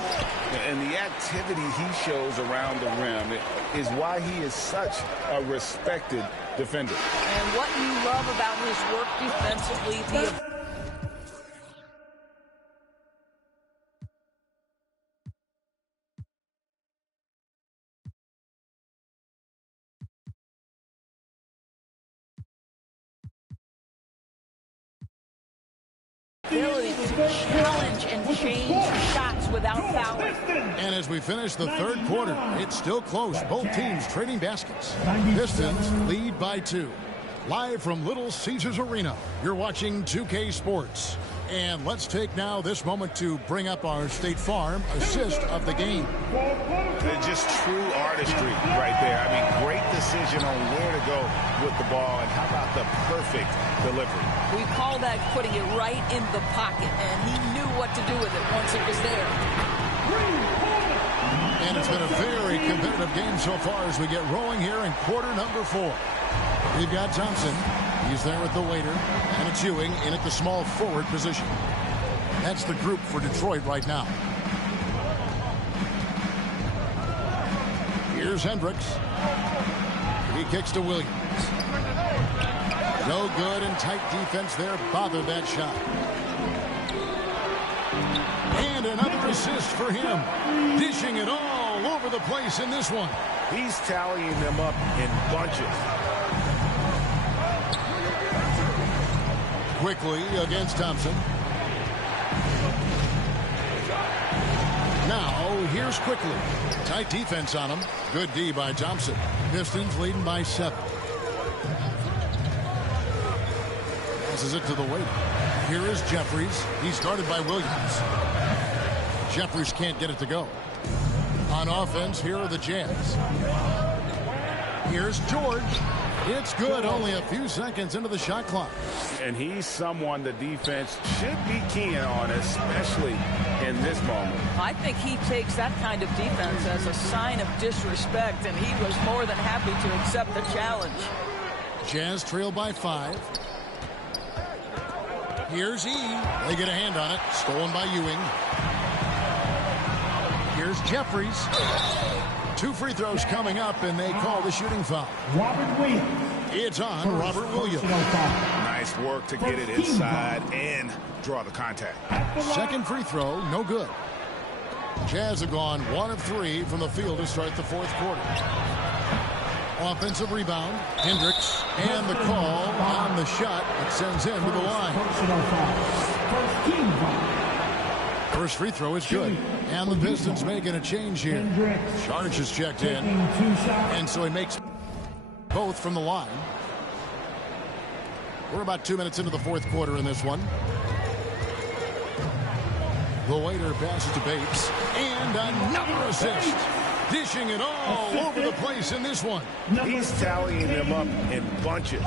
And the activity he shows around the rim is why he is such a respected defender. And what you love about his work defensively, the ability to challenge and change shots without fouling. And as we finish the third quarter, it's still close. Both teams trading baskets. Pistons lead by 2. Live from Little Caesars Arena, you're watching 2K Sports. And let's take now this moment to bring up our State Farm assist of the game. Just true artistry right there. I mean, great decision on where to go with the ball, and how about the perfect delivery? We call that putting it right in the pocket, and he knew what to do with it once it was there. And it's been a very competitive game so far as we get rolling here in quarter number 4. We've got Thompson. He's there with the waiter, and it's Ewing in at the small forward position. That's the group for Detroit right now. Here's Hendricks. He kicks to Williams. No good, and tight defense there bothered that shot. And another assist for him. Dishing it all over the place in this one. He's tallying them up in bunches. Quickly against Thompson. Now, here's Quickly. Tight defense on him. Good D by Thompson. Pistons leading by 7. Passes it to the waiter. Here is Jeffries. He's guarded by Williams. Jeffries can't get it to go. On offense, here are the Jazz. Here's George. It's good, only a few seconds into the shot clock. And he's someone the defense should be keying on, especially in this moment. I think he takes that kind of defense as a sign of disrespect, and he was more than happy to accept the challenge. Jazz trail by 5. Here's E. They get a hand on it. Stolen by Ewing. Here's Jeffries. 2 free throws coming up, and they call the shooting foul. Robert Williams. It's on Robert Williams. Nice work to get it inside and draw the contact. Second free throw, no good. Jazz have gone 1 of 3 from the field to start the fourth quarter. Offensive rebound, Hendricks, and the call on the shot that sends him to the line. First free throw is good, and the Pistons making a change here. Sharge is checked in, and so he makes both from the line. We're about 2 minutes into the fourth quarter in this one. The waiter passes to Bates, and another assist. Dishing it all over the place in this one. He's tallying them up in bunches.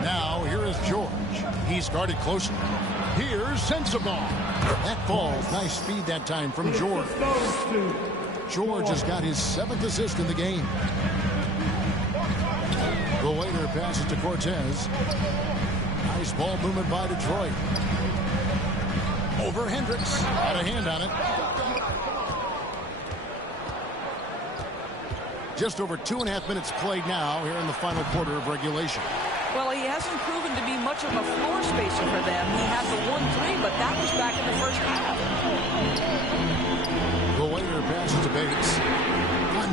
Now here is George. He's guarded closely. Here's Sensabaugh. That ball, nice speed that time from George. George has got his 7th assist in the game. The waiter passes to Cortez. Nice ball movement by Detroit. Over Hendricks. Got a hand on it. Just over 2.5 minutes played now here in the final quarter of regulation. Well, he hasn't proven to be much of a floor spacer for them. He had the 1-3, but that was back in the first half. The waiter passes to Bates.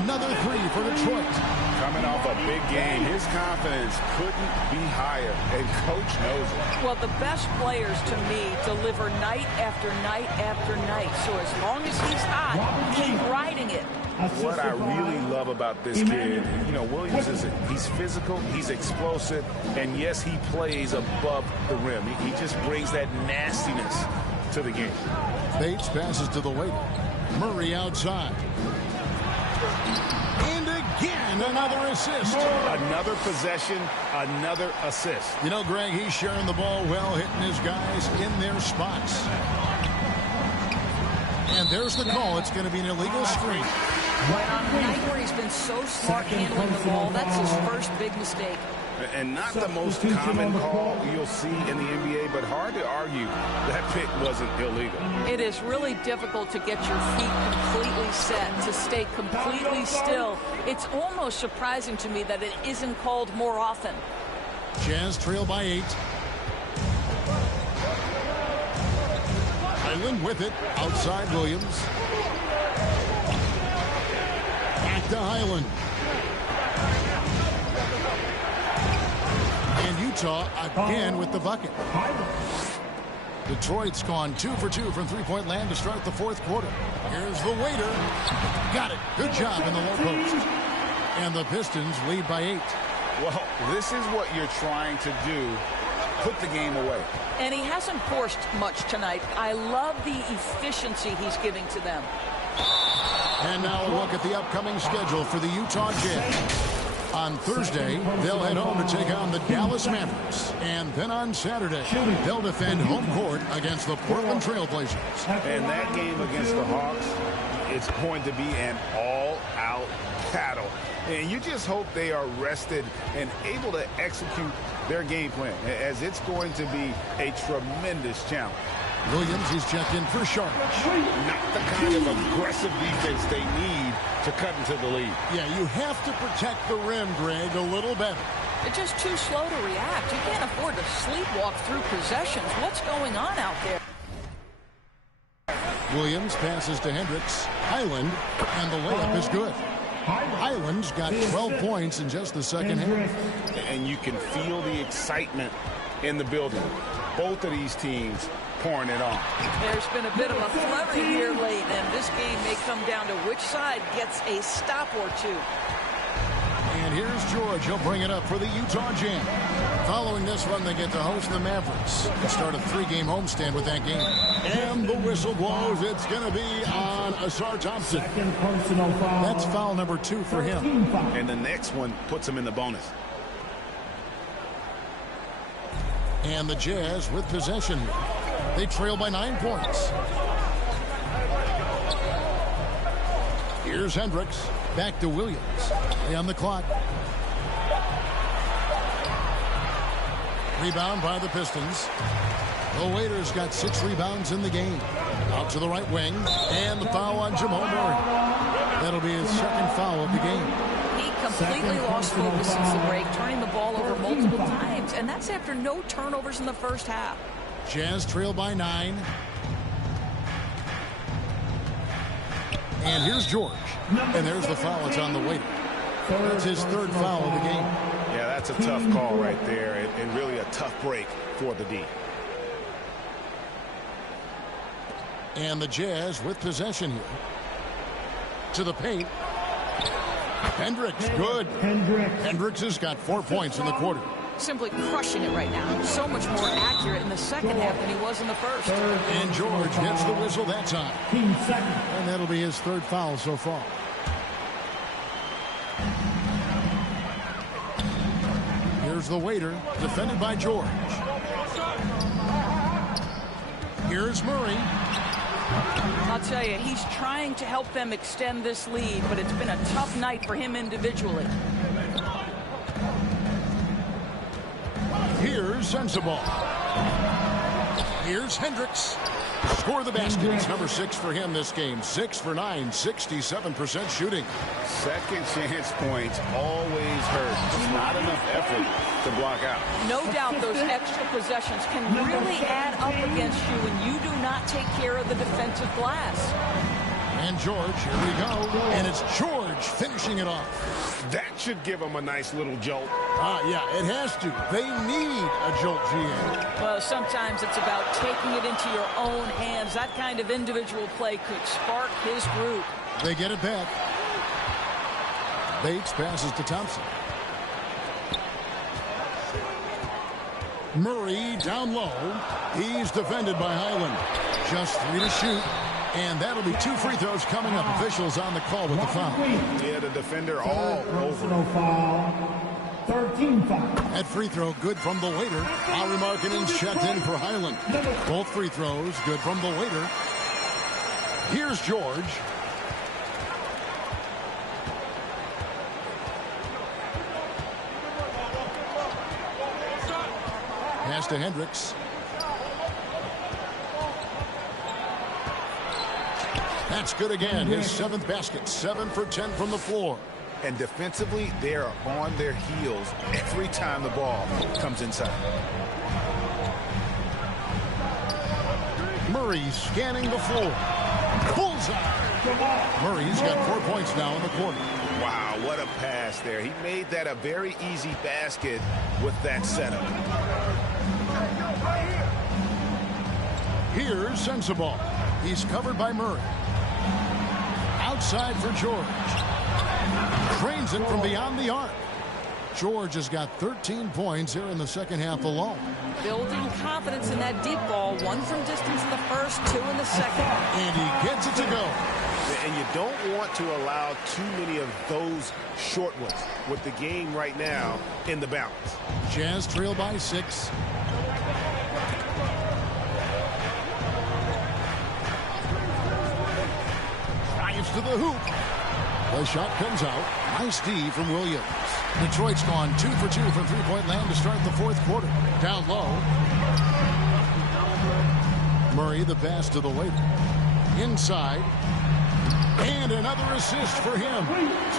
Another 3 for Detroit. Coming off a big game, his confidence couldn't be higher, and coach knows it. Well, the best players, to me, deliver night after night after night. So as long as he's hot, keep riding it. What I really love about this kid, Williams he's physical, he's explosive, and yes, he plays above the rim. He just brings that nastiness to the game. Bates passes to the waiter. Murray outside. And again, another assist. Another possession, another assist. Greg, he's sharing the ball well, hitting his guys in their spots. And there's the call. It's going to be an illegal screen. On a night where he's been so smart handling the ball, that's his first big mistake. And not the most common call you'll see in the NBA, but hard to argue that pick wasn't illegal. It is really difficult to get your feet completely set, to stay completely still. It's almost surprising to me that it isn't called more often. Jazz trail by 8. Highland with it. Outside Williams. Back to Highland. And Utah again with the bucket. Detroit's gone 2 for 2 from three-point land to start the fourth quarter. Here's the waiter. Got it. Good job in the low post. And the Pistons lead by 8. Well, this is what you're trying to do. Put the game away. And he hasn't forced much tonight. I love the efficiency he's giving to them. And now a look at the upcoming schedule for the Utah Jazz. On Thursday, they'll head home to take on the Dallas Mavericks. And then on Saturday, they'll defend home court against the Portland Trailblazers. And that game against the Hawks, it's going to be an all-out battle. And you just hope they are rested and able to execute their game plan, as it's going to be a tremendous challenge. Williams is checked in for Sharp. Not the kind of aggressive defense they need to cut into the lead. Yeah, you have to protect the rim, Greg, a little better. They're just too slow to react. You can't afford to sleepwalk through possessions. What's going on out there? Williams passes to Hendricks. Highland, and the layup is good. Highland's got 12 points in just the second half. And you can feel the excitement in the building. Both of these teams pouring it on. There's been a bit of a flurry here late, and this game may come down to which side gets a stop or two. And here's George. He'll bring it up for the Utah Jam. Following this one, they get to host the Mavericks. They'll start a 3-game homestand with that game. And the whistle blows. It's going to be on Asar Thompson. That's foul number 2 for him. And the next one puts him in the bonus. And the Jazz with possession. They trail by 9 points. Here's Hendricks. Back to Williams. On the clock. Rebound by the Pistons. The Waiters got 6 rebounds in the game. Out to the right wing. And the foul on Jamal Murray. That'll be his second foul of the game. He completely lost focus since the break, turning the ball over multiple times. And that's after no turnovers in the first half. Jazz trail by 9. And here's George. And there's the foul. It's on the Waiter. That's his 3rd foul of the game. Yeah, that's a tough call right there, and really a tough break for the D. And the Jazz with possession here. To the paint. Hendricks, good. Hendricks has got 4 points in the quarter. Simply crushing it right now. So much more accurate in the second half than he was in the first. And George gets the whistle that time. And that'll be his 3rd foul so far. Here's the Waiter, defended by George. Here's Murray. I'll tell you, he's trying to help them extend this lead, but it's been a tough night for him individually. Here's Sensabaugh. Here's Hendricks. Score the basket. It's number 6 for him this game. 6 for 9, 67% shooting. Second chance points always hurt. Just not enough effort to block out. No doubt those extra possessions can really add up against you when you do not take care of the defensive glass. And George, here we go. And it's George finishing it off. That should give him a nice little jolt. Yeah, it has to. They need a jolt, GM. Well, sometimes it's about taking it into your own hands. That kind of individual play could spark his group. They get it back. Bates passes to Thompson. Murray down low. He's defended by Highland. Just 3 to shoot. And that'll be 2 free throws coming up. Officials on the call with the foul. Yeah, the defender all over. 13 foul. That free throw good from the Waiter. Lowry Markkanen's checked in for Highland. Both free throws good from the Waiter. Here's George. Pass to Hendricks. That's good again. His 7th basket. 7 for 10 from the floor. And defensively, they are on their heels every time the ball comes inside. Murray scanning the floor. Bullseye. Murray's got 4 points now in the quarter. Wow, what a pass there. He made that a very easy basket with that setup. Here's Sensabaugh. He's covered by Murray. Outside for George. Trains it from beyond the arc. George has got 13 points here in the second half alone. Building confidence in that deep ball. 1 from distance in the first, 2 in the second. And he gets it to go. And you don't want to allow too many of those short ones with the game right now in the balance. Jazz trail by 6. Drives to the hoop. The shot comes out. Nice D from Williams. Detroit's gone 2 for 2 from three-point land to start the 4th quarter. Down low. Murray the pass to the Waiter. Inside. And another assist for him.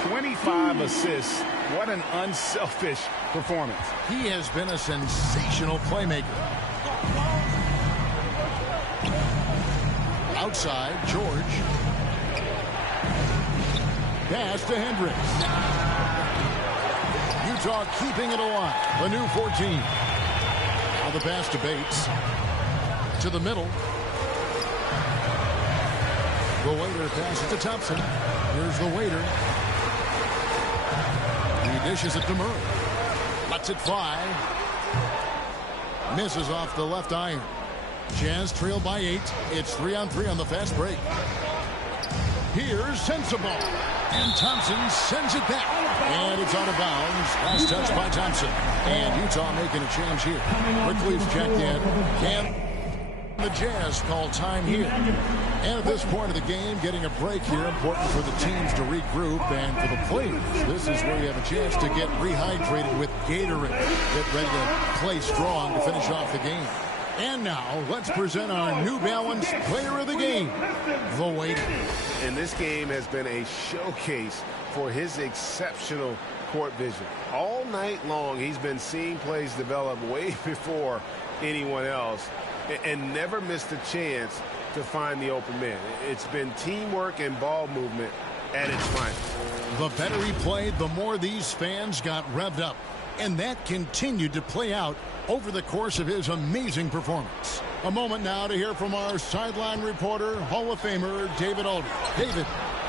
25 assists. What an unselfish performance. He has been a sensational playmaker. Outside, George. Pass to Hendricks. Utah keeping it alive. A new 14. Now the pass to Bates. To the middle. The Waiter passes to Thompson. Here's the Waiter. He dishes it to Murray. Lets it fly. Misses off the left iron. Jazz trail by 8. It's 3-on-3 on the fast break. Here's Sensible. And Thompson sends it back. And it's out of bounds. Last touch by Thompson. And Utah making a change here. Quickly's checked in. And the Jazz call time here. And at this point of the game, getting a break here, important for the teams to regroup, and for the players, this is where you have a chance to get rehydrated with Gatorade. Get ready to play strong to finish off the game. And now, let's present our New Balance player of the game, the Waiter. And this game has been a showcase for his exceptional court vision. All night long, he's been seeing plays develop way before anyone else, and never missed a chance to find the open man. It's been teamwork and ball movement at its finest. The better he played, the more these fans got revved up. And that continued to play out over the course of his amazing performance. A moment now to hear from our sideline reporter, Hall of Famer David Aldridge. David.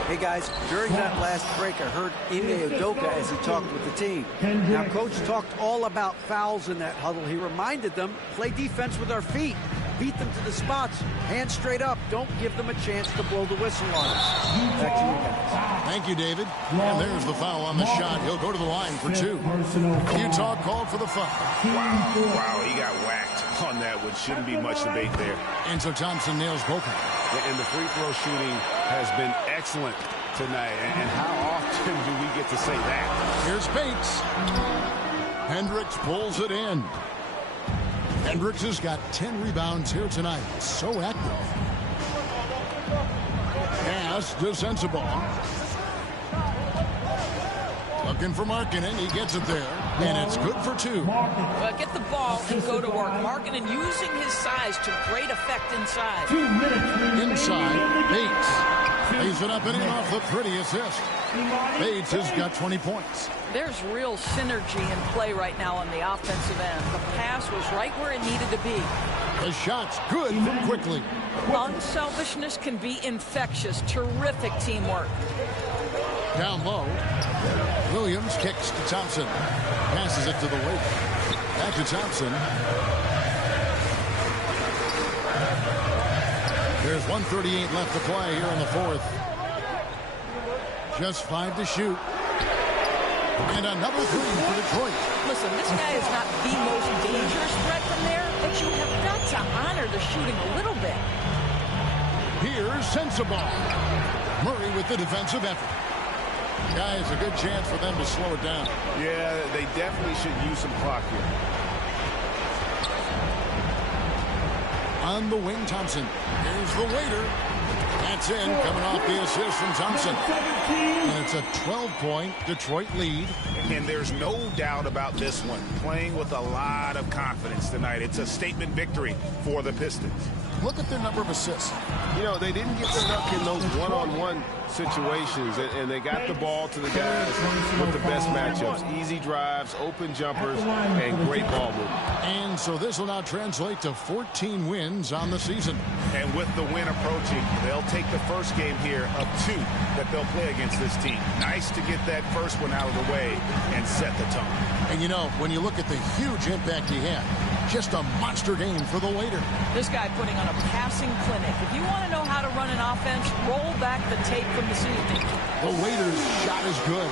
Hey, guys, during that last break, I heard Ime Udoka as he talked with the team. Now, Coach talked all about fouls in that huddle. He reminded them, play defense with our feet. Beat them to the spots. Hands straight up. Don't give them a chance to blow the whistle on us. Back to you guys. Thank you, David. And there's the foul on the shot. He'll go to the line for 2. Utah called for the foul. Wow, he got whacked on that, which shouldn't be much debate there. And so Thompson nails both of them. And the free throw shooting has been excellent tonight. And how often do we get to say that? Here's Bates. Hendricks pulls it in. Hendricks has got 10 rebounds here tonight. So active. Pass to Sensible. Looking for Markkanen. He gets it there. And it's good for 2. Well, get the ball and go to work. Markkanen using his size to great effect inside. Inside, Bates. Lays it up and in off the pretty assist. Bates has got 20 points. There's real synergy in play right now on the offensive end. The pass was right where it needed to be. The shot's good from Quickly. Unselfishness can be infectious. Terrific teamwork. Down low. Williams kicks to Thompson. Passes it to the Waiter. Back to Thompson. There's 1:38 left to play here in the 4th. Just 5 to shoot. And another 3 for Detroit. Listen, this guy is not the most dangerous threat from there, but you have got to honor the shooting a little bit. Here's Sensible. Murray with the defensive effort. Guys, a good chance for them to slow it down. Yeah, they definitely should use some clock here. On the wing, Thompson. Here's the Waiter. That's in, coming off the assist from Thompson. And it's a 12-point Detroit lead. And there's no doubt about this one. Playing with a lot of confidence tonight. It's a statement victory for the Pistons. Look at their number of assists. You know, they didn't get stuck in those one-on-one situations, and they got the ball to the guys with the best matchups. Easy drives, open jumpers, and great ball movement. And so this will now translate to 14 wins on the season. And with the win approaching, they'll take the first game here of 2 that they'll play against this team. Nice to get that first one out of the way and set the tone. And you know, when you look at the huge impact he had, just a monster game for the Waiter. This guy putting on a passing clinic. If you want to know how to run an offense, roll back the tape from this evening. The Waiter's shot is good.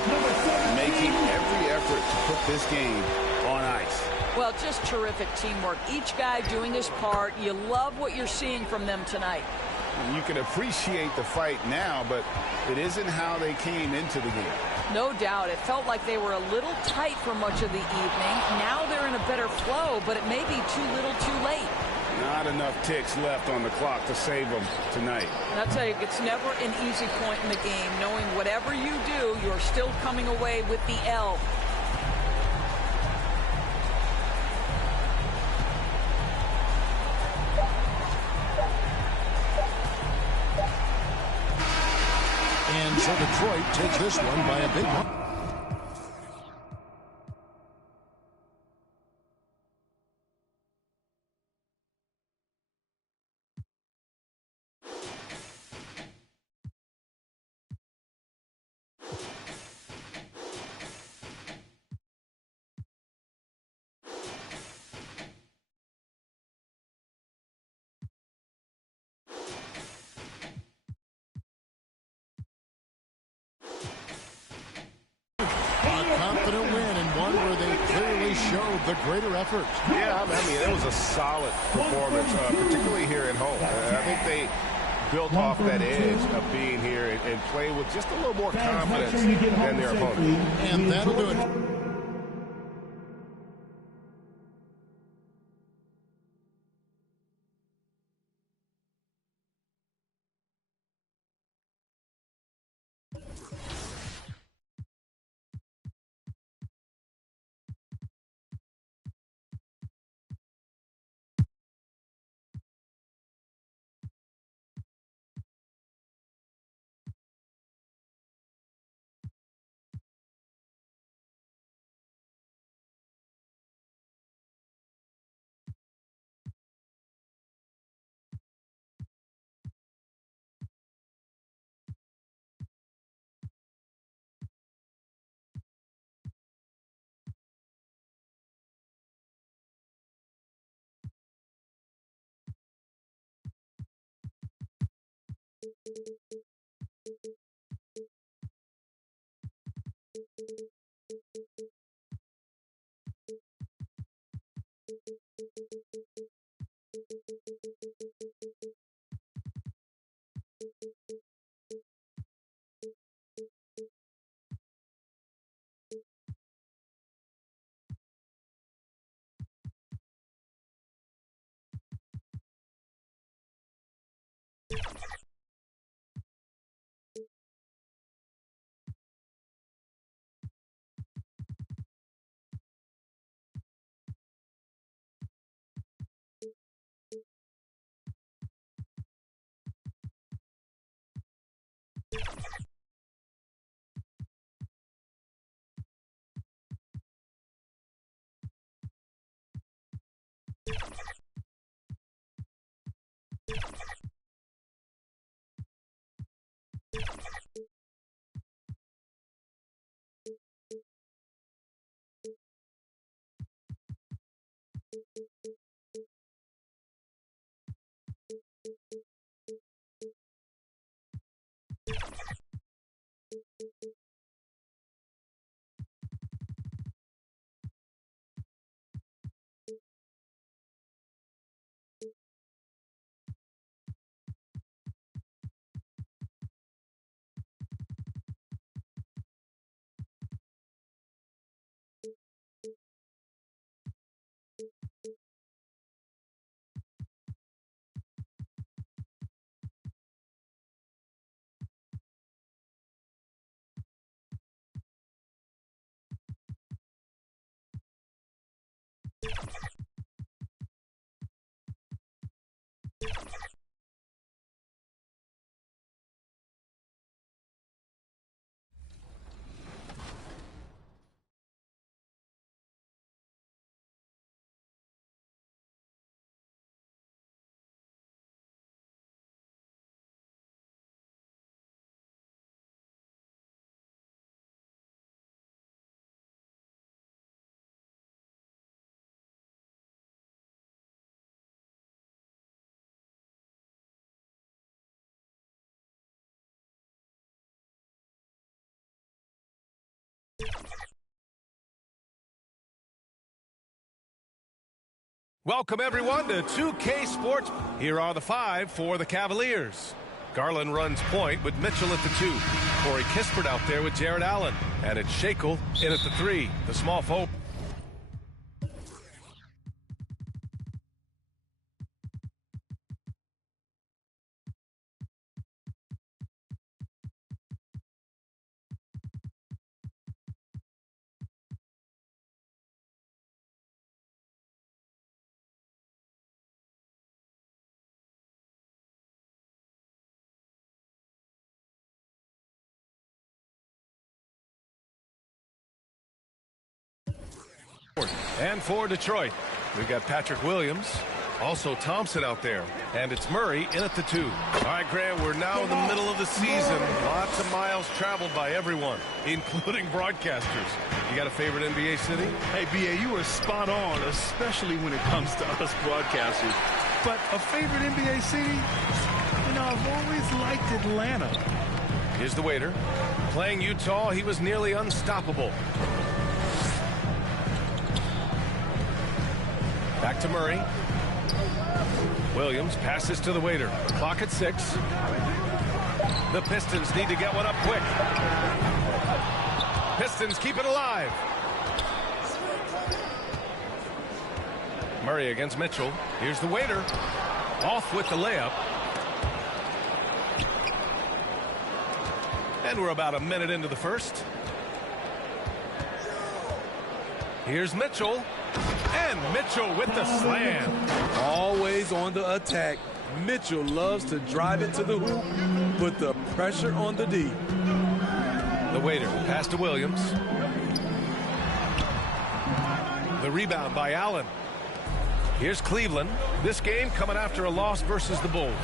Making every effort to put this game on ice. Well, just terrific teamwork. Each guy doing his part. You love what you're seeing from them tonight. You can appreciate the fight now, but it isn't how they came into the game. No doubt. It felt like they were a little tight for much of the evening. Now they're in a better flow, but it may be too little too late. Not enough ticks left on the clock to save them tonight. And I'll tell you, it's never an easy point in the game, knowing whatever you do, you're still coming away with the L. And so Detroit takes this one by a big one. showed the greater effort. Yeah, I mean, it was a solid performance, particularly here at home. I think they built off that edge of being here and play with just a little more confidence than their opponent. And that'll do it. Welcome, everyone, to 2K Sports. Here are the 5 for the Cavaliers. Garland runs point with Mitchell at the 2. Corey Kispert out there with Jared Allen. And it's Shackle in at the 3. The small forward. And for Detroit, we've got Patrick Williams, also Thompson out there, and it's Murray in at the 2. All right, Grant, we're now in the middle of the season. Lots of miles traveled by everyone, including broadcasters. You got a favorite NBA city? Hey, B.A., you are spot on, especially when it comes to us broadcasters. But a favorite NBA city? You know, I've always liked Atlanta. Here's the waiter. Playing Utah, he was nearly unstoppable. Back to Murray. Williams passes to the waiter. Clock at 6. The Pistons need to get one up quick. Pistons keep it alive. Murray against Mitchell. Here's the waiter. Off with the layup. And we're about a minute into the first. Here's Mitchell. And Mitchell with the slam. Always on the attack. Mitchell loves to drive it to the hoop, put the pressure on the D. The waiter pass to Williams. The rebound by Allen. Here's Cleveland. This game coming after a loss versus the Bulls.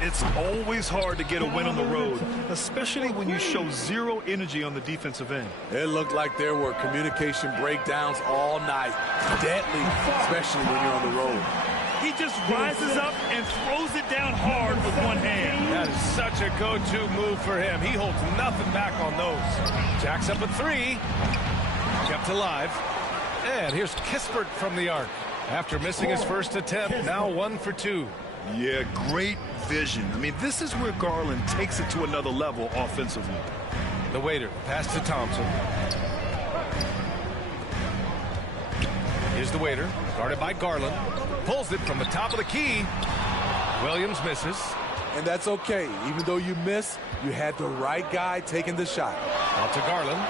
It's always hard to get a win on the road, especially when you show zero energy on the defensive end. It looked like there were communication breakdowns all night. Deadly, especially when you're on the road. He just rises up and throws it down hard with one hand. That is such a go-to move for him. He holds nothing back on those. Jacks up a 3. Kept alive. And here's Kispert from the arc. After missing his first attempt, now 1 for 2. Yeah, great vision. I mean, this is where Garland takes it to another level offensively. The waiter pass to Thompson. Here's the waiter, guarded by Garland. Pulls it from the top of the key. Williams misses. And that's okay. Even though you miss, you had the right guy taking the shot. Out to Garland.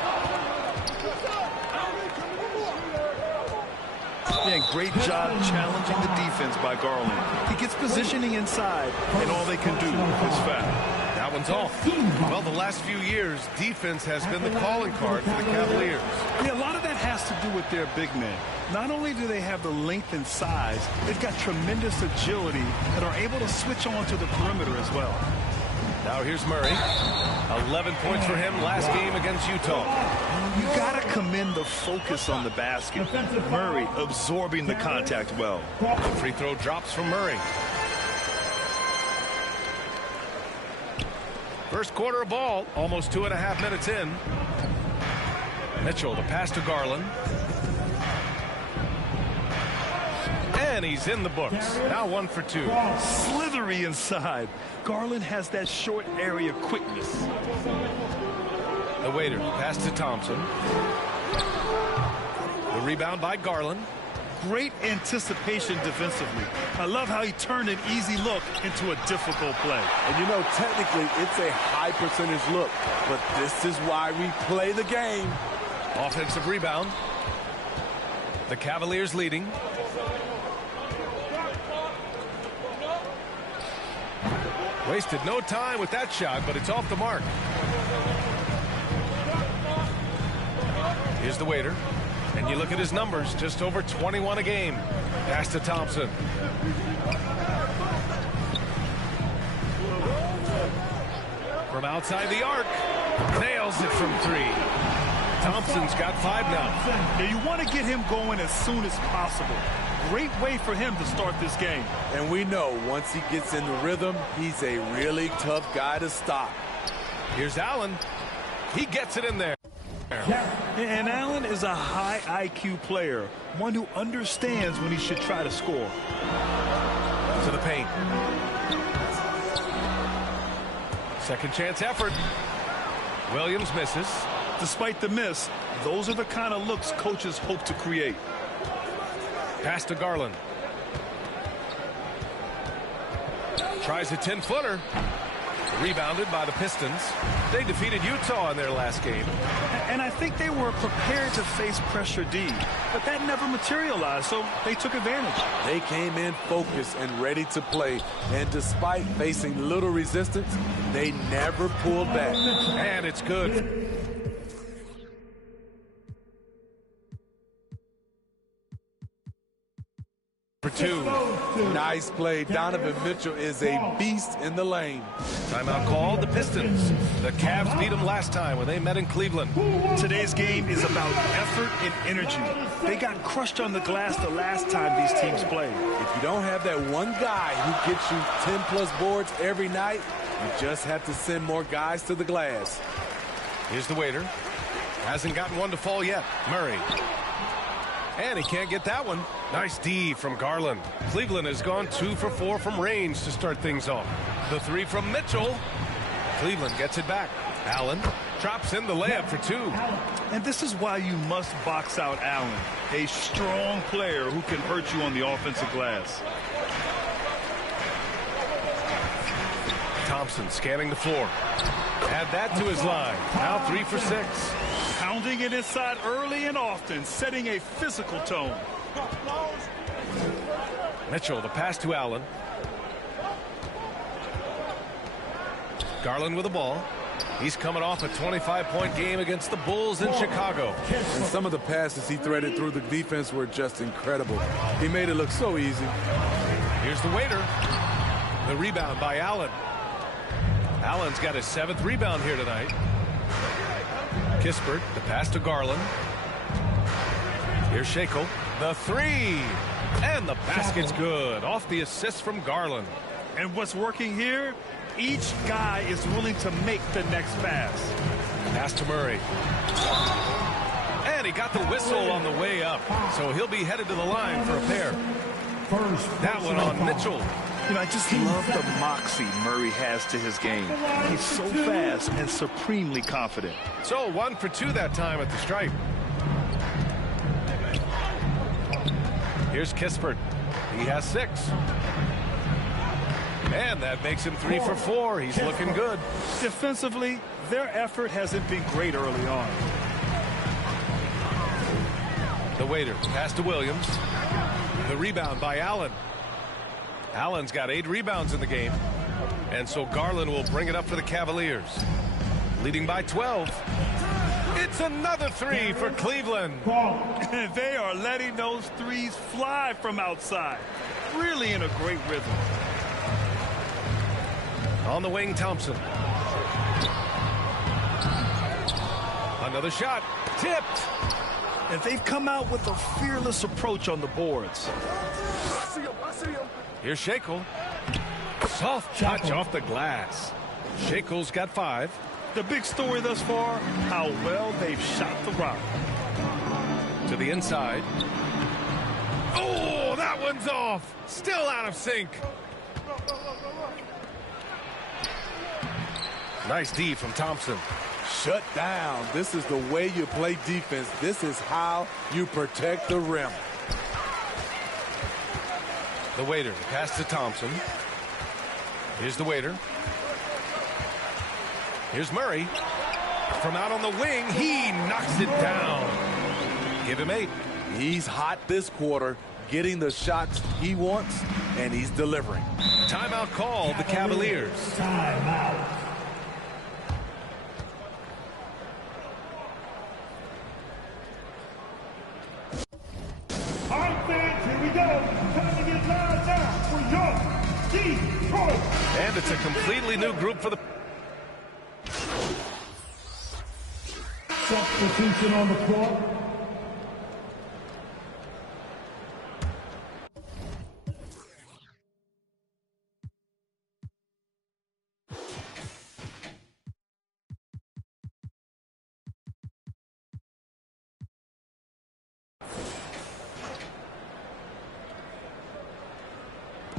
Yeah, great job challenging the defense by Garland. He gets positioning inside, and all they can do is foul. That one's off. Well, the last few years, defense has been the calling card for the Cavaliers. Yeah, a lot of that has to do with their big men. Not only do they have the length and size, they've got tremendous agility and are able to switch on to the perimeter as well. Now here's Murray. 11 points for him last game against Utah. You got to commend the focus on the basket. Murray absorbing the contact well. The free throw drops from Murray. First quarter of ball, almost 2.5 minutes in. Mitchell, the pass to Garland. And he's in the books. Now 1 for 2. Slithery inside. Garland has that short area quickness. The waiter pass to Thompson. The rebound by Garland. Great anticipation defensively. I love how he turned an easy look into a difficult play. And you know, technically, it's a high percentage look, but this is why we play the game. Offensive rebound. The Cavaliers leading. Wasted no time with that shot, but it's off the mark. Here's the waiter. And you look at his numbers, just over 21 a game. Pass to Thompson. From outside the arc. Nails it from 3. Thompson's got 5 now. Yeah, you want to get him going as soon as possible. Great way for him to start this game. And we know once he gets in the rhythm, he's a really tough guy to stop. Here's Allen. He gets it in there. And Allen is a high IQ player, one who understands when he should try to score. To the paint. Second chance effort. Williams misses. Despite the miss, those are the kind of looks coaches hope to create. Pass to Garland. Tries a 10-footer. Rebounded by the Pistons. They defeated Utah in their last game. And I think they were prepared to face pressure D, but that never materialized, so they took advantage. They came in focused and ready to play, and despite facing little resistance, they never pulled back. And it's good. For 2. Nice play. Donovan Mitchell is a beast in the lane. Timeout called. The Pistons. The Cavs beat them last time when they met in Cleveland. Today's game is about effort and energy. They got crushed on the glass the last time these teams played. If you don't have that one guy who gets you 10-plus boards every night, you just have to send more guys to the glass. Here's the waiter. Hasn't gotten one to fall yet. Murray. And he can't get that one. Nice D from Garland. Cleveland has gone 2 for 4 from range to start things off. The 3 from Mitchell. Cleveland gets it back. Allen drops in the layup for 2. And this is why you must box out Allen, a strong player who can hurt you on the offensive glass. Thompson scanning the floor. Add that to his line. Now 3 for 6. Pounding it inside early and often, setting a physical tone. Mitchell, the pass to Allen. Garland with the ball. He's coming off a 25-point game against the Bulls in Chicago. And some of the passes he threaded through the defense were just incredible. He made it look so easy. Here's the waiter. The rebound by Allen. Allen's got his 7th rebound here tonight. Kispert, the pass to Garland. Here's Shackle. The 3. And the basket's good. Off the assist from Garland. And what's working here? Each guy is willing to make the next pass. Pass to Murray. And he got the whistle on the way up. So he'll be headed to the line for a pair. That one on Mitchell. You know, I just love the moxie Murray has to his game. He's so fast and supremely confident. So 1 for 2 that time at the stripe. Here's Kispert. He has 6. And that makes him 3 for 4. He's looking good. Defensively, their effort hasn't been great early on. The waiter, pass to Williams. The rebound by Allen. Allen's got 8 rebounds in the game. And so Garland will bring it up for the Cavaliers. Leading by 12. It's another 3 for Cleveland. They are letting those threes fly from outside. Really in a great rhythm. On the wing, Thompson. Another shot. Tipped. And they've come out with a fearless approach on the boards. Here's Shackle. Soft touch off the glass. Shackle's got 5. The big story thus far, how well they've shot the rock. To the inside. Oh, that one's off. Still out of sync. Nice D from Thompson. Shut down. This is the way you play defense. This is how you protect the rim. The waiter, pass to Thompson. Here's the waiter. Here's Murray. From out on the wing, he knocks it down. Give him 8. He's hot this quarter, getting the shots he wants, and he's delivering. Timeout called, the Cavaliers. Timeout. All right, fans, here we go. Time to get loud now for your Detroit. And it's a completely new group for the... Substitution on the court.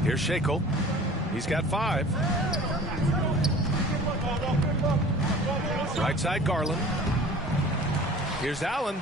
Here's Shackle. He's got 5. Right side, Garland. Here's Allen.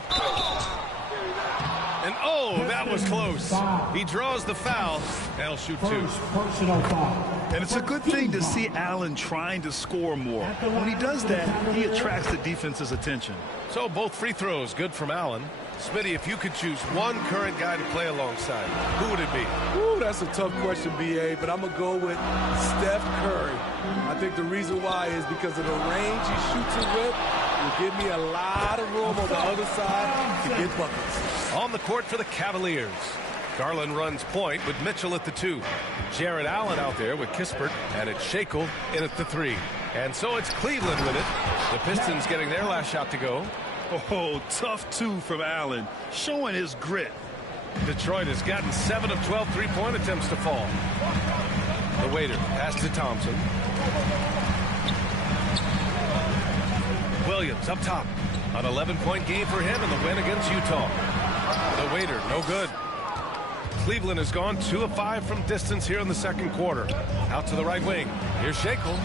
And oh, that was close. He draws the foul, and he'll shoot 2. Personal foul. And it's a good thing to see Allen trying to score more. When he does that, he attracts the defense's attention. So both free throws good from Allen. Smitty, if you could choose one current guy to play alongside, who would it be? Ooh, that's a tough question, B.A., but I'm going to go with Steph Curry. I think the reason why is because of the range he shoots it with will give me a lot of room on the other side to get buckets. On the court for the Cavaliers. Garland runs point with Mitchell at the 2. Jared Allen out there with Kispert, and it's Shackle in at the 3. And so it's Cleveland with it. The Pistons getting their last shot to go. Oh, tough 2 from Allen, showing his grit. Detroit has gotten 7 of 12 three-point attempts to fall. The waiter, pass to Thompson. Williams up top. An 11-point game for him in the win against Utah. The waiter, no good. Cleveland has gone 2 of 5 from distance here in the second quarter. Out to the right wing. Here's Shackle.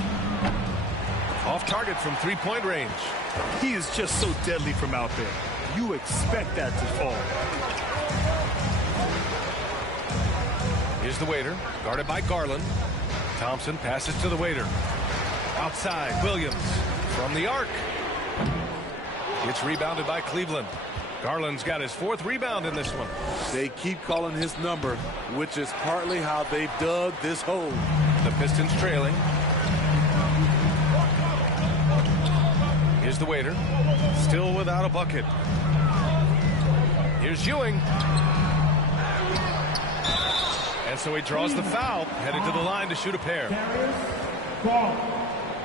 Off target from 3-point range. He is just so deadly from out there. You expect that to fall. Here's the waiter, guarded by Garland. Thompson passes to the waiter. Outside, Williams from the arc. It's rebounded by Cleveland. Garland's got his 4th rebound in this one. They keep calling his number, which is partly how they've dug this hole. The Pistons trailing. Here's the waiter, still without a bucket. Here's Ewing. And so he draws the foul, headed to the line to shoot a pair.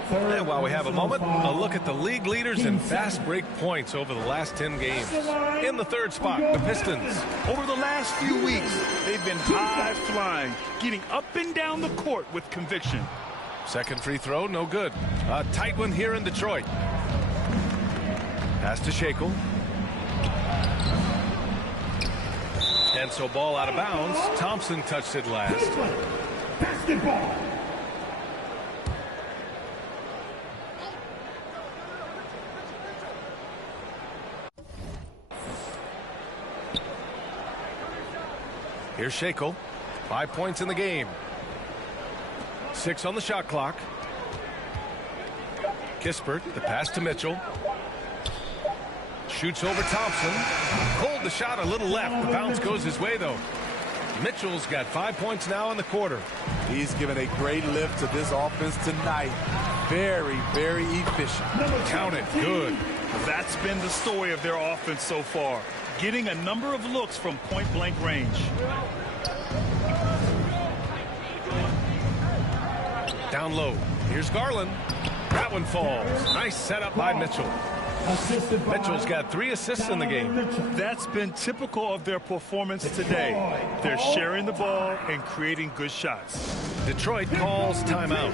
And while we have a moment, a look at the league leaders in fast break points over the last 10 games. In the 3rd spot, the Pistons. Over the last few weeks, they've been high flying, getting up and down the court with conviction. Second free throw, no good. A tight one here in Detroit. Pass to Shackle. And so ball out of bounds. Thompson touched it last. Basketball. Here's Shackle. 5 points in the game. 6 on the shot clock. Kispert, the pass to Mitchell. Shoots over Thompson. Pulled the shot a little left. The bounce goes his way, though. Mitchell's got 5 points now in the quarter. He's given a great lift to this offense tonight. Very, very efficient. Count it. Good. That's been the story of their offense so far. Getting a number of looks from point-blank range. Down low. Here's Garland. That one falls. Nice setup by Mitchell. Mitchell's got 3 assists in the game. That's been typical of their performance today. They're sharing the ball and creating good shots. Detroit calls timeout.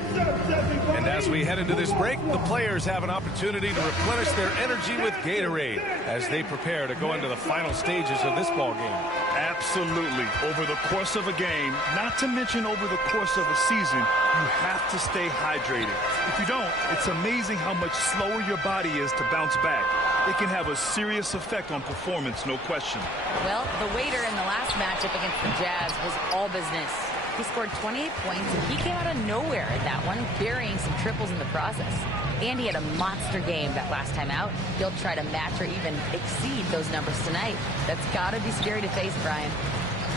And as we head into this break, the players have an opportunity to replenish their energy with Gatorade as they prepare to go into the final stages of this ball game. Absolutely. Over the course of a game, not to mention over the course of a season, you have to stay hydrated. If you don't, it's amazing how much slower your body is to bounce back. It can have a serious effect on performance, no question. Well, the waiter in the last matchup against the Jazz was all business. He scored 28 points, and he came out of nowhere at that one, burying some triples in the process. And he had a monster game that last time out. He'll try to match or even exceed those numbers tonight. That's got to be scary to face, Brian.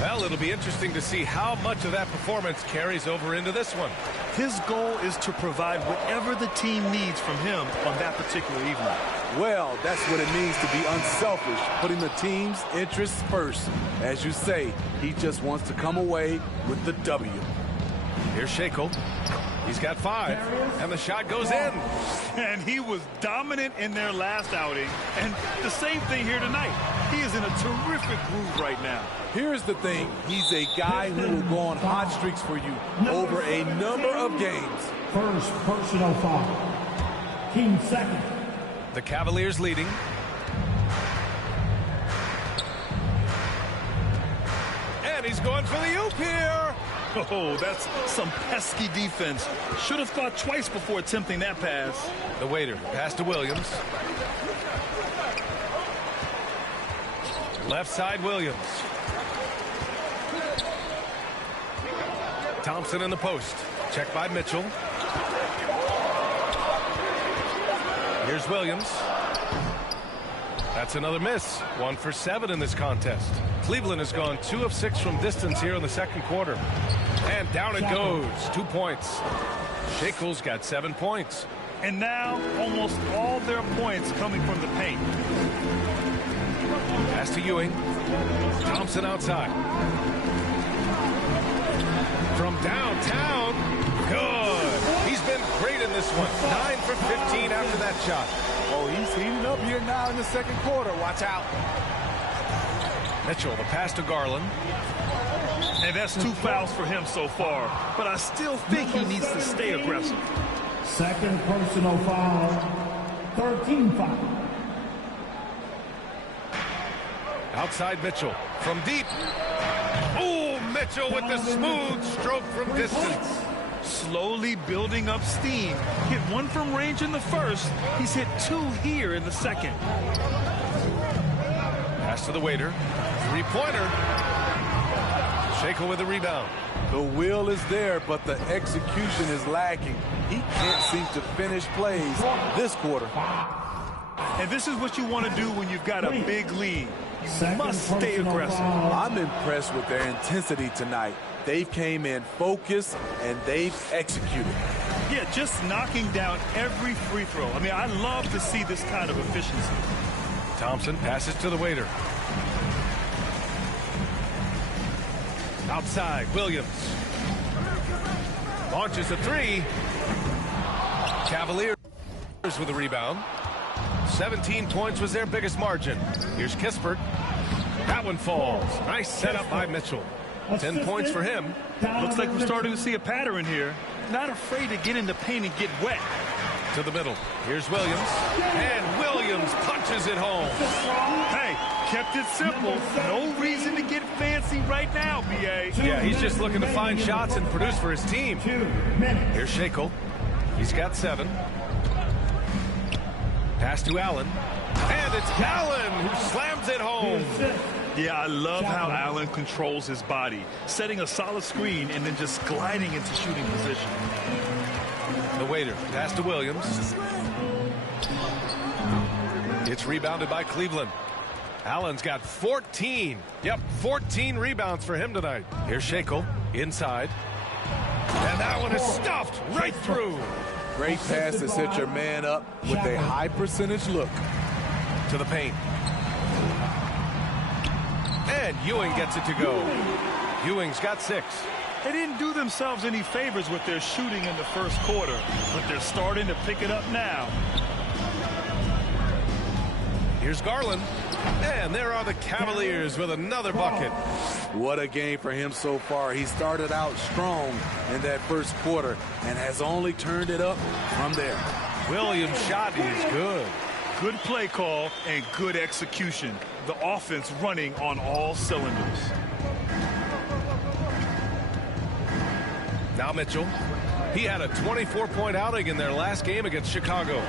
Well, it'll be interesting to see how much of that performance carries over into this one. His goal is to provide whatever the team needs from him on that particular evening. Well, that's what it means to be unselfish, putting the team's interests first. As you say, he just wants to come away with the W. Here's Shackle. He's got 5, and the shot goes in. And he was dominant in their last outing, and the same thing here tonight. He is in a terrific groove right now. Here's the thing. He's a guy who will go on hot streaks for you over a number of games. First personal foul. Team second. The Cavaliers leading. And he's going for the oop here. Oh, that's some pesky defense. Should have thought twice before attempting that pass. The waiter, pass to Williams. Left side, Williams. Thompson in the post. Checked by Mitchell. Here's Williams. That's another miss. 1 for 7 in this contest. Cleveland has gone 2 of 6 from distance here in the second quarter. And down it goes. 2 points. Shackle's got 7 points. And now almost all their points coming from the paint. Pass to Ewing. Thompson outside. From downtown. Good. He's been great in this one. 9 for 15 after that shot. Oh, he's heating up here now in the second quarter. Watch out. Mitchell, the pass to Garland. And that's 2 fouls for him so far. But I still think he needs to stay aggressive. Second personal foul. 13 foul. Outside Mitchell from deep. Oh, Mitchell with the smooth stroke from distance. Slowly building up steam. Hit one from range in the first. He's hit two here in the second. Pass to the waiter. Three-pointer. Shackle with the rebound. The will is there, but the execution is lacking. He can't seem to finish plays this quarter. And this is what you want to do when you've got a big lead. You must stay aggressive. I'm impressed with their intensity tonight. They've came in focused, and they've executed. Yeah, just knocking down every free throw. I mean, I love to see this kind of efficiency. Thompson passes to the waiter. Outside, Williams. Launches a three. Cavaliers with a rebound. 17 points was their biggest margin. Here's Kispert. That one falls. Nice setup by Mitchell. 10 points for him. Looks like we're starting to see a pattern here. Not afraid to get in the paint and get wet. To the middle. Here's Williams. And Williams punches it home. Hey, kept it simple. No reason to get fancy right now, B.A. Yeah, he's just looking to find shots and produce for his team. Here's Shackle. He's got 7. Pass to Allen. And it's Allen who slams it home. Yeah, I love how Allen controls his body, setting a solid screen and then just gliding into shooting position. The waiter. Pass to Williams. It's rebounded by Cleveland. Allen's got 14. Yep, 14 rebounds for him tonight. Here's Shackle inside. And that one is stuffed right through. Great pass to set your man up with a high percentage look. To the paint. And Ewing gets it to go. Ewing's got 6. They didn't do themselves any favors with their shooting in the first quarter, but they're starting to pick it up now. Here's Garland. And there are the Cavaliers with another bucket. What a game for him so far. He started out strong in that first quarter and has only turned it up from there. Williams' shot is good. Good play call and good execution. The offense running on all cylinders. Now Mitchell. He had a 24-point outing in their last game against Chicago.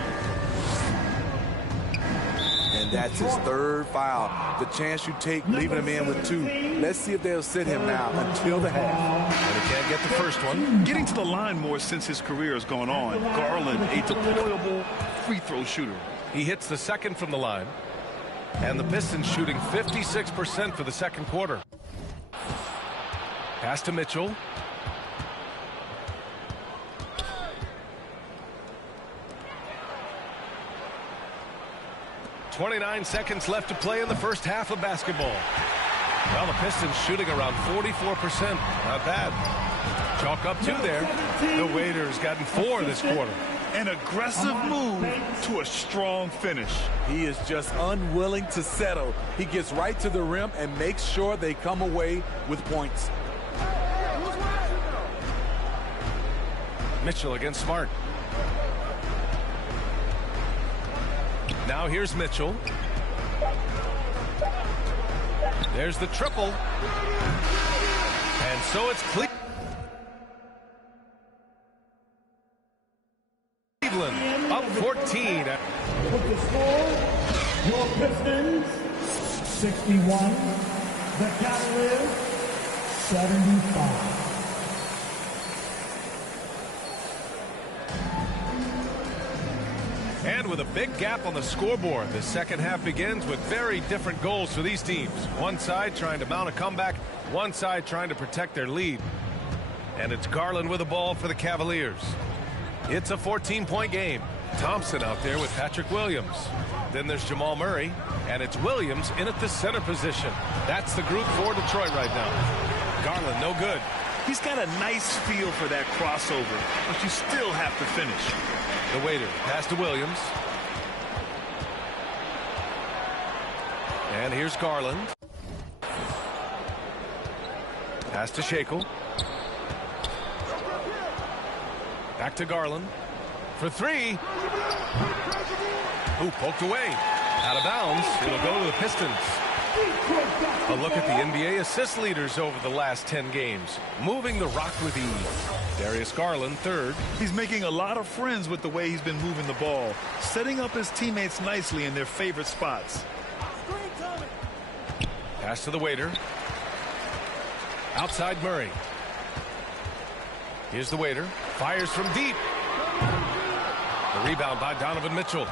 And that's his third foul. The chance you take leaving him in with 2. Let's see if they'll sit him now until the half. And he can't get the first one. Getting to the line more since his career has gone on. Garland, a deployable free throw shooter. He hits the second from the line. And the Pistons shooting 56% for the second quarter. Pass to Mitchell. .29 seconds left to play in the first half of basketball. Well, the Pistons shooting around 44%. Not bad. Chalk up 2 there. The Waiters gotten 4 this quarter. An aggressive move to a strong finish. He is just unwilling to settle. He gets right to the rim and makes sure they come away with points. Mitchell against Smart. Now here's Mitchell. There's the triple. And so it's Cleveland up 14. With the score, your Pistons 61, the Cavaliers 75. And with a big gap on the scoreboard, the second half begins with very different goals for these teams. One side trying to mount a comeback, one side trying to protect their lead. And it's Garland with the ball for the Cavaliers. It's a 14-point game. Thompson out there with Patrick Williams. Then there's Jamal Murray, and it's Williams in at the center position. That's the group for Detroit right now. Garland, no good. He's got a nice feel for that crossover, but you still have to finish. The Waiter, pass to Williams. And here's Garland. Pass to Shackle. Back to Garland. For 3. Ooh, poked away. Out of bounds. It'll go to the Pistons. A look at the NBA assist leaders over the last 10 games. Moving the rock with ease. Darius Garland, third. He's making a lot of friends with the way he's been moving the ball, setting up his teammates nicely in their favorite spots. Pass to the waiter. Outside Murray. Here's the waiter. Fires from deep. The rebound by Donovan Mitchell.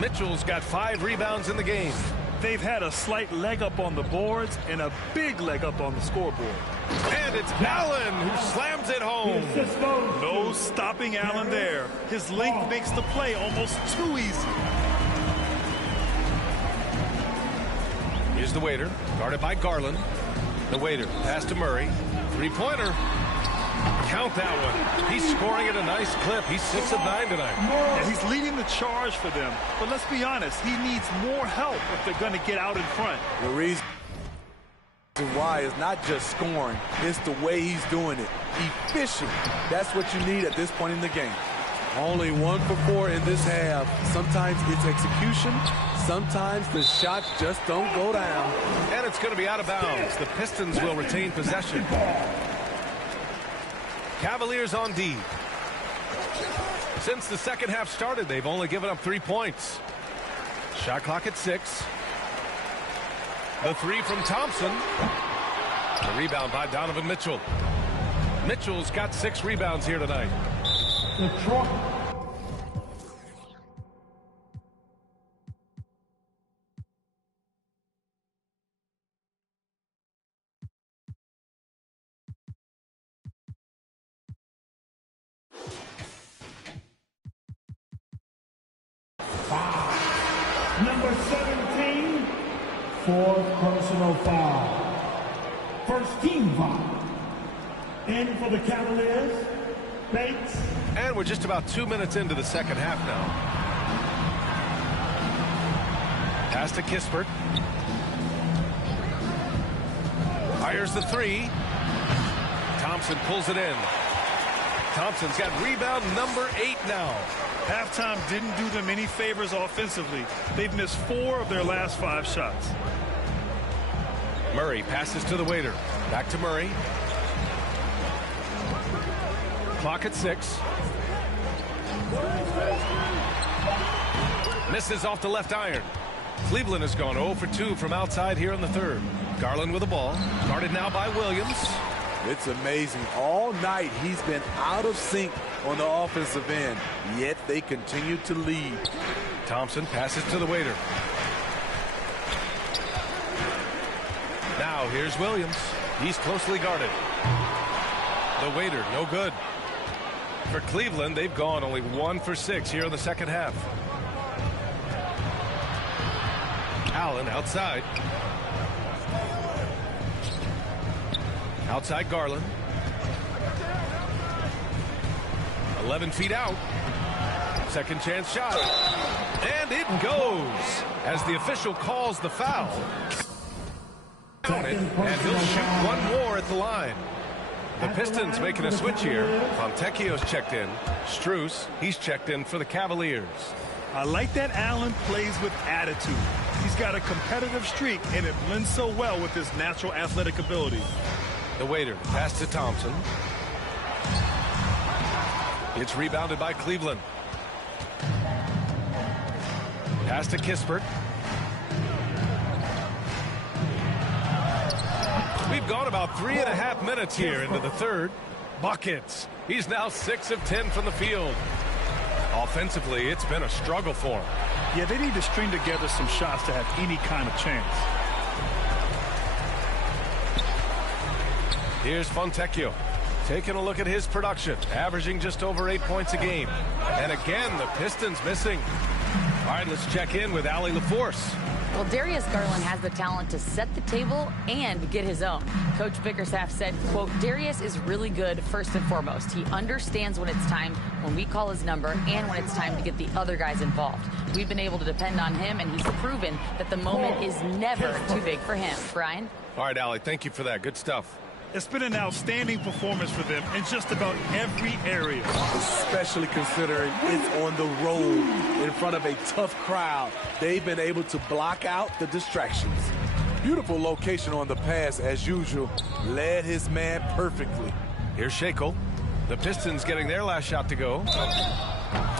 Mitchell's got 5 rebounds in the game. They've had a slight leg up on the boards and a big leg up on the scoreboard. And it's Allen who slams it home. No stopping Allen there. His length makes the play almost too easy. Here's the waiter, guarded by Garland. The waiter, pass to Murray. Three-pointer. Count that one. He's scoring at a nice clip. He's 6 of 9 tonight. Yeah, he's leading the charge for them. But let's be honest, he needs more help if they're going to get out in front. The reason why is not just scoring, it's the way he's doing it. Efficient. That's what you need at this point in the game. Only 1 for 4 in this half. Sometimes it's execution. Sometimes the shots just don't go down. And it's going to be out of bounds. The Pistons will retain possession. Cavaliers on D. Since the second half started, they've only given up 3 points. Shot clock at 6. The 3 from Thompson. The rebound by Donovan Mitchell. Mitchell's got 6 rebounds here tonight. Detroit. Number 17, 4th personal foul. First team foul. In for the Cavaliers, Bates. And we're just about 2 minutes into the second half now. Pass to Kispert. Fires the 3. Thompson pulls it in. Thompson's got rebound number 8 now. Halftime didn't do them any favors offensively. They've missed 4 of their last 5 shots. Murray passes to the waiter. Back to Murray. Clock at 6. Misses off the left iron. Cleveland has gone 0 for 2 from outside here in the third. Garland with the ball. Guarded now by Williams. It's amazing. All night he's been out of sync on the offensive end, yet they continue to lead. Thompson passes to the waiter. Now here's Williams. He's closely guarded. The waiter, no good. For Cleveland, they've gone only 1 for 6 here in the second half. Allen outside. Outside Garland. 11 feet out. Second chance shot. And it goes as the official calls the foul. And he'll shoot 1 more at the line. The Pistons making a switch here. Fontecchio's checked in. Strus, he's checked in for the Cavaliers. I like that Allen plays with attitude. He's got a competitive streak, and it blends so well with his natural athletic ability. The waiter, pass to Thompson. It's rebounded by Cleveland. Pass to Kispert. We've gone about 3.5 minutes here into the third. Buckets. He's now 6 of 10 from the field. Offensively, it's been a struggle for him. Yeah, they need to string together some shots to have any kind of chance. Here's Fontecchio. Taking a look at his production, averaging just over 8 points a game. And again, the Pistons missing. All right, let's check in with Allie LaForce. Well, Darius Garland has the talent to set the table and get his own. Coach Bickerstaff said, quote, Darius is really good first and foremost. He understands when it's time, when we call his number, and when it's time to get the other guys involved. We've been able to depend on him, and he's proven that the moment is never too big for him. Brian? All right, Allie, thank you for that. Good stuff. It's been an outstanding performance for them in just about every area. Especially considering it's on the road in front of a tough crowd. They've been able to block out the distractions. Beautiful location on the pass, as usual. Led his man perfectly. Here's Shackle. The Pistons getting their last shot to go.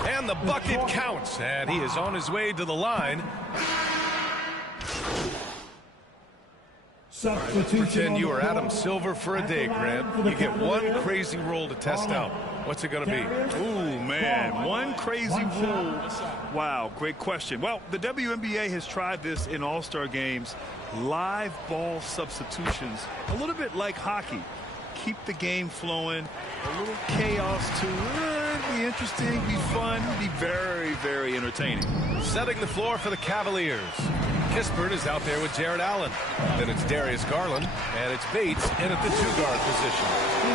And the bucket counts, and he is on his way to the line. Pretend you are Adam Silver for a day, Grant. You get one crazy rule to test out. What's it going to be? Ooh, man, one crazy rule. Wow, great question. Well, the WNBA has tried this in All-Star games. Live ball substitutions, a little bit like hockey. Keep the game flowing, a little chaos to it. Be interesting, be fun, be very, very entertaining. Setting the floor for the Cavaliers. Kispert is out there with Jared Allen. Then it's Darius Garland, and it's Bates in at the two-guard position.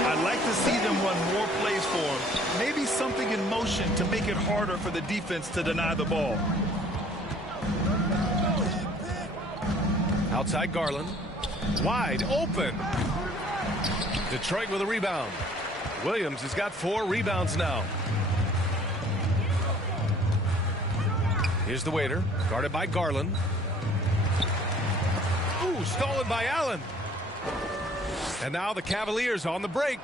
I'd like to see them run more plays for him. Maybe something in motion to make it harder for the defense to deny the ball. Outside Garland. Wide open. Detroit with a rebound. Williams has got 4 rebounds now. Here's the waiter, guarded by Garland. Ooh, stolen by Allen. And now the Cavaliers on the break.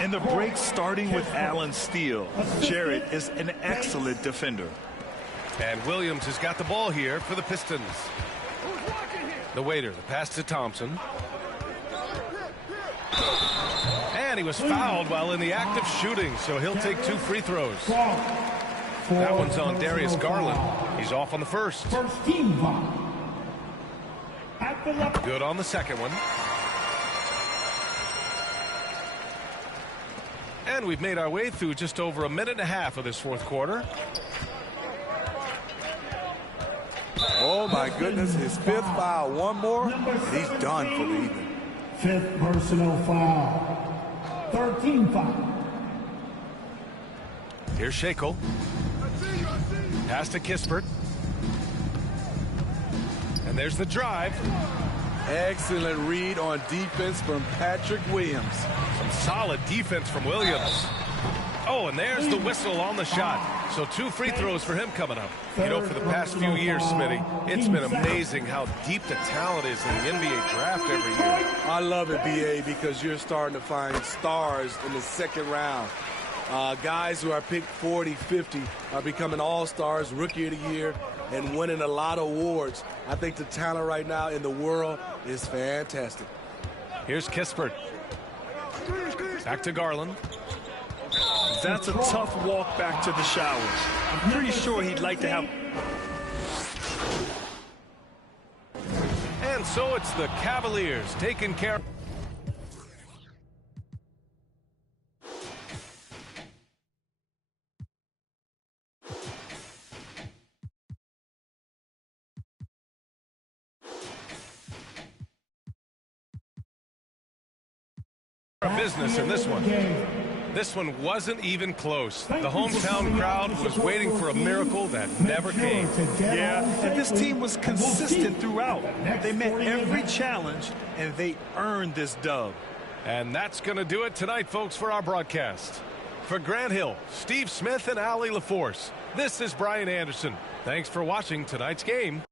And the break starting with Allen's steal. Jared is an excellent defender. And Williams has got the ball here for the Pistons. The waiter, the pass to Thompson. And he was fouled while in the act of shooting, so he'll take 2 free throws. That one's on Darius Garland. He's off on the first. Good on the second one. And we've made our way through just over a minute and a half of this fourth quarter. Oh, my goodness. His 5th foul. One more, and he's done for the evening. 5th personal foul. 13 foul. Here's Shackle. Pass to Kispert. And there's the drive. Excellent read on defense from Patrick Williams. Some solid defense from Williams. Oh, and there's the whistle on the shot. So 2 free throws for him coming up. You know, for the past few years, Smitty, it's been amazing how deep the talent is in the NBA draft every year. I love it, B.A., because you're starting to find stars in the second round. Guys who are picked 40, 50 are becoming all-stars, rookie of the year, and winning a lot of awards. I think the talent right now in the world is fantastic. Here's Kispert. Back to Garland. That's a tough walk back to the showers. I'm pretty sure he'd like to have... And so it's the Cavaliers taking care of... business in this one. This one wasn't even close. The hometown crowd was waiting for a miracle that never came. Yeah, and this team was consistent throughout. They met every challenge, and they earned this dub. And that's going to do it tonight, folks, for our broadcast. For Grant Hill, Steve Smith, and Allie LaForce, this is Brian Anderson. Thanks for watching tonight's game.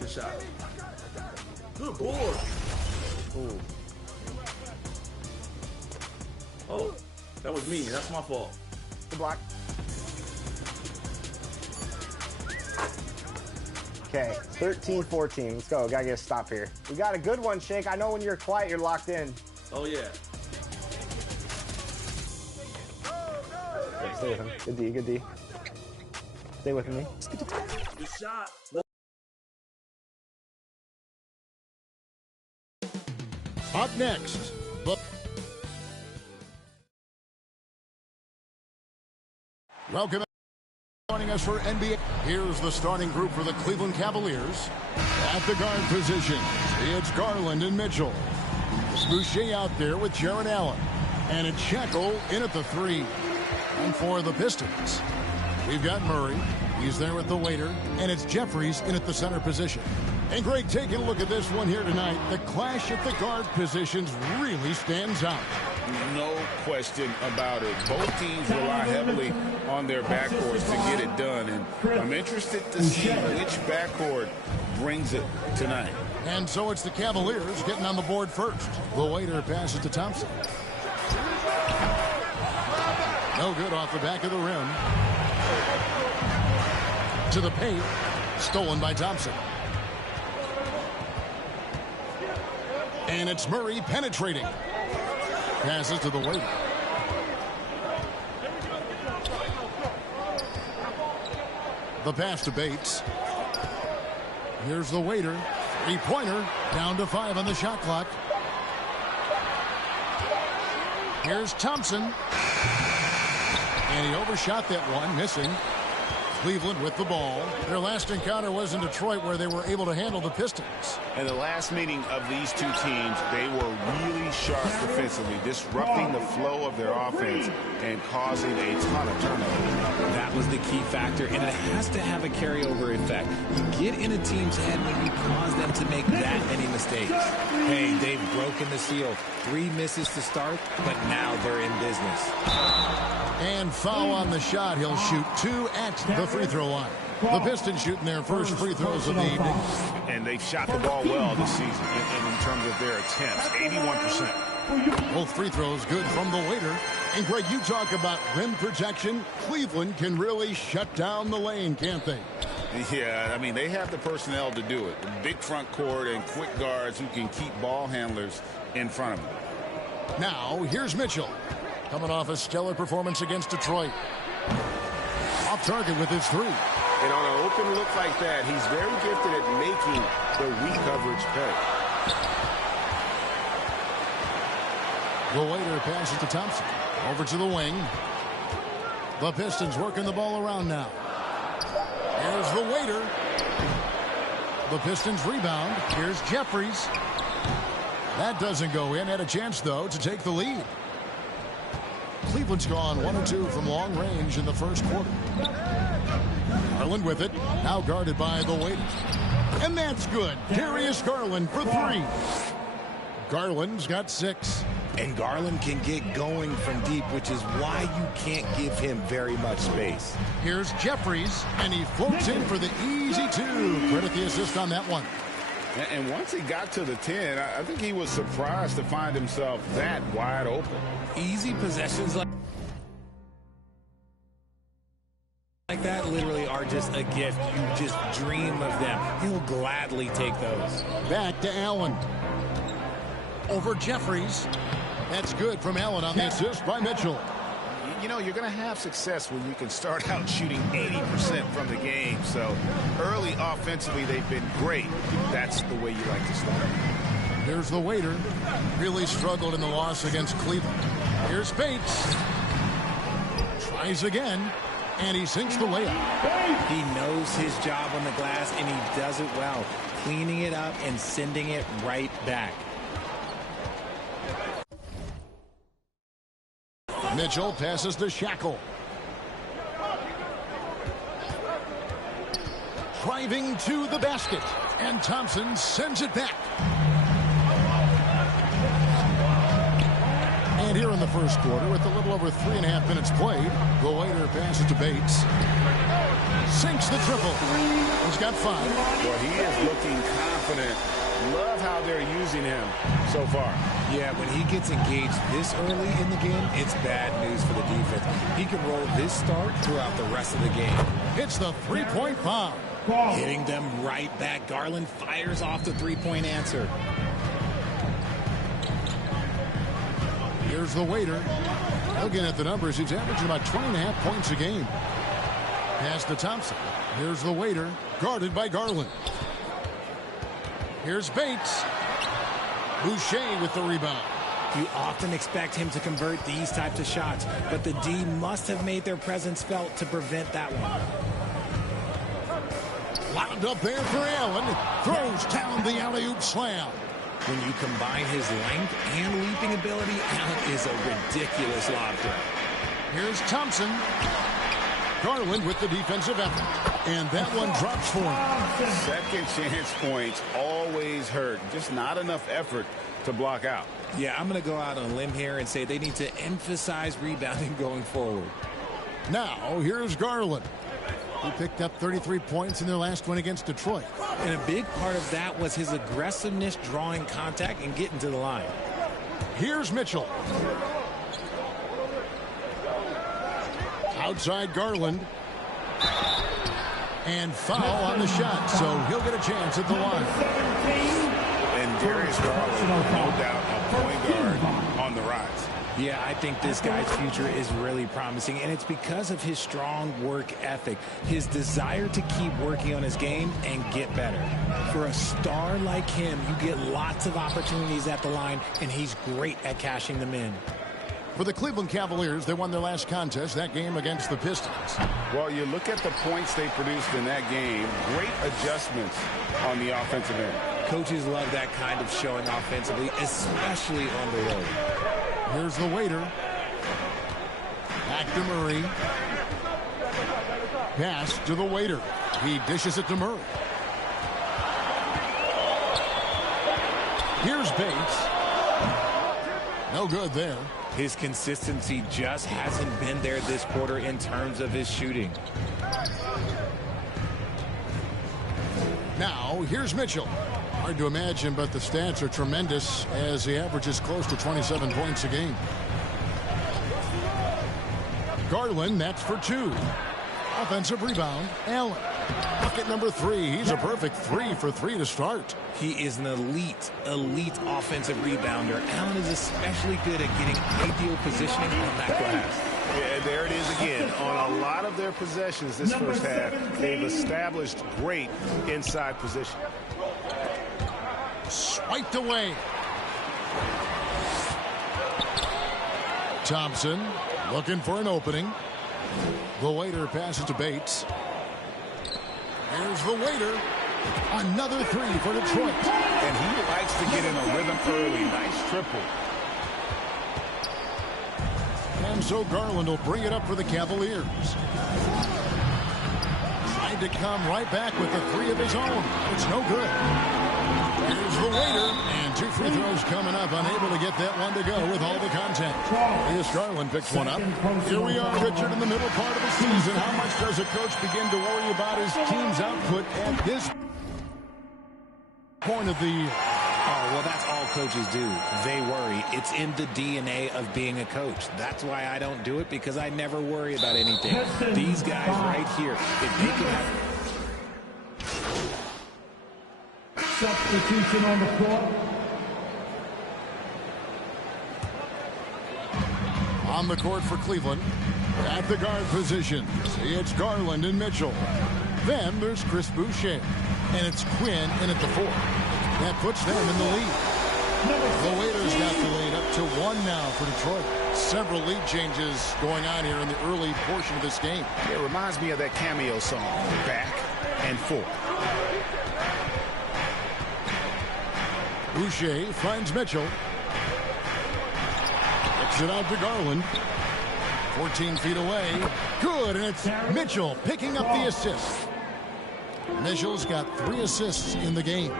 Good shot. Good board. Ooh. Oh, that was me. That's my fault. Good block. Okay, 13-14. Let's go. Gotta get a stop here. We got a good one, Shake. I know when you're quiet, you're locked in. Oh, yeah. Stay with him. Good D, good D. Stay with me. Good shot. Up next, welcome joining us for NBA. Here's the starting group for the Cleveland Cavaliers. At the guard position, it's Garland and Mitchell. It's Boucher out there with Jared Allen. And it's Shekel in at the 3. And for the Pistons, we've got Murray. He's there with the waiter. And it's Jeffries in at the center position. And Greg, taking a look at this one here tonight, the clash at the guard positions really stands out. No question about it. Both teams rely heavily on their backcourts to get it done. And I'm interested to see which backcourt brings it tonight. And so it's the Cavaliers getting on the board first. The waiter passes to Thompson. No good off the back of the rim. To the paint. Stolen by Thompson. And it's Murray penetrating. Passes to the waiter. The pass to Bates. Here's the waiter. Three-pointer. Down to 5 on the shot clock. Here's Thompson. And he overshot that one, missing. Cleveland with the ball. Their last encounter was in Detroit, where they were able to handle the Pistons. And the last meeting of these two teams, they were really sharp defensively, disrupting the flow of their offense and causing a ton of turnovers. That was the key factor, and it has to have a carryover effect. You get in a team's head when you cause them to make that many mistakes. Hey, they've broken the seal. 3 misses to start, but now they're in business. And foul on the shot. He'll shoot 2 at the free throw line. The Pistons shooting their first free throws of the evening. And they've shot the ball well this season in terms of their attempts, 81%. Both free throws good from the waiter. And Greg, you talk about rim protection. Cleveland can really shut down the lane, can't they? Yeah, I mean, they have the personnel to do it. Big front court and quick guards who can keep ball handlers in front of them. Now, here's Mitchell. Coming off a stellar performance against Detroit. Off target with his three. And on an open look like that, he's very gifted at making the weak coverage pay. The waiter passes to Thompson. Over to the wing. The Pistons working the ball around now. Here's the waiter. The Pistons rebound. Here's Jeffries. That doesn't go in. Had a chance, though, to take the lead. Cleveland's gone 1 of 2 from long range in the first quarter. Garland with it. Now guarded by the waiter. And that's good. Darius Garland for 3. Garland's got 6. And Garland can get going from deep, which is why you can't give him very much space. Here's Jeffries, and he floats in for the easy 2. Credit the assist on that one. And once he got to the 10, I think he was surprised to find himself that wide open. Easy possessions like that literally are just a gift. You just dream of them. He'll gladly take those. Back to Allen. Over Jeffries. That's good from Allen on the assist by Mitchell. You know, you're going to have success when you can start out shooting 80% from the game. So early offensively, they've been great. That's the way you like to start. Here's the waiter. Really struggled in the loss against Cleveland. Here's Bates. Tries again, and he sinks the layup. He knows his job on the glass, and he does it well, cleaning it up and sending it right back. Mitchell passes to Shackle. Driving to the basket, and Thompson sends it back. And here in the first quarter, with a little over 3.5 minutes played, the waiter passes to Bates. Sinks the triple. He's got 5. Well, he is looking confident. Love how they're using him so far. Yeah, when he gets engaged this early in the game, it's bad news for the defense. He can roll this start throughout the rest of the game. It's the three-point foul. Hitting them right back. Garland fires off the three-point answer. Here's the waiter. Looking at the numbers, he's averaging about 20.5 points a game. Pass to Thompson. Here's the waiter, guarded by Garland. Here's Bates. Boucher with the rebound. You often expect him to convert these types of shots, but the D must have made their presence felt to prevent that one. Lobbed up there for Allen. Throws down the alley-oop slam. When you combine his length and leaping ability, Allen is a ridiculous lob threat. Here's Thompson. Garland with the defensive effort. And that one drops for him. Second chance points always hurt. Just not enough effort to block out. Yeah, I'm going to go out on a limb here and say they need to emphasize rebounding going forward. Now, here's Garland. He picked up 33 points in their last one against Detroit. And a big part of that was his aggressiveness, drawing contact and getting to the line. Here's Mitchell. Outside Garland. And foul on the shot, so he'll get a chance at the line. And Darius Garland, no doubt, a point guard on the rise. Yeah, I think this guy's future is really promising, and it's because of his strong work ethic, his desire to keep working on his game and get better. For a star like him, you get lots of opportunities at the line, and he's great at cashing them in. For the Cleveland Cavaliers, they won their last contest, that game against the Pistons. Well, you look at the points they produced in that game, great adjustments on the offensive end. Coaches love that kind of showing offensively, especially on the road. Here's the waiter. Back to Murray. Pass to the waiter. He dishes it to Murray. Here's Bates. No good there. His consistency just hasn't been there this quarter in terms of his shooting. Now, here's Mitchell. Hard to imagine, but the stats are tremendous as he averages close to 27 points a game. Garland, that's for 2. Offensive rebound, Allen. Bucket number 3. He's a perfect 3 for 3 to start. He is an elite offensive rebounder. Allen is especially good at getting ideal positioning on that glass. Yeah, there it is again. On a lot of their possessions this first half, they've established great inside position. Swiped away. Thompson looking for an opening. The waiter passes to Bates. Here's the waiter. Another 3 for Detroit. And he likes to get in a rhythm early. Nice triple. And so Garland will bring it up for the Cavaliers. Tried to come right back with the 3 of his own. It's no good. Here's the waiter. And 2 free throws coming up. Unable to get that one to go with all the contact. Here's Garland picks one up. Here we are, Richard, in the middle part of the season. How much does a coach begin to worry about his team's output at this point of the... Oh, well, that's all coaches do. They worry. It's in the DNA of being a coach. That's why I don't do it, because I never worry about anything. These guys right here, if they can have... Substitution on the court. On the court for Cleveland. At the guard positions, it's Garland and Mitchell. Then there's Chris Boucher. And it's Quinn in at the 4. That puts them in the lead. The Waiters got the lead up to 1 now for Detroit. Several lead changes going on here in the early portion of this game. It reminds me of that cameo song, Back and Forth. Boucher finds Mitchell. Kicks it out to Garland. 14 feet away. Good, and it's Mitchell picking up the assist. Mitchell's got 3 assists in the game.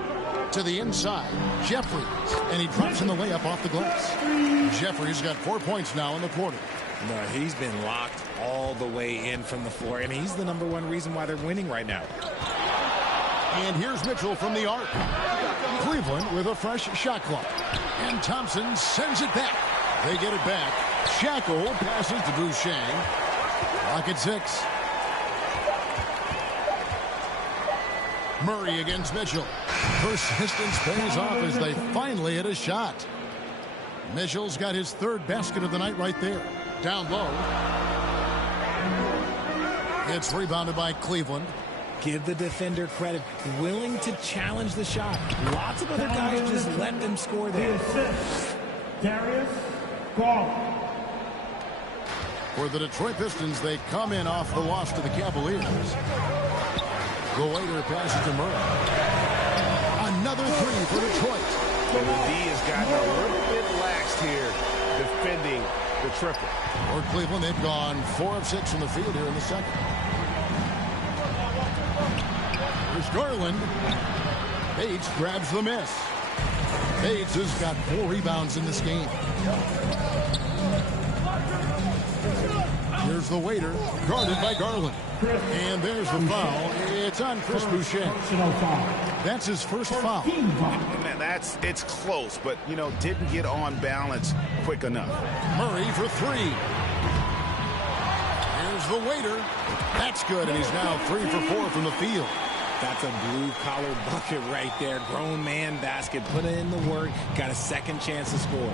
To the inside, Jeffries, and he drops in the layup off the glass. Jeffries got 4 points now in the quarter. No, he's been locked all the way in from the floor, and he's the #1 reason why they're winning right now. And here's Mitchell from the arc. Cleveland with a fresh shot clock. And Thompson sends it back. They get it back. Shackle passes to Boucher. Clock at 6. Murray against Mitchell. Persistence pays off as they finally hit a shot. Mitchell's got his 3rd basket of the night right there. Down low. It's rebounded by Cleveland. Give the defender credit. Willing to challenge the shot. Lots of other guys just let them score there. Darius Garland. For the Detroit Pistons, they come in off the loss to the Cavaliers. The waiter passes to Murray. Another 3 for Detroit. Well, the D has gotten a little bit laxed here defending the triple. For Cleveland, they've gone 4 of 6 from the field here in the second. There's Garland. Bates grabs the miss. Bates has got 4 rebounds in this game. Here's the waiter, guarded by Garland. And there's the foul. It's on Chris Boucher. That's his first foul. And it's close, but, you know, didn't get on balance quick enough. Murray for 3. Here's the waiter. That's good, and he's now 3 for 4 from the field. That's a blue-collar bucket right there. Grown man basket. Put in the work. Got a second chance to score.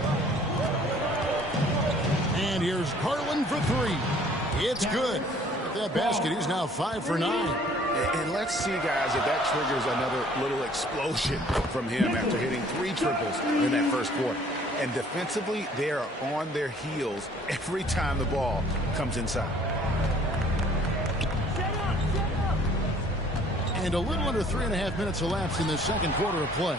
And here's Garland for 3. It's good. That basket, he's now 5 for 9. And let's see, guys, if that triggers another little explosion from him after hitting 3 triples in that first quarter. And defensively, they are on their heels every time the ball comes inside. And a little under 3.5 minutes elapsed in the second quarter of play.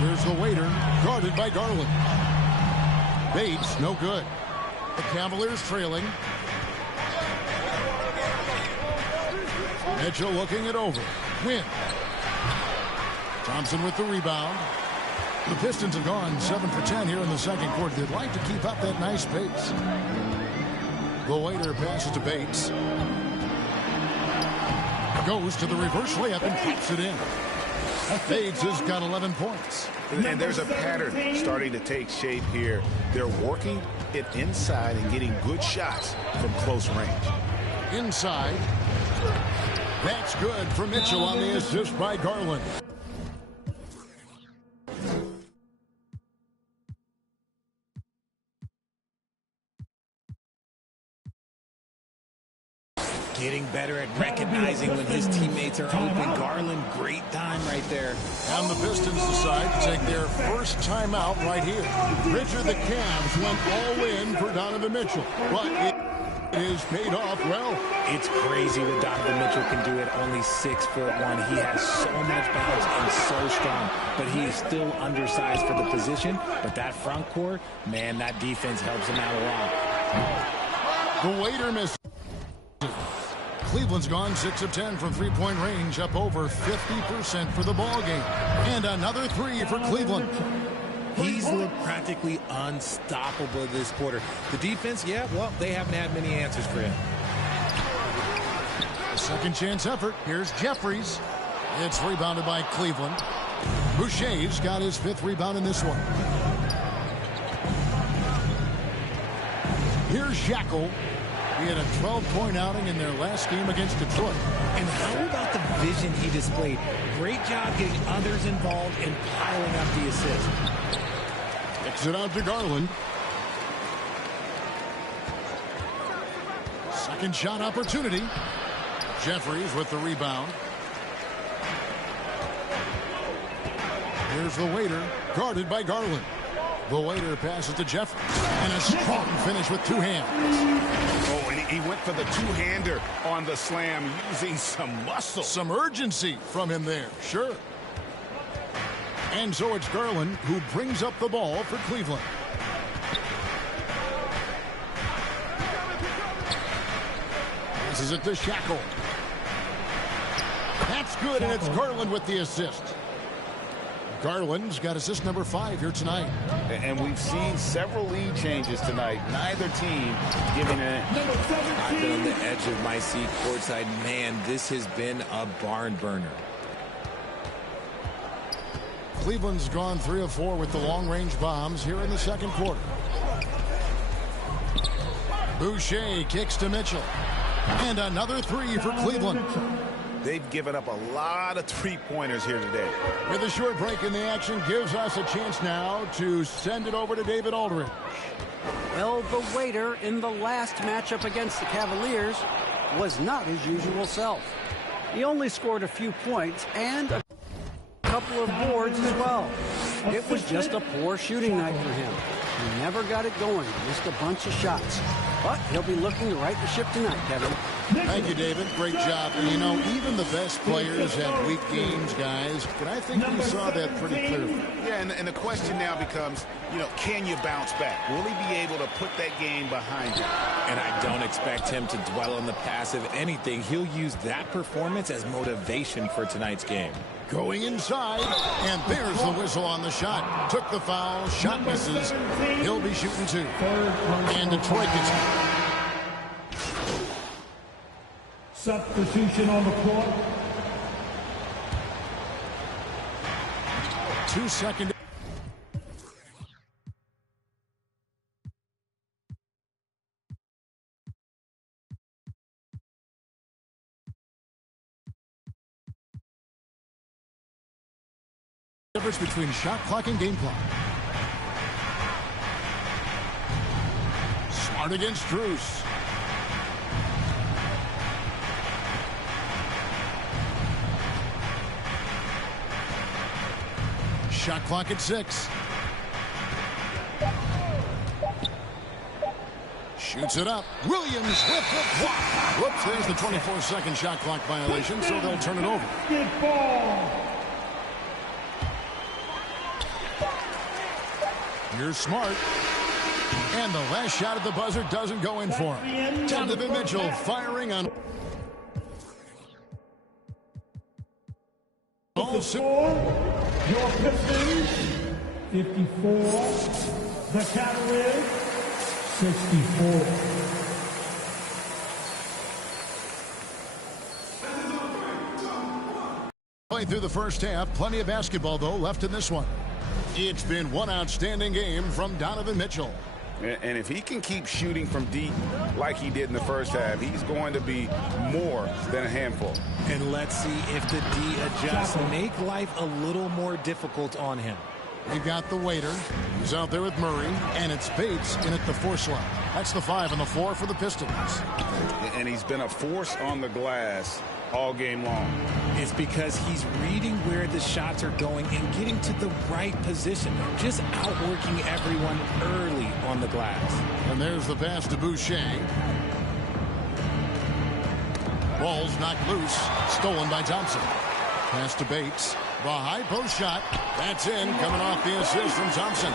Here's the waiter, guarded by Garland. Bates, no good. The Cavaliers trailing. Mitchell looking it over. Win. Thompson with the rebound. The Pistons have gone 7 for 10 here in the second quarter. They'd like to keep up that nice pace. The waiter passes to Bates. Goes to the reverse layup and pops it in. Bates has got 11 points. And there's a pattern starting to take shape here. They're working it inside and getting good shots from close range. Inside. That's good for Mitchell on the assist by Garland. Getting better at recognizing when his teammates are open. Garland, great time right there. And the Pistons decide to take their first timeout right here. Richard, the Cavs went all in for Donovan Mitchell, but it is paid off well. It's crazy what Donovan Mitchell can do at only 6'1". He has so much bounce and so strong, but he is still undersized for the position. But that front court, man, that defense helps him out a lot. The waiter misses. Cleveland's gone 6 of 10 from three-point range, up over 50% for the ball game. And another three for Cleveland. He's looked practically unstoppable this quarter. The defense, yeah, well, they haven't had many answers for him. Second chance effort. Here's Jeffries. It's rebounded by Cleveland. Boucher's got his 5th rebound in this one. Here's Jackal. He had a 12-point outing in their last game against Detroit. And how about the vision he displayed? Great job getting others involved and piling up the assist. Kicks it out to Garland. Second shot opportunity. Jeffries with the rebound. Here's the waiter, guarded by Garland. The waiter passes to Jeffries. And a strong finish with 2 hands. Oh, and he went for the two-hander on the slam, using some muscle. Some urgency from him there, sure. And so it's Garland who brings up the ball for Cleveland. This is it to Shackle. That's good, and it's Garland with the assist. Garland's got assist number 5 here tonight. And we've seen several lead changes tonight. Neither team giving it. I've been on the edge of my seat courtside. Man, this has been a barn burner. Cleveland's gone 3 of 4 with the long-range bombs here in the second quarter. Boucher kicks to Mitchell. And another 3 for Cleveland. They've given up a lot of three-pointers here today. With a short break in the action, gives us a chance now to send it over to David Aldridge. Well, the waiter in the last matchup against the Cavaliers was not his usual self. He only scored a few points and a couple of boards as well. It was just a poor shooting night for him. He never got it going, missed a bunch of shots. But he'll be looking to right the ship tonight, Kevin. Thank you, David. Great job. And, you know, even the best players have weak games, guys. And I think we saw that pretty clearly. Yeah, and the question now becomes, you know, can you bounce back? Will he be able to put that game behind him? And I don't expect him to dwell on the past. If anything, he'll use that performance as motivation for tonight's game. Going inside, and there's the whistle on the shot. Took the foul, shot misses. He'll be shooting 2. And Detroit gets it. Substitution on the court. 2 seconds. Difference between shot clock and game clock. Smart against Strus. Shot clock at 6. Shoots it up. Williams with the block. Whoops, there's the 24-second shot clock violation, so they'll turn it over. Good ball. You're smart. And the last shot at the buzzer doesn't go in for him. Donovan Mitchell firing on. Your Pistons, 54. The Cavaliers, 64. Played through the first half. Plenty of basketball, though, left in this one. It's been one outstanding game from Donovan Mitchell. And if he can keep shooting from deep like he did in the first half, he's going to be more than a handful. And let's see if the D adjusts, make life a little more difficult on him. They've got the waiter. He's out there with Murray, and it's Bates in at the 4 slot. That's the 5 and the 4 for the Pistons. And he's been a force on the glass all game long. It's because he's reading where the shots are going and getting to the right position, just outworking everyone early on the glass. And there's the pass to Boucher. Ball's knocked loose, stolen by Thompson. Pass to Bates. The high post shot. That's in, coming off the assist from Thompson.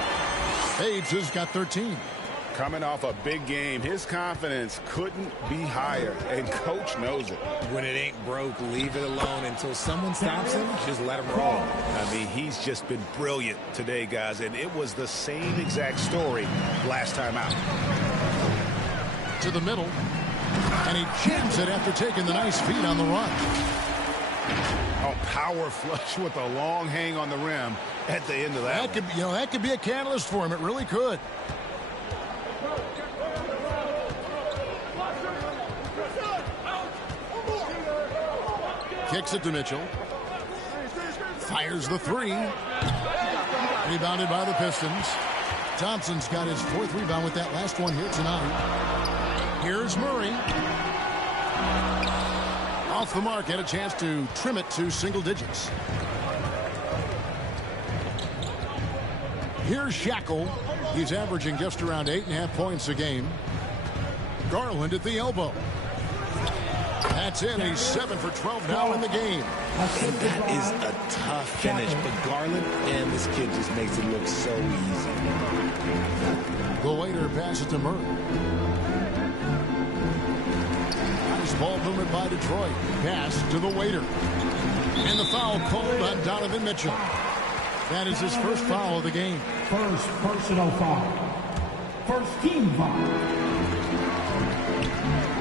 Bates has got 13. Coming off a big game, his confidence couldn't be higher, and coach knows it. When it ain't broke, leave it alone until someone stops him. Just let him roll. I mean, he's just been brilliant today, guys, and it was the same exact story last time out. To the middle, and he jams it after taking the nice feed on the run. Oh, power flush with a long hang on the rim at the end of that. That could be a catalyst for him. It really could. Kicks it to Mitchell. Fires the 3. Rebounded by the Pistons. Thompson's got his 4th rebound with that last one here tonight. Here's Murray. Off the mark, had a chance to trim it to single digits. Here's Shackle. He's averaging just around 8.5 points a game. Garland at the elbow. That's in. He's 7 for 12 now in the game. And that is a tough finish, but Garland, and this kid just makes it look so easy. The waiter passes to Murray. Nice ball movement by Detroit. Pass to the waiter. And the foul called on Donovan Mitchell. That is his first foul of the game. First personal foul. First team foul.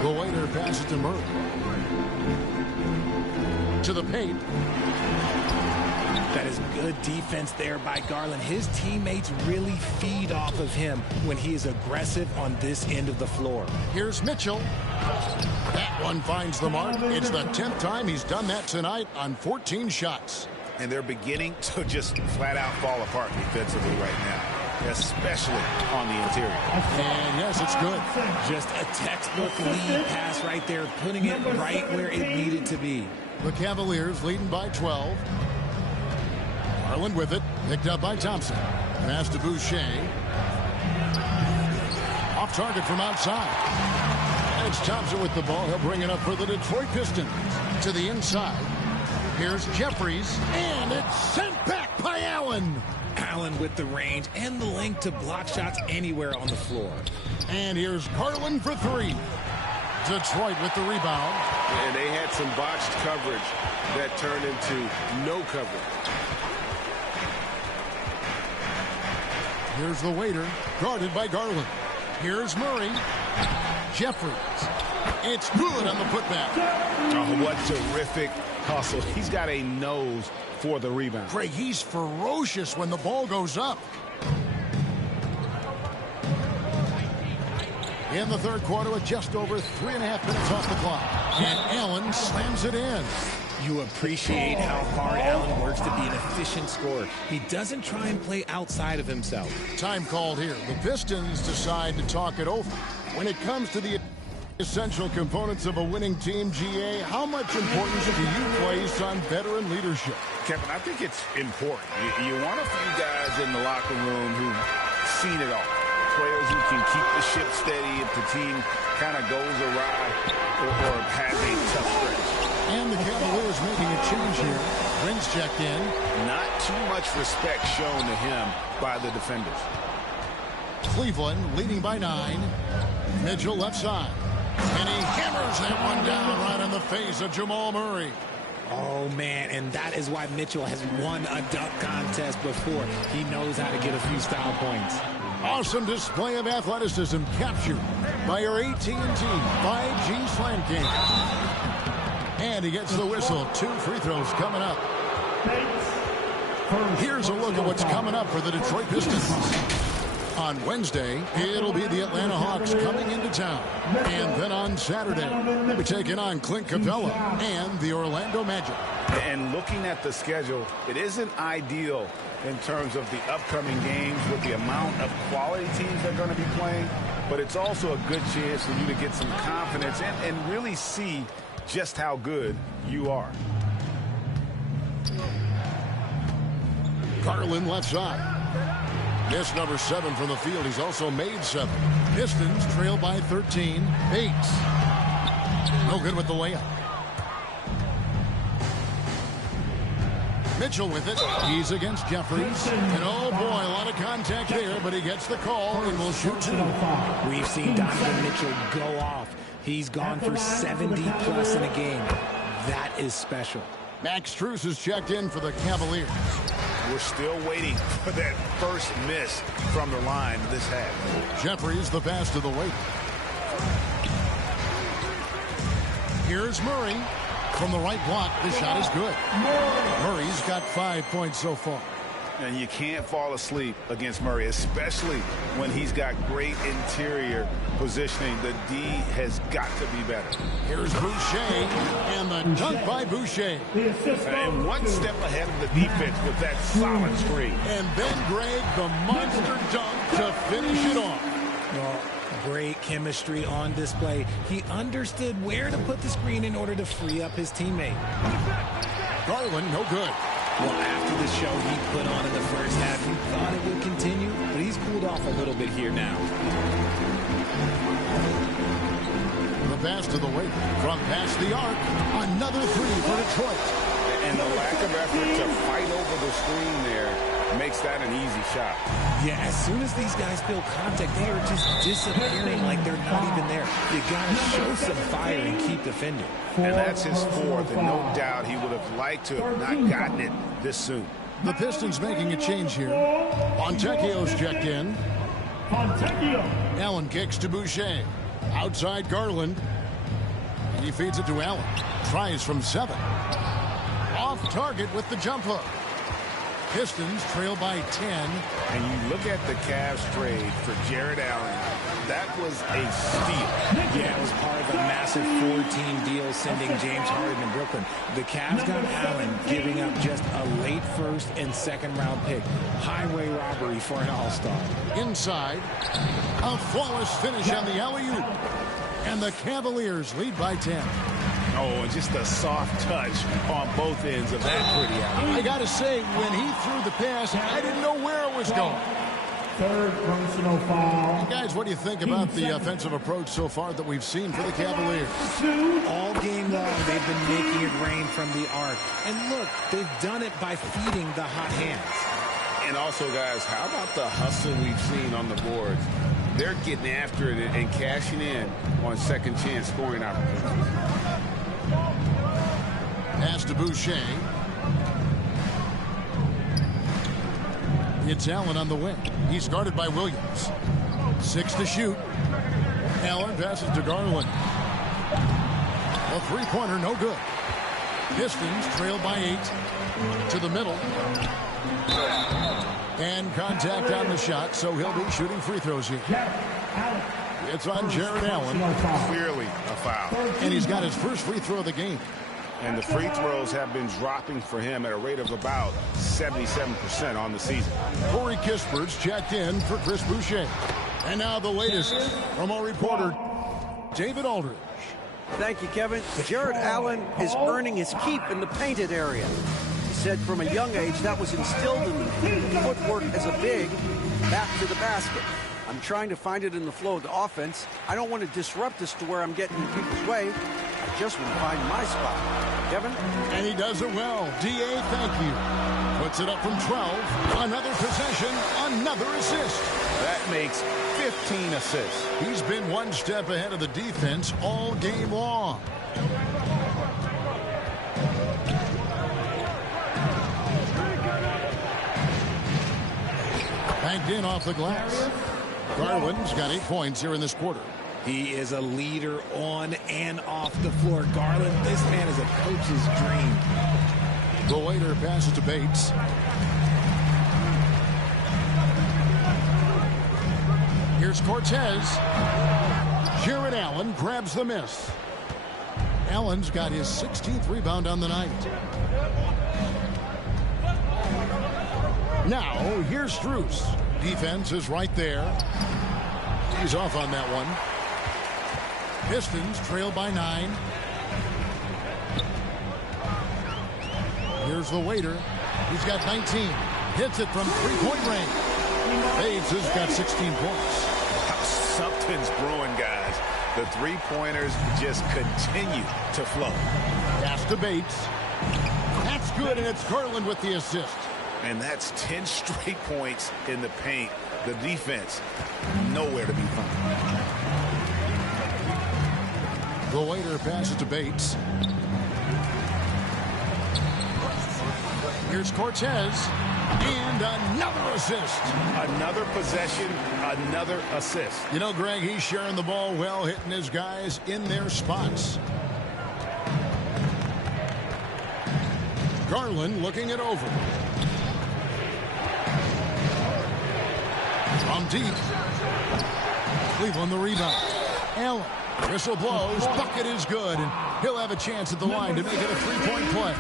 The waiter passes to Murray. To the paint. That is good defense there by Garland. His teammates really feed off of him when he is aggressive on this end of the floor. Here's Mitchell. That one finds the mark. It's the 10th time he's done that tonight on 14 shots. And they're beginning to just flat out fall apart defensively right now, especially on the interior. And yes, it's good. Just a textbook lead pass right there, putting it right where it needed to be. The Cavaliers leading by 12. Garland with it, picked up by Thompson. Pass to Boucher. Off target from outside. And it's Thompson with the ball. He'll bring it up for the Detroit Pistons. To the inside. Here's Jeffries, and it's sent back by Allen. Allen with the range and the length to block shots anywhere on the floor. And here's Garland for 3. Detroit with the rebound. And they had some botched coverage that turned into no coverage. Here's the waiter, guarded by Garland. Here's Murray. Jeffries. It's good on the putback. Oh, what terrific hustle. He's got a nose for the rebound. Craig, he's ferocious when the ball goes up. In the third quarter with just over 3.5 minutes off the clock. And Allen slams it in. You appreciate how hard Allen works to be an efficient scorer. He doesn't try and play outside of himself. Time called here. The Pistons decide to talk it over. When it comes to the essential components of a winning team, GA, how much importance do you place on veteran leadership? Kevin, I think it's important. You want a few guys in the locker room who've seen it all. Players who can keep the ship steady if the team kind of goes awry or has a tough stretch. And the Cavaliers making a change here. Rins checked in. Not too much respect shown to him by the defenders. Cleveland leading by 9. Mitchell left side. And he hammers that one down right on the face of Jamal Murray. Oh, man, and that is why Mitchell has won a dunk contest before. He knows how to get a few style points. Awesome display of athleticism captured by your AT&T 5G Slam King. And he gets the whistle. 2 free throws coming up. Here's a look at what's coming up for the Detroit Pistons. On Wednesday, it'll be the Atlanta Hawks coming into town. And then on Saturday, they'll be taking on Clint Capella and the Orlando Magic. And looking at the schedule, it isn't ideal in terms of the upcoming games with the amount of quality teams they're going to be playing. But it's also a good chance for you to get some confidence and really see just how good you are. Garland left side. Miss number 7 from the field. He's also made 7. Pistons trail by 13. Bates. No good with the layup. Mitchell with it. He's against Jeffries. And oh boy, a lot of contact there, but he gets the call and will shoot 2. We've seen Donovan Mitchell go off. He's gone for 70 plus in a game. That is special. Max Strus has checked in for the Cavaliers. We're still waiting for that first miss from the line this half. Jeffries the pass to the late. Here's Murray. From the right block, the shot is good. Murray's got 5 points so far. And you can't fall asleep against Murray, especially when he's got great interior positioning. The D has got to be better. Here's Boucher, and the dunk by Boucher. And one step ahead of the defense with that solid screen. And then Greg, the monster dunk to finish it off. Well, great chemistry on display. He understood where to put the screen in order to free up his teammate. Garland, no good. Well, after the show he put on in the first half, he thought it would continue, but he's cooled off a little bit here now. The pass to the lake. From past the arc. Another 3 for Detroit. And the lack of effort to fight over the screen there makes that an easy shot. Yeah, as soon as these guys feel contact, they are just disappearing like they're not even there. You got to show some fire and keep defending. And that's his 4th, and no doubt he would have liked to have not gotten it this soon. The Pistons making a change here. Fontecchio's checked in. Allen kicks to Boucher. Outside Garland. He feeds it to Allen. Tries from 7. Off target with the jump hook. Pistons trail by 10. And you look at the Cavs trade for Jared Allen. That was a steal. Yeah, it was part of a massive 4-team deal sending James Harden to Brooklyn. The Cavs got Allen, giving up just a late 1st and 2nd round pick. Highway robbery for an all-star. Inside, a flawless finish on the alley-oop. And the Cavaliers lead by 10. Oh, and just a soft touch on both ends of that pretty alley. I got to say, when he threw the pass, I didn't know where it was going. 3rd personal foul. Guys, what do you think about the offensive approach so far that we've seen for the Cavaliers? All game long, they've been making it rain from the arc. And look, they've done it by feeding the hot hands. And also, guys, how about the hustle we've seen on the boards? They're getting after it and cashing in on second chance scoring opportunities. Pass to Boucher. It's Allen on the wing. He's guarded by Williams. 6 to shoot. Allen passes to Garland. A 3-pointer, no good. Pistons trail by 8. To the middle. And contact on the shot, so he'll be shooting free throws here. It's on Jared Allen. Clearly a foul. And he's got his first free throw of the game. And the free throws have been dropping for him at a rate of about 77% on the season. Corey Kispert's checked in for Chris Boucher. And now the latest from our reporter, David Aldridge. Thank you, Kevin. Jared Allen is earning his keep in the painted area. He said from a young age that was instilled in him. Footwork as a big, back to the basket. I'm trying to find it in the flow of the offense. I don't want to disrupt this to where I'm getting in people's way. I just want to find my spot. Kevin? And he does it well. D.A., thank you. Puts it up from 12. Another possession, another assist. That makes 15 assists. He's been one step ahead of the defense all game long. Banked in off the glass. Garland's got 8 points here in this quarter. He is a leader on and off the floor. Garland, this man is a coach's dream. The waiter passes to Bates. Here's Cortez. Jared Allen grabs the miss. Allen's got his 16th rebound on the night. Now, here's Strus. Defense is right there. He's off on that one. Pistons trail by 9. Here's the waiter. He's got 19. Hits it from three-point range. Bates has got 16 points. Something's brewing, guys. The three-pointers just continue to flow. Pass to Bates. That's good, and it's Garland with the assist. And that's 10 straight points in the paint. The defense, nowhere to be found. The waiter passes to Bates. Here's Cortez. And another assist. Another possession, another assist. You know, Greg, he's sharing the ball well, hitting his guys in their spots. Garland looking it over. From deep. Cleveland the rebound. Allen. Whistle blows. Bucket is good. And he'll have a chance at the line to make it a three-point play.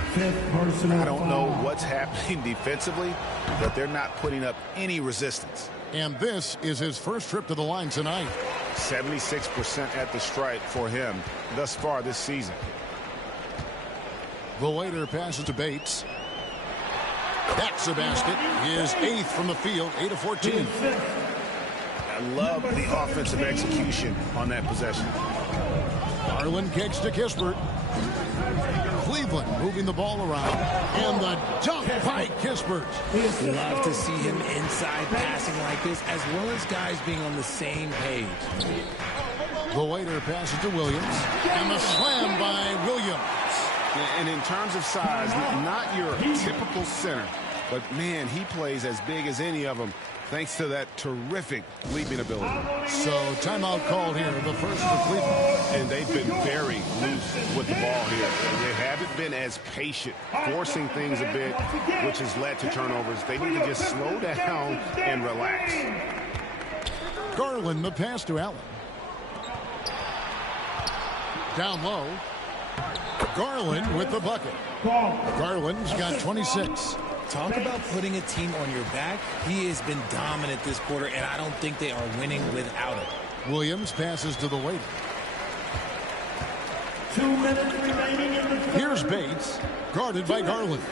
I don't know what's happening defensively, but they're not putting up any resistance. And this is his first trip to the line tonight. 76% at the stripe for him thus far this season. The waiter passes to Bates. That's a basket. His 8th from the field, 8 of 14. I love the offensive execution on that possession. Garland kicks to Kispert. Cleveland moving the ball around. And the dunk by Kispert. Love to see him inside passing like this, as well as guys being on the same page. The waiter passes to Williams. And the slam by Williams. And in terms of size, not your typical center. But, man, he plays as big as any of them, thanks to that terrific leaping ability. So, timeout called here, the first for Cleveland. And they've been very loose with the ball here. They haven't been as patient, forcing things a bit, which has led to turnovers. They need to just slow down and relax. Garland, the pass to Allen. Down low. Garland with the bucket. Garland's got 26. Talk about putting a team on your back. He has been dominant this quarter, and I don't think they are winning without him. Williams passes to the waiter. 2 minutes remaining in the third. Here's Bates, guarded by Garland.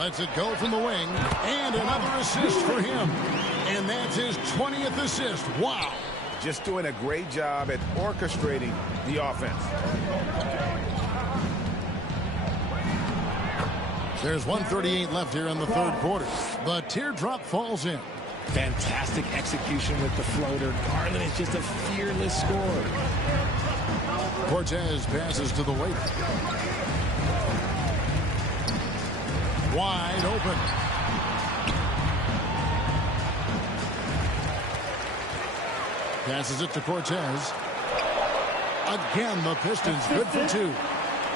Lets it go from the wing, and another assist for him. And that's his 20th assist. Wow. Just doing a great job at orchestrating the offense. There's 1:38 left here in the third quarter. The teardrop falls in. Fantastic execution with the floater. Garland is just a fearless scorer. Cortez passes to the waiter. Wide open. Passes it to Cortez. Again, the Pistons good for 2.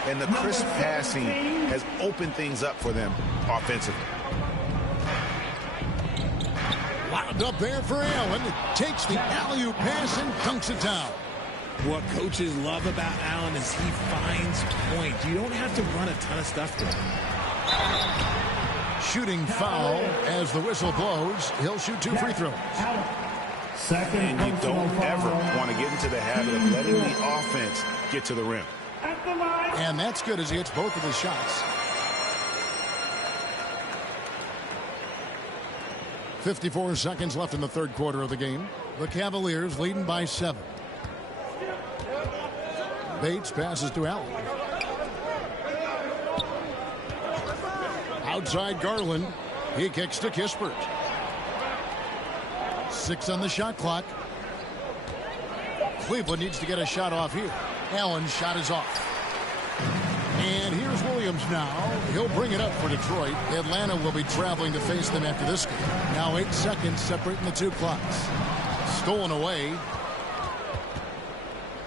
And the crisp passing has opened things up for them offensively. Wound up there for Allen. Takes the alley-oop pass and dunks it down. What coaches love about Allen is he finds points. You don't have to run a ton of stuff to him. Shooting foul as the whistle blows. He'll shoot 2 free throws. And you don't ever want to get into the habit of letting the offense get to the rim. And that's good as he hits both of his shots. 54 seconds left in the third quarter of the game. The Cavaliers leading by 7. Bates passes to Allen. Outside Garland. He kicks to Kispert. 6 on the shot clock. Cleveland needs to get a shot off here. Allen's shot is off. And here's Williams now. He'll bring it up for Detroit. Atlanta will be traveling to face them after this game. Now 8 seconds separating the 2 clocks. Stolen away.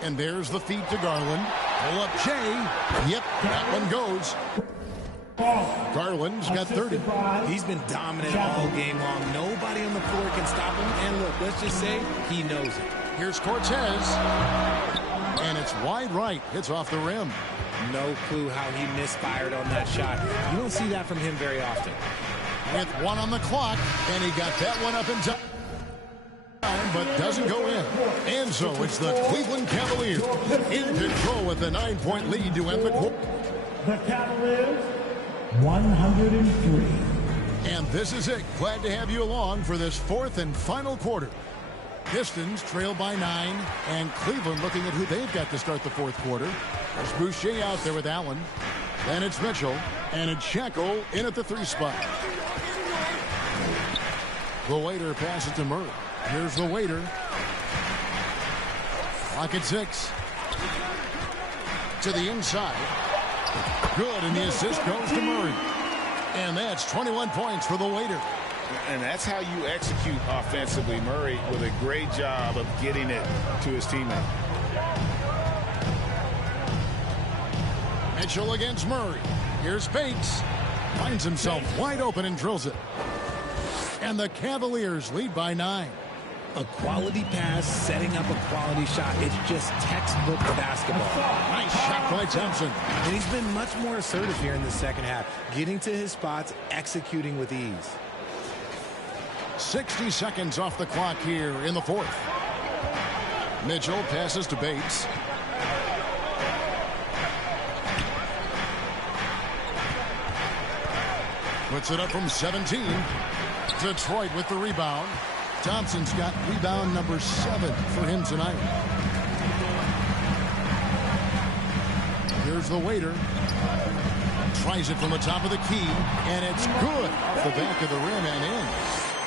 And there's the feed to Garland. Pull up Jay. Yep, that one goes. Garland's got 30. He's been dominant all game long. Nobody on the floor can stop him. And look, let's just say he knows it. Here's Cortez. And it's wide right. Hits off the rim. No clue how he misfired on that shot. You don't see that from him very often. With 1 on the clock, and he got that one up in time, but doesn't go in. And so it's the Cleveland Cavaliers in control with a 9-point lead to end the quarter. The Cavaliers, 103. And this is it. Glad to have you along for this 4th and final quarter. Pistons trail by 9, and Cleveland looking at who they've got to start the 4th quarter. There's Boucher out there with Allen. Then it's Mitchell, and it's Shackle in at the 3 spot. The waiter passes to Murray. Here's the waiter. Clock at 6. To the inside. Good, and the assist goes to Murray. And that's 21 points for the waiter. And that's how you execute offensively. Murray with a great job of getting it to his teammate. Mitchell against Murray. Here's Bates. Finds himself wide open and drills it. And the Cavaliers lead by 9. A quality pass, setting up a quality shot. It's just textbook basketball. Nice shot by Thompson. And he's been much more assertive here in the second half, getting to his spots, executing with ease. 60 seconds off the clock here in the 4th. Mitchell passes to Bates. Puts it up from 17. Detroit with the rebound. Thompson's got rebound number 7 for him tonight. Here's the waiter. Tries it from the top of the key, and it's good off the back of the rim and in.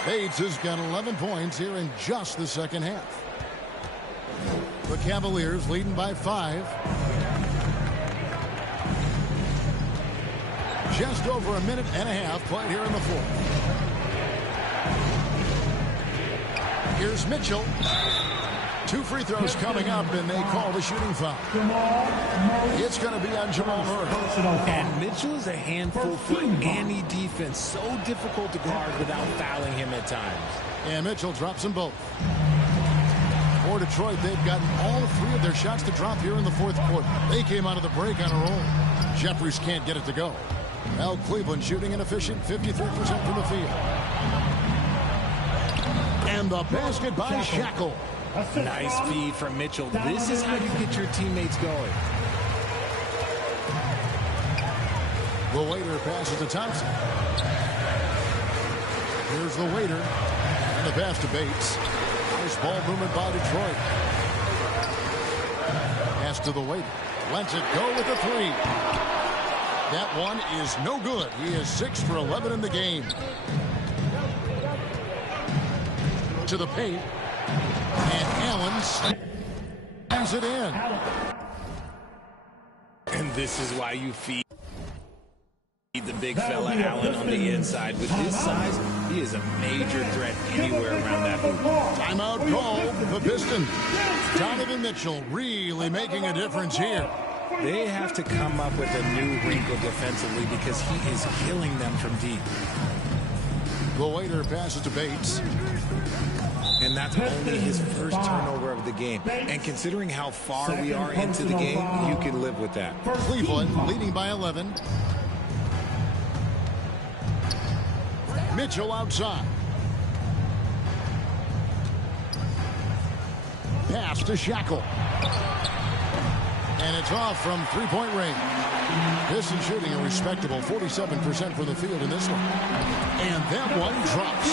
Bates has got 11 points here in just the second half. The Cavaliers leading by 5. Just over a minute and a half played here in the 4th. Here's Mitchell. 2 free throws coming up, and they call the shooting foul. It's going to be on Jamal Murray. And Mitchell is a handful for any defense. So difficult to guard without fouling him at times. And Mitchell drops them both. For Detroit, they've gotten all 3 of their shots to drop here in the 4th quarter. They came out of the break on a roll. Jeffries can't get it to go. Now Cleveland shooting an efficient 53% from the field. And the basket by Shackle. Nice feed from Mitchell. This is how you get your teammates going. The waiter passes to Thompson. Here's the waiter. And the pass to Bates. Nice ball movement by Detroit. Pass to the waiter. Lets it go with a 3. That one is no good. He is 6 for 11 in the game. To the paint. And Allen slams it in. And this is why you feed the big fella Allen on the inside. With his size, he is a major threat anywhere around that hoop. Timeout call. The Pistons. Donovan Mitchell really making a difference here. They have to come up with a new wrinkle defensively because he is killing them from deep. The waiter passes to Bates. And that's only his first turnover of the game. And considering how far we are into the game, you can live with that. Cleveland leading by 11. Mitchell outside. Pass to Shackle. And it's off from 3-point range. Pistons shooting a respectable 47% from the field in this one. And that one drops.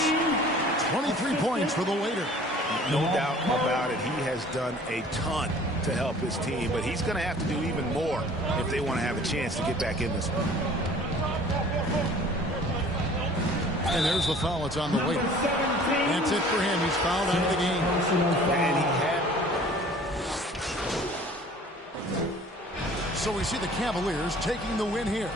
23 points for the waiter. No doubt about it. He has done a ton to help his team, but he's going to have to do even more if they want to have a chance to get back in this one. And there's the foul. It's on the waiter. That's it for him. He's fouled out of the game. And he had So we see the Cavaliers taking the win here.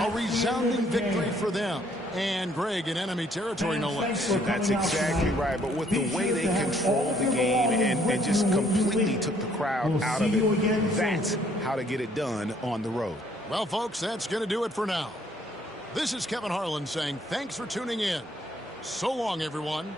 A resounding victory for them. And Greg in enemy territory, no less. That's exactly right. But with the way they controlled the game and just completely took the crowd out of it, that's how to get it done on the road. Well, folks, that's going to do it for now. This is Kevin Harlan saying thanks for tuning in. So long, everyone.